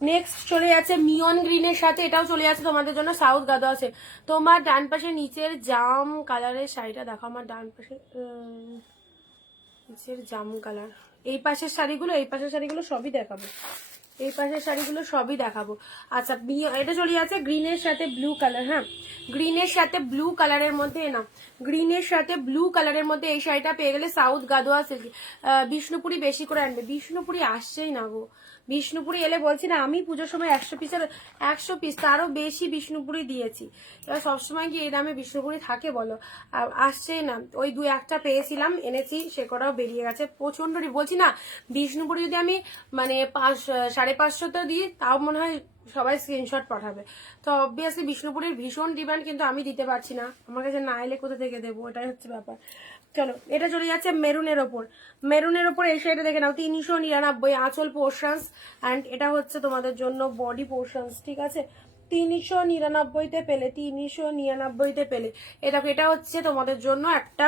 নেক্সট চলে যাচ্ছে মিয়ন গ্রিনের সাথে, এটাও চলে যাচ্ছে তোমাদের জন্য, সাউথ গাদা আছে। তোমার ডান পাশে নিচের জাম কালারের শাড়িটা দেখো, আমার ডান পাশে নিচের জাম কালার। এই পাশের শাড়িগুলো সবই দেখাবো, এই পাশের শাড়িগুলো সবই দেখাবো। আচ্ছা এটা চলে যাচ্ছে গ্রিনের সাথে ব্লু কালার, হ্যাঁ গ্রিনের সাথে ব্লু কালারের মধ্যে, না গ্রিনের সাথে ব্লু কালারের মধ্যে এই শাড়িটা পেয়ে গেলে, সাউথ গাদোয়া সিল্ক। বিষ্ণুপুরি বেশি করে আনবে, বিষ্ণুপুরি আসছেই না গো। বিষ্ণুপুরি এলে বলছি না আমি পুজোর সময় 100 পিস তারও বেশি বিষ্ণুপুরি দিয়েছি। এবার সবসময় কি এই দামে বিষ্ণুপুরি থাকে বলো? আসছেই না। ওই 2-1টা পেয়েছিলাম, এনেছি, সে কটাও বেরিয়ে গেছে। প্রচন্ড বলছি না, বিষ্ণুপুরি যদি আমি মানে 500-550 দিই তাও মনে হয় সবাই স্ক্রিনশট পাঠাবে। তো অবভিয়াসলি বিষ্ণুপুরের ভীষণ ডিমান্ড, কিন্তু আমি দিতে পারছি না, আমার কাছে না এলে কোথা থেকে দেবো, এটাই হচ্ছে ব্যাপার। চলো এটা চলে যাচ্ছে মেরুনের ওপর এই শাড়িটা দেখে নাও, 399, আঁচল পোর্শনস, অ্যান্ড এটা হচ্ছে তোমাদের জন্য বডি পোর্শনস, ঠিক আছে? 399-তে পেলে, 399-তে পেলে। এটা হচ্ছে তোমাদের জন্য একটা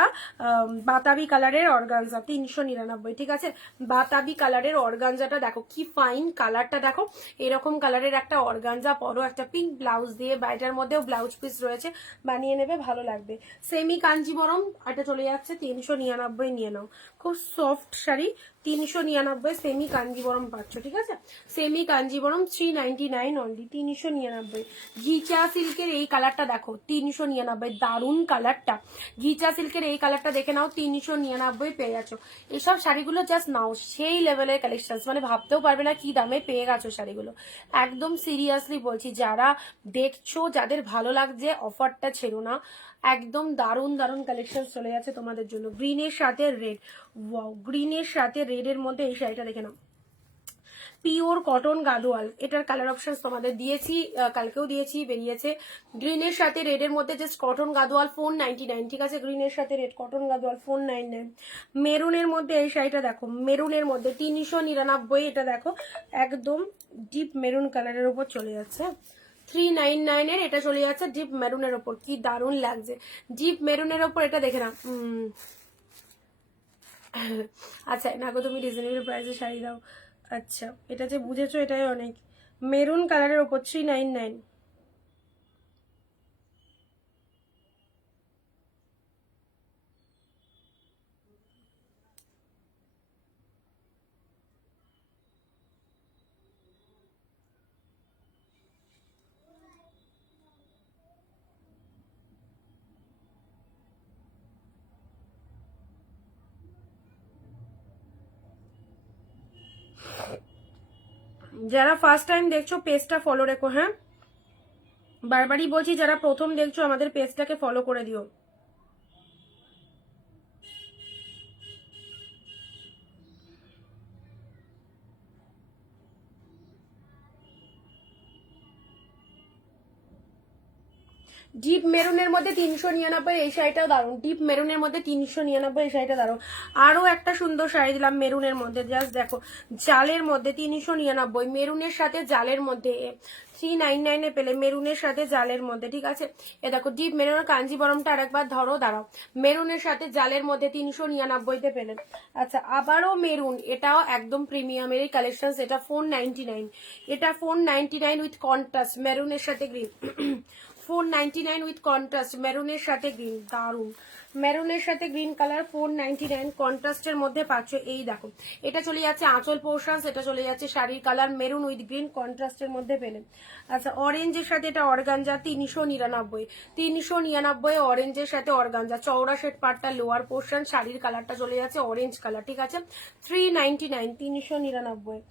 বাতাবি কালারের অর্গানজা, 399, ঠিক আছে? বাতাবি কালারের অর্গানজাটা দেখো কি ফাইন কালারটা, দেখো এরকম কালারের একটা অর্গানজা পরো, একটা পিঙ্ক ব্লাউজ দিয়ে, বাড়িটার মধ্যেও ব্লাউজ পিস রয়েছে, বানিয়ে নেবে, ভালো লাগবে। সেমি কাঞ্জিবরম এটা চলে যাচ্ছে 399, নিয়ে নাও। খুব সফট শাড়ি, 399 সেমি কাঞ্জিবরম পাচ্ছ, ঠিক আছে? Semi Kanjeevaram 399 only, 399। ঘিচা সিল্কের এই কালারটা দেখো 399, দারুণ কালারটা। ঘিচা সিল্কের এই কালারটা দেখে নাও, 399 পেয়ে গেছো। এসব শাড়িগুলো জাস্ট নাও, সেই লেভেলের কালেকশন, মানে ভাবতেও পারবে না কি দামে পেয়ে গেছো শাড়িগুলো। একদম সিরিয়াসলি বলছি, যারা দেখছো, যাদের ভালো লাগছে, অফারটা ছেড়ো না। একদম দারুণ দারুণ কালেকশন চলে যাচ্ছে তোমাদের জন্য। গ্রিনের সাথে রেড, ওয়াও, গ্রিনের সাথে রেডের মধ্যে এই শাড়িটা দেখে নাও, পিওর কটন গাদোয়াল। এটার কালার অপশন তোমাদের দিয়েছি, কালকেও দিয়েছি, বেরিয়েছে। গ্রিনের সাথে রেডের মধ্যে জাস্ট কটন গাদোয়াল 499, ঠিক আছে? গ্রিনের সাথে রেড কটন গাদোয়াল 499। মেরুনের মধ্যে এই শাড়িটা দেখো, মেরুনের মধ্যে 399, এটা দেখো একদম ডিপ মেরুন কালারের উপর চলে যাচ্ছে। 399 এর এটা চলে যাচ্ছে ডিপ মেরুনের ওপর, কি দারুণ লাগছে ডিপ মেরুনের ওপর। এটা দেখে না, আচ্ছা না গো, তুমি রিজনেবল প্রাইসে শাড়ি দাও। আচ্ছা, এটা যে বুঝেছো এটাই অনেক। মেরুন কালারের ওপর 399। যারা ফার্স্ট টাইম দেখছো পেজটা ফলো রেখো, হ্যাঁ, বারবারই বলছি, যারা প্রথম দেখছো আমাদের পেজটাকে ফলো করে দিও। ডিপ মেরুনের মধ্যে 399, এই শাড়িটাও দারুণ। ডিপ মেরুনের মধ্যে 399, এই শাড়িটা দারুণ। আরো একটা সুন্দর শাড়ি দিলাম মেরুনের মধ্যে, জাস্ট দেখো, জালের মধ্যে 399, মেরুনের সাথে জালের মধ্যে 399 পেলে, মেরুনের সাথে জালের মধ্যে, ঠিক আছে? এ দেখো ডিপ মেরুনের কাঞ্জিবরমটা আরেকবার ধরো, দাঁড়াও, মেরুনের সাথে জালের মধ্যে 399 পেলেন। আচ্ছা, আবারও মেরুন, এটাও একদম প্রিমিয়ামের কালেকশন, এটা 499, এটা 499 উইথ কন্ট্রাস্ট, মেরুনের সাথে গ্রিন। 499 উইথ কন্ট্রাস্ট, মেরুনের সাথে গ্রিন, দারুন। মেরুনের সাথে গ্রিন কালার 499 কন্ট্রাস্টের মধ্যে পাচ্ছ। এই দেখো, এটা চলে যাচ্ছে আঁচল পোর্শন, এটা চলে যাচ্ছে শাড়ির কালার মেরুন উইথ গ্রিন কন্ট্রাস্টের মধ্যে পেলেন। আচ্ছা, অরেঞ্জের সাথে এটা অর্গানজা 399, 399 অরেঞ্জের সাথে অর্গানজা, চওড়া শেড পাটটা লোয়ার পোর্শন, শাড়ির কালারটা চলে যাচ্ছে অরেঞ্জ কালার, ঠিক আছে? 399, 399।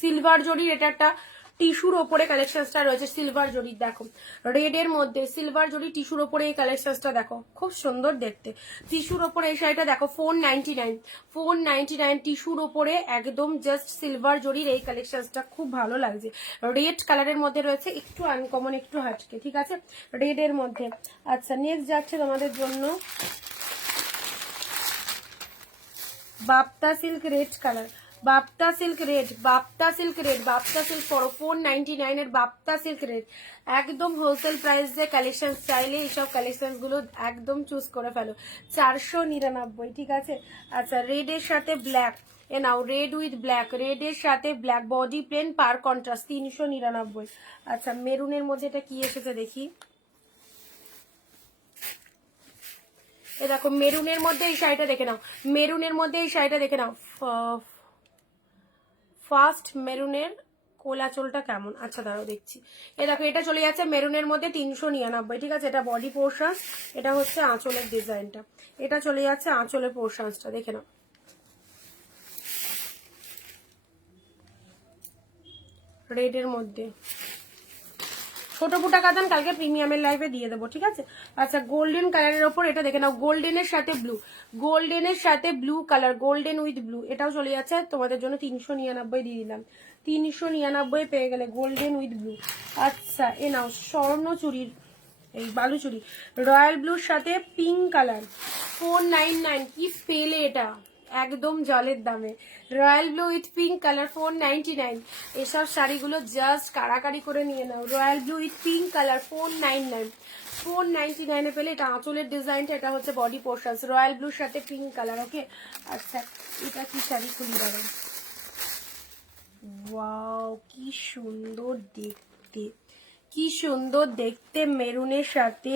সিলভার জরির এটা একটা টিস্যুর ওপরে কালেকশনটা রয়েছে, সিলভার জরির, দেখো রেড এর মধ্যে সিলভার জরি টিস্যুর ওপরে এই কালেকশনটা দেখো, খুব সুন্দর দেখতে। টিস্যুর ওপরে এই শাড়িটা দেখো 499, 499 টিস্যুর ওপরে একদম জাস্ট সিলভার জরির এই কালেকশনটা খুব ভালো লাগছে। রেড কালারের মধ্যে রয়েছে, একটু আনকমন, একটু হাটকে, ঠিক আছে? রেড এর মধ্যে। আচ্ছা, নেক্সট যাচ্ছে তোমাদের জন্য বাপ্তা সিল্ক রেড কালার, বাপ্তা সিল্ক রেড, বাপ্তা সিল্ক রেড, বাপ্তা সিল্ক পরো 499 এর বাপ্তা সিল্ক রেড, একদম হোলসেল প্রাইসে কালেকশন, চাইলে এইসব কালেকশন গুলো একদম চুজ করে ফেলো। 499, ঠিক আছে? আচ্ছা, রেড এর সাথে black, A now red with black, red এর সাথে ব্ল্যাক, বডি প্লেন পার কন্ট্রাস্ট 399। আচ্ছা, মেরুনের মধ্যে এটা কি এসেছে দেখি, এ দেখো মেরুনের মধ্যে এই শাড়িটা দেখে নাও, মেরুনের মধ্যে এই শাড়িটা দেখে নাও, ফার্স্ট মেরুনের কোলাচলটা কেমন। আচ্ছা দাঁড়াও দেখছি, এ দেখো এটা চলে যাচ্ছে মেরুনের মধ্যে 399, ঠিক আছে? এটা বডি পোর্শন, এটা হচ্ছে আঁচলের ডিজাইনটা, এটা চলে যাচ্ছে আঁচলের পোর্শনসটা, দেখে নাও রেডের মধ্যে। ছোট ফুটা কাতান কালকে প্রিমিয়ামের লাইভে দিয়ে দেবো, ঠিক আছে? আচ্ছা, গোল্ডেন কালারের ওপর এটা দেখে নাও, গোল্ডেনের সাথে ব্লু, গোল্ডেনের সাথে blue colour, golden with blue, এটাও চলে যাচ্ছে তোমাদের জন্য 399 দিয়ে দিলাম, 399 পেয়ে গেলে গোল্ডেন উইথ ব্লু। আচ্ছা, এ নাও স্বর্ণ চুরির এই বালু চুরি, রয়্যাল ব্লুর সাথে পিঙ্ক কালার 499, কি পেলে এটা একদম জলের দামে। Royal blue with pink colour 499, এসব শাড়িগুলো জাস্ট কাড়াকাড়ি করে নিয়ে নাও। Royal blue with pink colour 499, 499 পেলে। এটা আঁচলের ডিজাইনটা, এটা হচ্ছে বডি পোর্শন, রয়্যাল ব্লুর সাথে পিঙ্ক কালার, ওকে? আচ্ছা, এটা কি শাড়ি খুলি দাঁড়ান, ওয়াও কি সুন্দর দেখতে, কি সুন্দর দেখতে মেরুনের সাথে।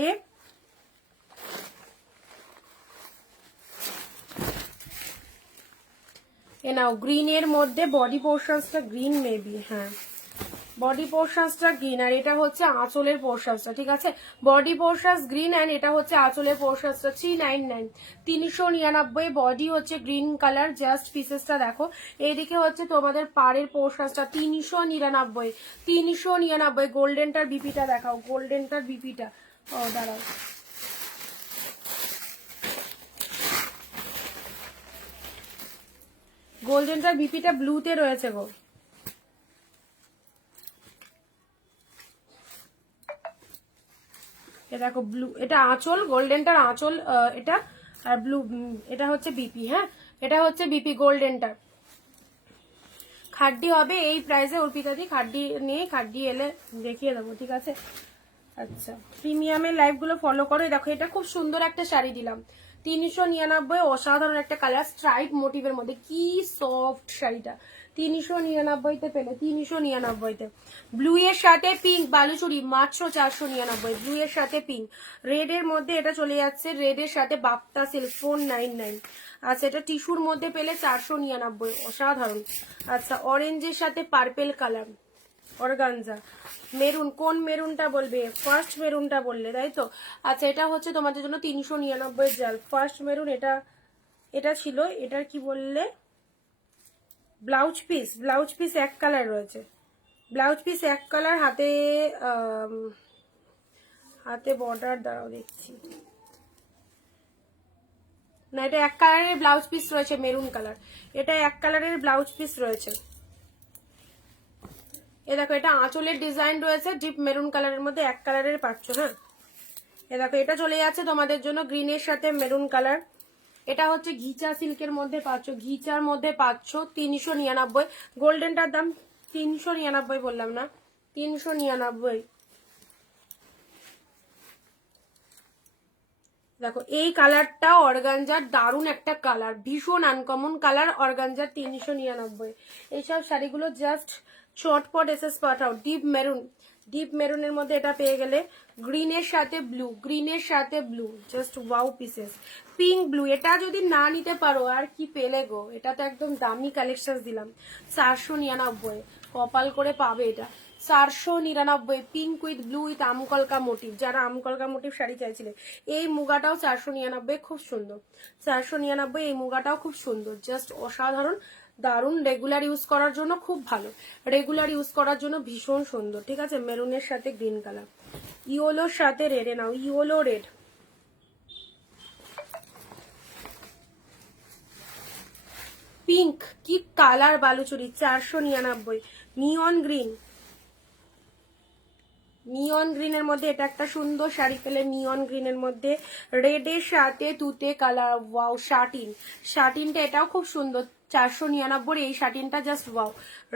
এ নাও গ্রিনের মধ্যে বডি পোর্শনসটা গ্রিন মেবি, হ্যাঁ বডি পোর্শনসটা গ্রিন, আর এটা হচ্ছে আঁচলের পোর্শনসটা, ঠিক আছে বডি পোর্শনস গ্রিন অ্যান্ড এটা হচ্ছে আঁচলের পোর্শনসটা। 399, 399 বডি হচ্ছে গ্রিন কালার। জাস্ট পিসেসটা দেখো, এইদিকে হচ্ছে তোমাদের পাড়ের পোর্শনসটা 399, 399। গোল্ডেনটার বিপিটা দেখাও, গোল্ডেনটার বিপিটা, ও দাঁড়াও গোল্ডেনটার বিপিটা ব্লুতে রয়েছে গো। দেখো ব্লু, এটা আঁচল, গোল্ডেনটার আঁচল এটা, আর ব্লু এটা হচ্ছে বিপি। হ্যাঁ এটা হচ্ছে বিপি গোল্ডেনটার। খাড্ডি হবে এই প্রাইসে অর্পিতা দি, খাড্ডি নিয়ে খাড্ডি এলে দেখিয়ে দেবো, ঠিক আছে। আচ্ছা প্রিমিয়ামের লাইভ গুলো ফলো করো। দেখো এটা খুব সুন্দর একটা শাড়ি দিলাম, 399, অসাধারণ একটা কালার স্ট্রাইপ মোটিভের মধ্যে, কি সফট শাড়িটা 399-তে পেলে, 399-তে। ব্লু এর সাথে পিঙ্ক বালুচুরি মাত্র 499, ব্লু এর সাথে পিঙ্ক। রেড এর মধ্যে এটা চলে যাচ্ছে, রেড এর সাথে বাপ্তা সিল্ক 499। আচ্ছা এটা টিস্যুর মধ্যে পেলে 499, অসাধারণ। আচ্ছা অরেঞ্জের সাথে পার্পেল কালার অর্গানজা, মেরুন, কোন মেরুনটা বলবে, ফার্স্ট মেরুনটা বললে তাই তো। আচ্ছা এটা হচ্ছে তোমাদের জন্য 399 জাল, ফার্স্ট মেরুন। এটা এটা ছিল, এটার কি বললে, ব্লাউজ পিস, ব্লাউজ পিস এক কালার রয়েছে, ব্লাউজ পিস এক কালার, হাতে হাতে বর্ডার, দাঁড়াও দেখছি, না এটা এক কালারের ব্লাউজ পিস রয়েছে, মেরুন কালার, এটা এক কালারের ব্লাউজ পিস রয়েছে। এ দেখো এটা আঁচলের ডিজাইন রয়েছে, ডিপ মেরুন কালারের মধ্যে এক কালারের পাচ্ছ। হ্যাঁ এ দেখো এটা চলে যাচ্ছে তোমাদের জন্য গ্রিনের সাথে মেরুন কালার। এটা হচ্ছে ঘিচা সিল্কের মধ্যে পাচ্ছ, ঘিচার মধ্যে পাচ্ছ 399। গোল্ডেনটার দাম 399 বললাম না, 399। দেখো এই কালারটা অর্গানজার দারুণ একটা কালার, ভীষণ আনকমন কালার, অর্গানজার 399। এইসব শাড়িগুলো জাস্ট চটপট এসএস পাঠাও। ডিপ মেরুন, ডিপ মেরুনের মধ্যে এটা পেয়ে গেলে, গ্রিনের সাথে ব্লু, গ্রিনের সাথে blue, just wow pieces. Pink blue, এটা যদি না নিতে পারো আর কি পেলে গো, এটা তো একদম দামি কালেকশন দিলাম। 499, কপাল করে পাবে এটা, 499। পিঙ্ক উইথ ব্লু উইথ আমকলকা মোটিভ, যারা আমকলকা মোটিভ শাড়ি চাইছিলেন। এই মুগাটাও 499, খুব সুন্দর, 499। এই মুগাটাও খুব সুন্দর, জাস্ট অসাধারণ, দারুণ, রেগুলার ইউজ করার জন্য খুব ভালো, রেগুলার ইউজ করার জন্য ভীষণ সুন্দর, ঠিক আছে। মেরুনের সাথে গ্রিন কালার, ইয়োলোর সাথে রেডে নাও, ইয়োলো রেড, পিঙ্ক, কি কালার বালুচুরি 499। নিয়ন গ্রিন, নিয়ন গ্রিনের মধ্যে এটা একটা সুন্দর শাড়ি পেলে, নিয়ন গ্রিনের মধ্যে রেডের সাথে তুতে কালার, ওয়াও। শাটিন, শাটিনটা এটাও খুব সুন্দর, 499। এই শাটিনটা জাস্ট ওয়াও,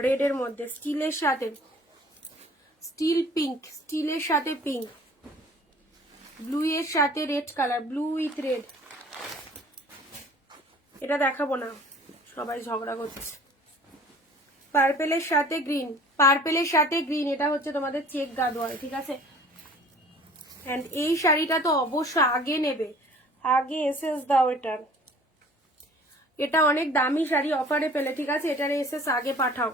রেডের মধ্যে, স্টিলের সাথে, স্টিল পিঙ্ক, স্টিলের সাথে পিঙ্ক, ব্লু এর সাথে red colour, blue with red. এটা দেখাবো না, সবাই ঝগড়া করছে। পার্পেলের সাথে গ্রিন, পার্পেলের সাথে গ্রিন, এটা হচ্ছে তোমাদের চেক গাদোয়াল, ঠিক আছে। এন্ড এই শাড়িটা তো অবশ্যই আগে নেবে, আগে এসএস দাও এটার, এটা অনেক দামি শাড়ি অফারে পেলে, ঠিক আছে, এটার এসএস আগে পাঠাও।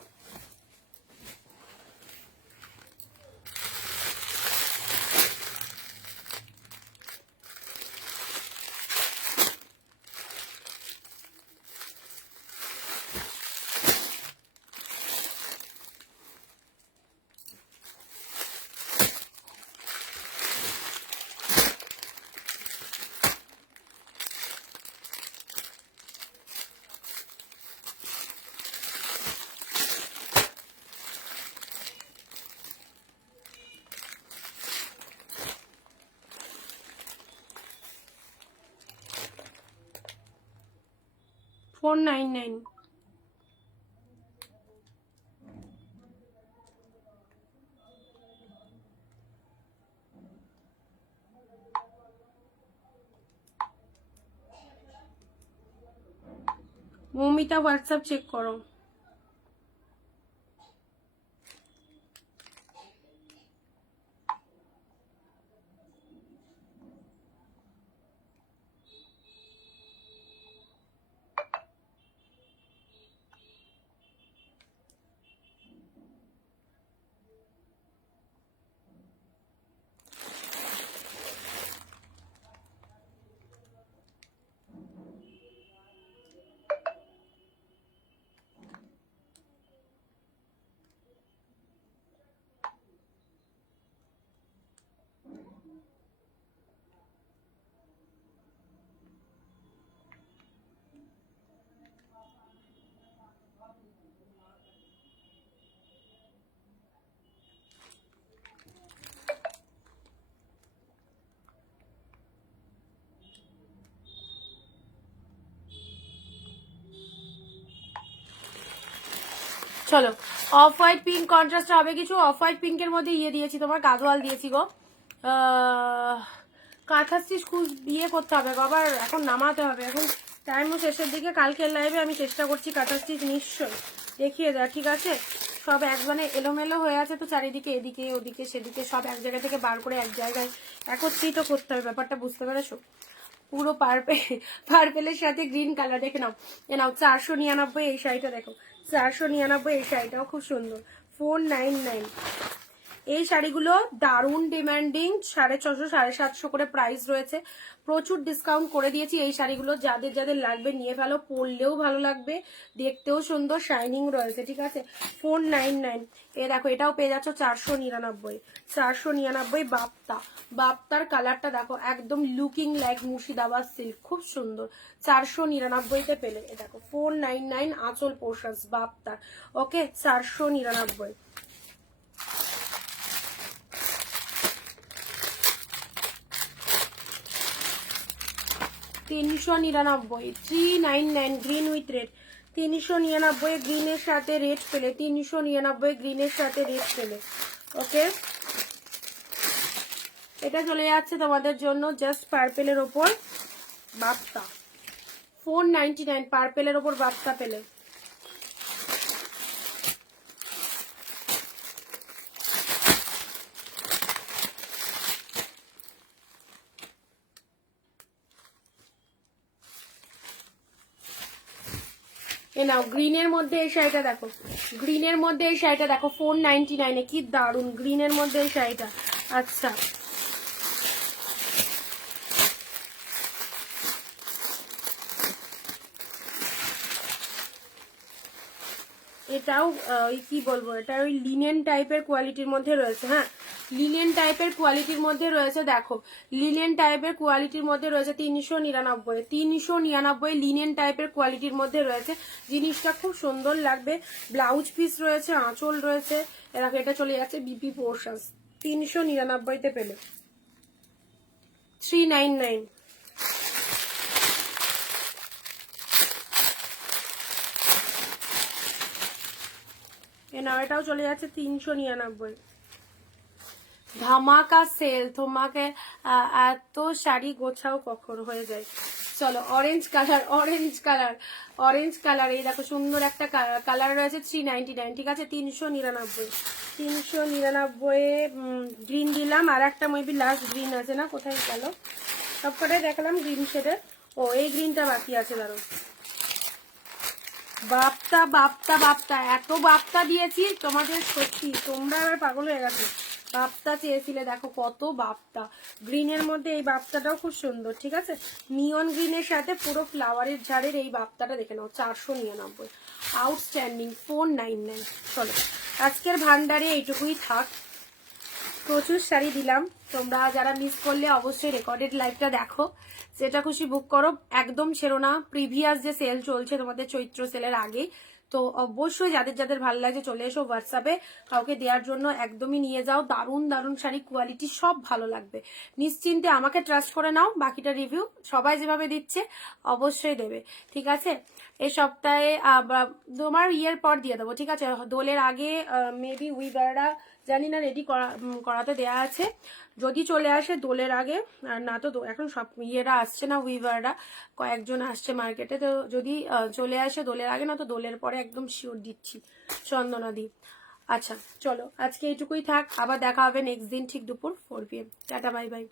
$499। মৌমিতা হোয়াটসঅ্যাপ চেক করো। চলো অফ হোয়াইট পিঙ্ক কন্ট্রাস্ট হবে কিছু। অফ হোয়াইট পিঙ্কের মধ্যে ইয়ে দিয়েছি, তোমার গাদোয়াল দিয়েছি গো। কাঁথা স্টিচ খুব বিয়ে করতে হবে বাবার, এখন নামাতে হবে, এখন টাইমও শেষের দিকে। কালকের লাইভে আমি চেষ্টা করছি কাঁথা স্টিচ নিশ্চয়ই দেখিয়ে দেয়, ঠিক আছে? সব একজনে এলোমেলো হয়ে আছে তো চারিদিকে, এদিকে ওদিকে সেদিকে সব এক জায়গা থেকে বার করে এক জায়গায় একত্রিত করতে হবে, ব্যাপারটা বুঝতে পেরেছো? পুরো পার্পেলের সাথে গ্রিন কালার দেখে নাও। এ নাও 499 এই শাড়িটা দেখো, 499 এই শাড়িটাও খুব সুন্দর, 499। এই শাড়িগুলো দারুণ ডিমান্ডিং, 650 750 করে প্রাইস রয়েছে, প্রচুর ডিসকাউন্ট করে দিয়েছি। এই শাড়িগুলো যাদের যাদের লাগবে নিয়ে ফেলো, পরলেও ভালো লাগবে, দেখতেও সুন্দর, শাইনিং রয়েছে, ঠিক আছে? 499। এ দেখো এটাও পেয়ে যাচ্ছ 499, 499 বাপ্তার কালারটা দেখো, একদম লুকিং লাইক মুর্শিদাবাদ সিল্ক, খুব সুন্দর, 499-তে পেলে। এ দেখো 499 আঁচল পোর্শনস বাপ্তার, ওকে 499। 399, 399 গ্রিন উইথ রেড, 399 গ্রিনের সাথে রেড পেলে, 399 গ্রিনের সাথে রেড পেলে, ওকে? এটা চলে যাচ্ছে তোমাদের জন্য জাস্ট পার্পেলের ওপর বাপ্তা, 499 পার্পেলের ওপর বাপ্তা পেলে। এ নাও গ্রিনের মধ্যে এই শাড়িটা দেখো, গ্রিনের মধ্যে এই শাড়িটা দেখো 499-এ, কি দারুন গ্রিনের মধ্যে এই শাড়িটা। আচ্ছা এটাও ওই কি বলবো, এটা ওই লিনেন টাইপের কোয়ালিটির মধ্যে রয়েছে, হ্যাঁ লিনেন টাইপের কোয়ালিটির মধ্যে রয়েছে, দেখো লিনেন টাইপের কোয়ালিটির মধ্যে রয়েছে 399 লিনেন টাইপের কোয়ালিটির মধ্যে রয়েছে। জিনিসটা খুব সুন্দর লাগবে, ব্লাউজ পিস রয়েছে, আঁচল রয়েছে, এরকম। এটা চলে যাচ্ছে বিপি পোর্শনস, 399-তে পেলে, 399। এটাও চলে যাচ্ছে 399। ধামাকা সেল, তোমাকে এত শাড়ি গোছাও কখন হয়ে যায়। চলো অরেঞ্জ কালার, এই দেখো সুন্দর একটা কালার রয়েছে, 399, ঠিক আছে? 399 গ্রিন দিলাম, আর একটা মেবি লাস্ট গ্রিন আছে না, কোথায় গেল? সবকটাই দেখালাম গ্রিন শেডের। ও এই গ্রিনটা বাকি আছে, দাঁড়ো। বাপ্তা এত বাপ্তা দিয়েছি তোমাদের, সত্যি তোমরা এবার পাগল হয়ে গেছো। বাপ্তা চেয়েছিলে, দেখো কত বাপ্তা। গ্রিনের মধ্যে এই বাপ্তাটাও খুব সুন্দর, ঠিক আছে? নিয়ন গ্রিনের সাথে পুরো ফ্লাওয়ারের ঝাড়ের এই বাপ্তাটা দেখে নাও, 499, আউটস্ট্যান্ডিং, 499। চলো আজকের ভান্ডারে এইটুকুই থাক, প্রচুর শাড়ি দিলাম। তোমরা যারা মিস করলে অবশ্যই রেকর্ডেড লাইভটা দেখো, যেটা খুশি বুক করো, একদম ছেড়ো না। প্রিভিয়াস যে সেল চলছে তোমাদের চৈত্র সেলের আগে, তো অবশ্যই যাদের যাদের ভালো লাগছে চলে এসো হোয়াটসঅ্যাপে, কাউকে দেওয়ার জন্য একদমই নিয়ে যাও। দারুণ দারুণ শাড়ি, কোয়ালিটি সব ভালো লাগবে, নিশ্চিন্তে আমাকে ট্রাস্ট করে নাও। বাকিটা রিভিউ সবাই যেভাবে দিচ্ছে অবশ্যই দেবে, ঠিক আছে? এই সপ্তাহে তোমার ইয়ের পর দিয়ে দেবো, ঠিক আছে? দোলের আগে মেবি উইবাররা জানি না রেডি করাতে দেয়া আছে, যদি চলে আসে দোলের আগে, আর না তো এখন সব ইয়েরা আসছে না, উইভাররা কয়েকজন আসছে মার্কেটে, তো যদি চলে আসে দোলের আগে, না তো দোলের পরে একদম শিওর দিচ্ছি চন্দনাদি। আচ্ছা চলো আজকে এইটুকুই থাক, আবার দেখা হবে নেক্সট দিন ঠিক দুপুর 4 PM। Tata bye bye.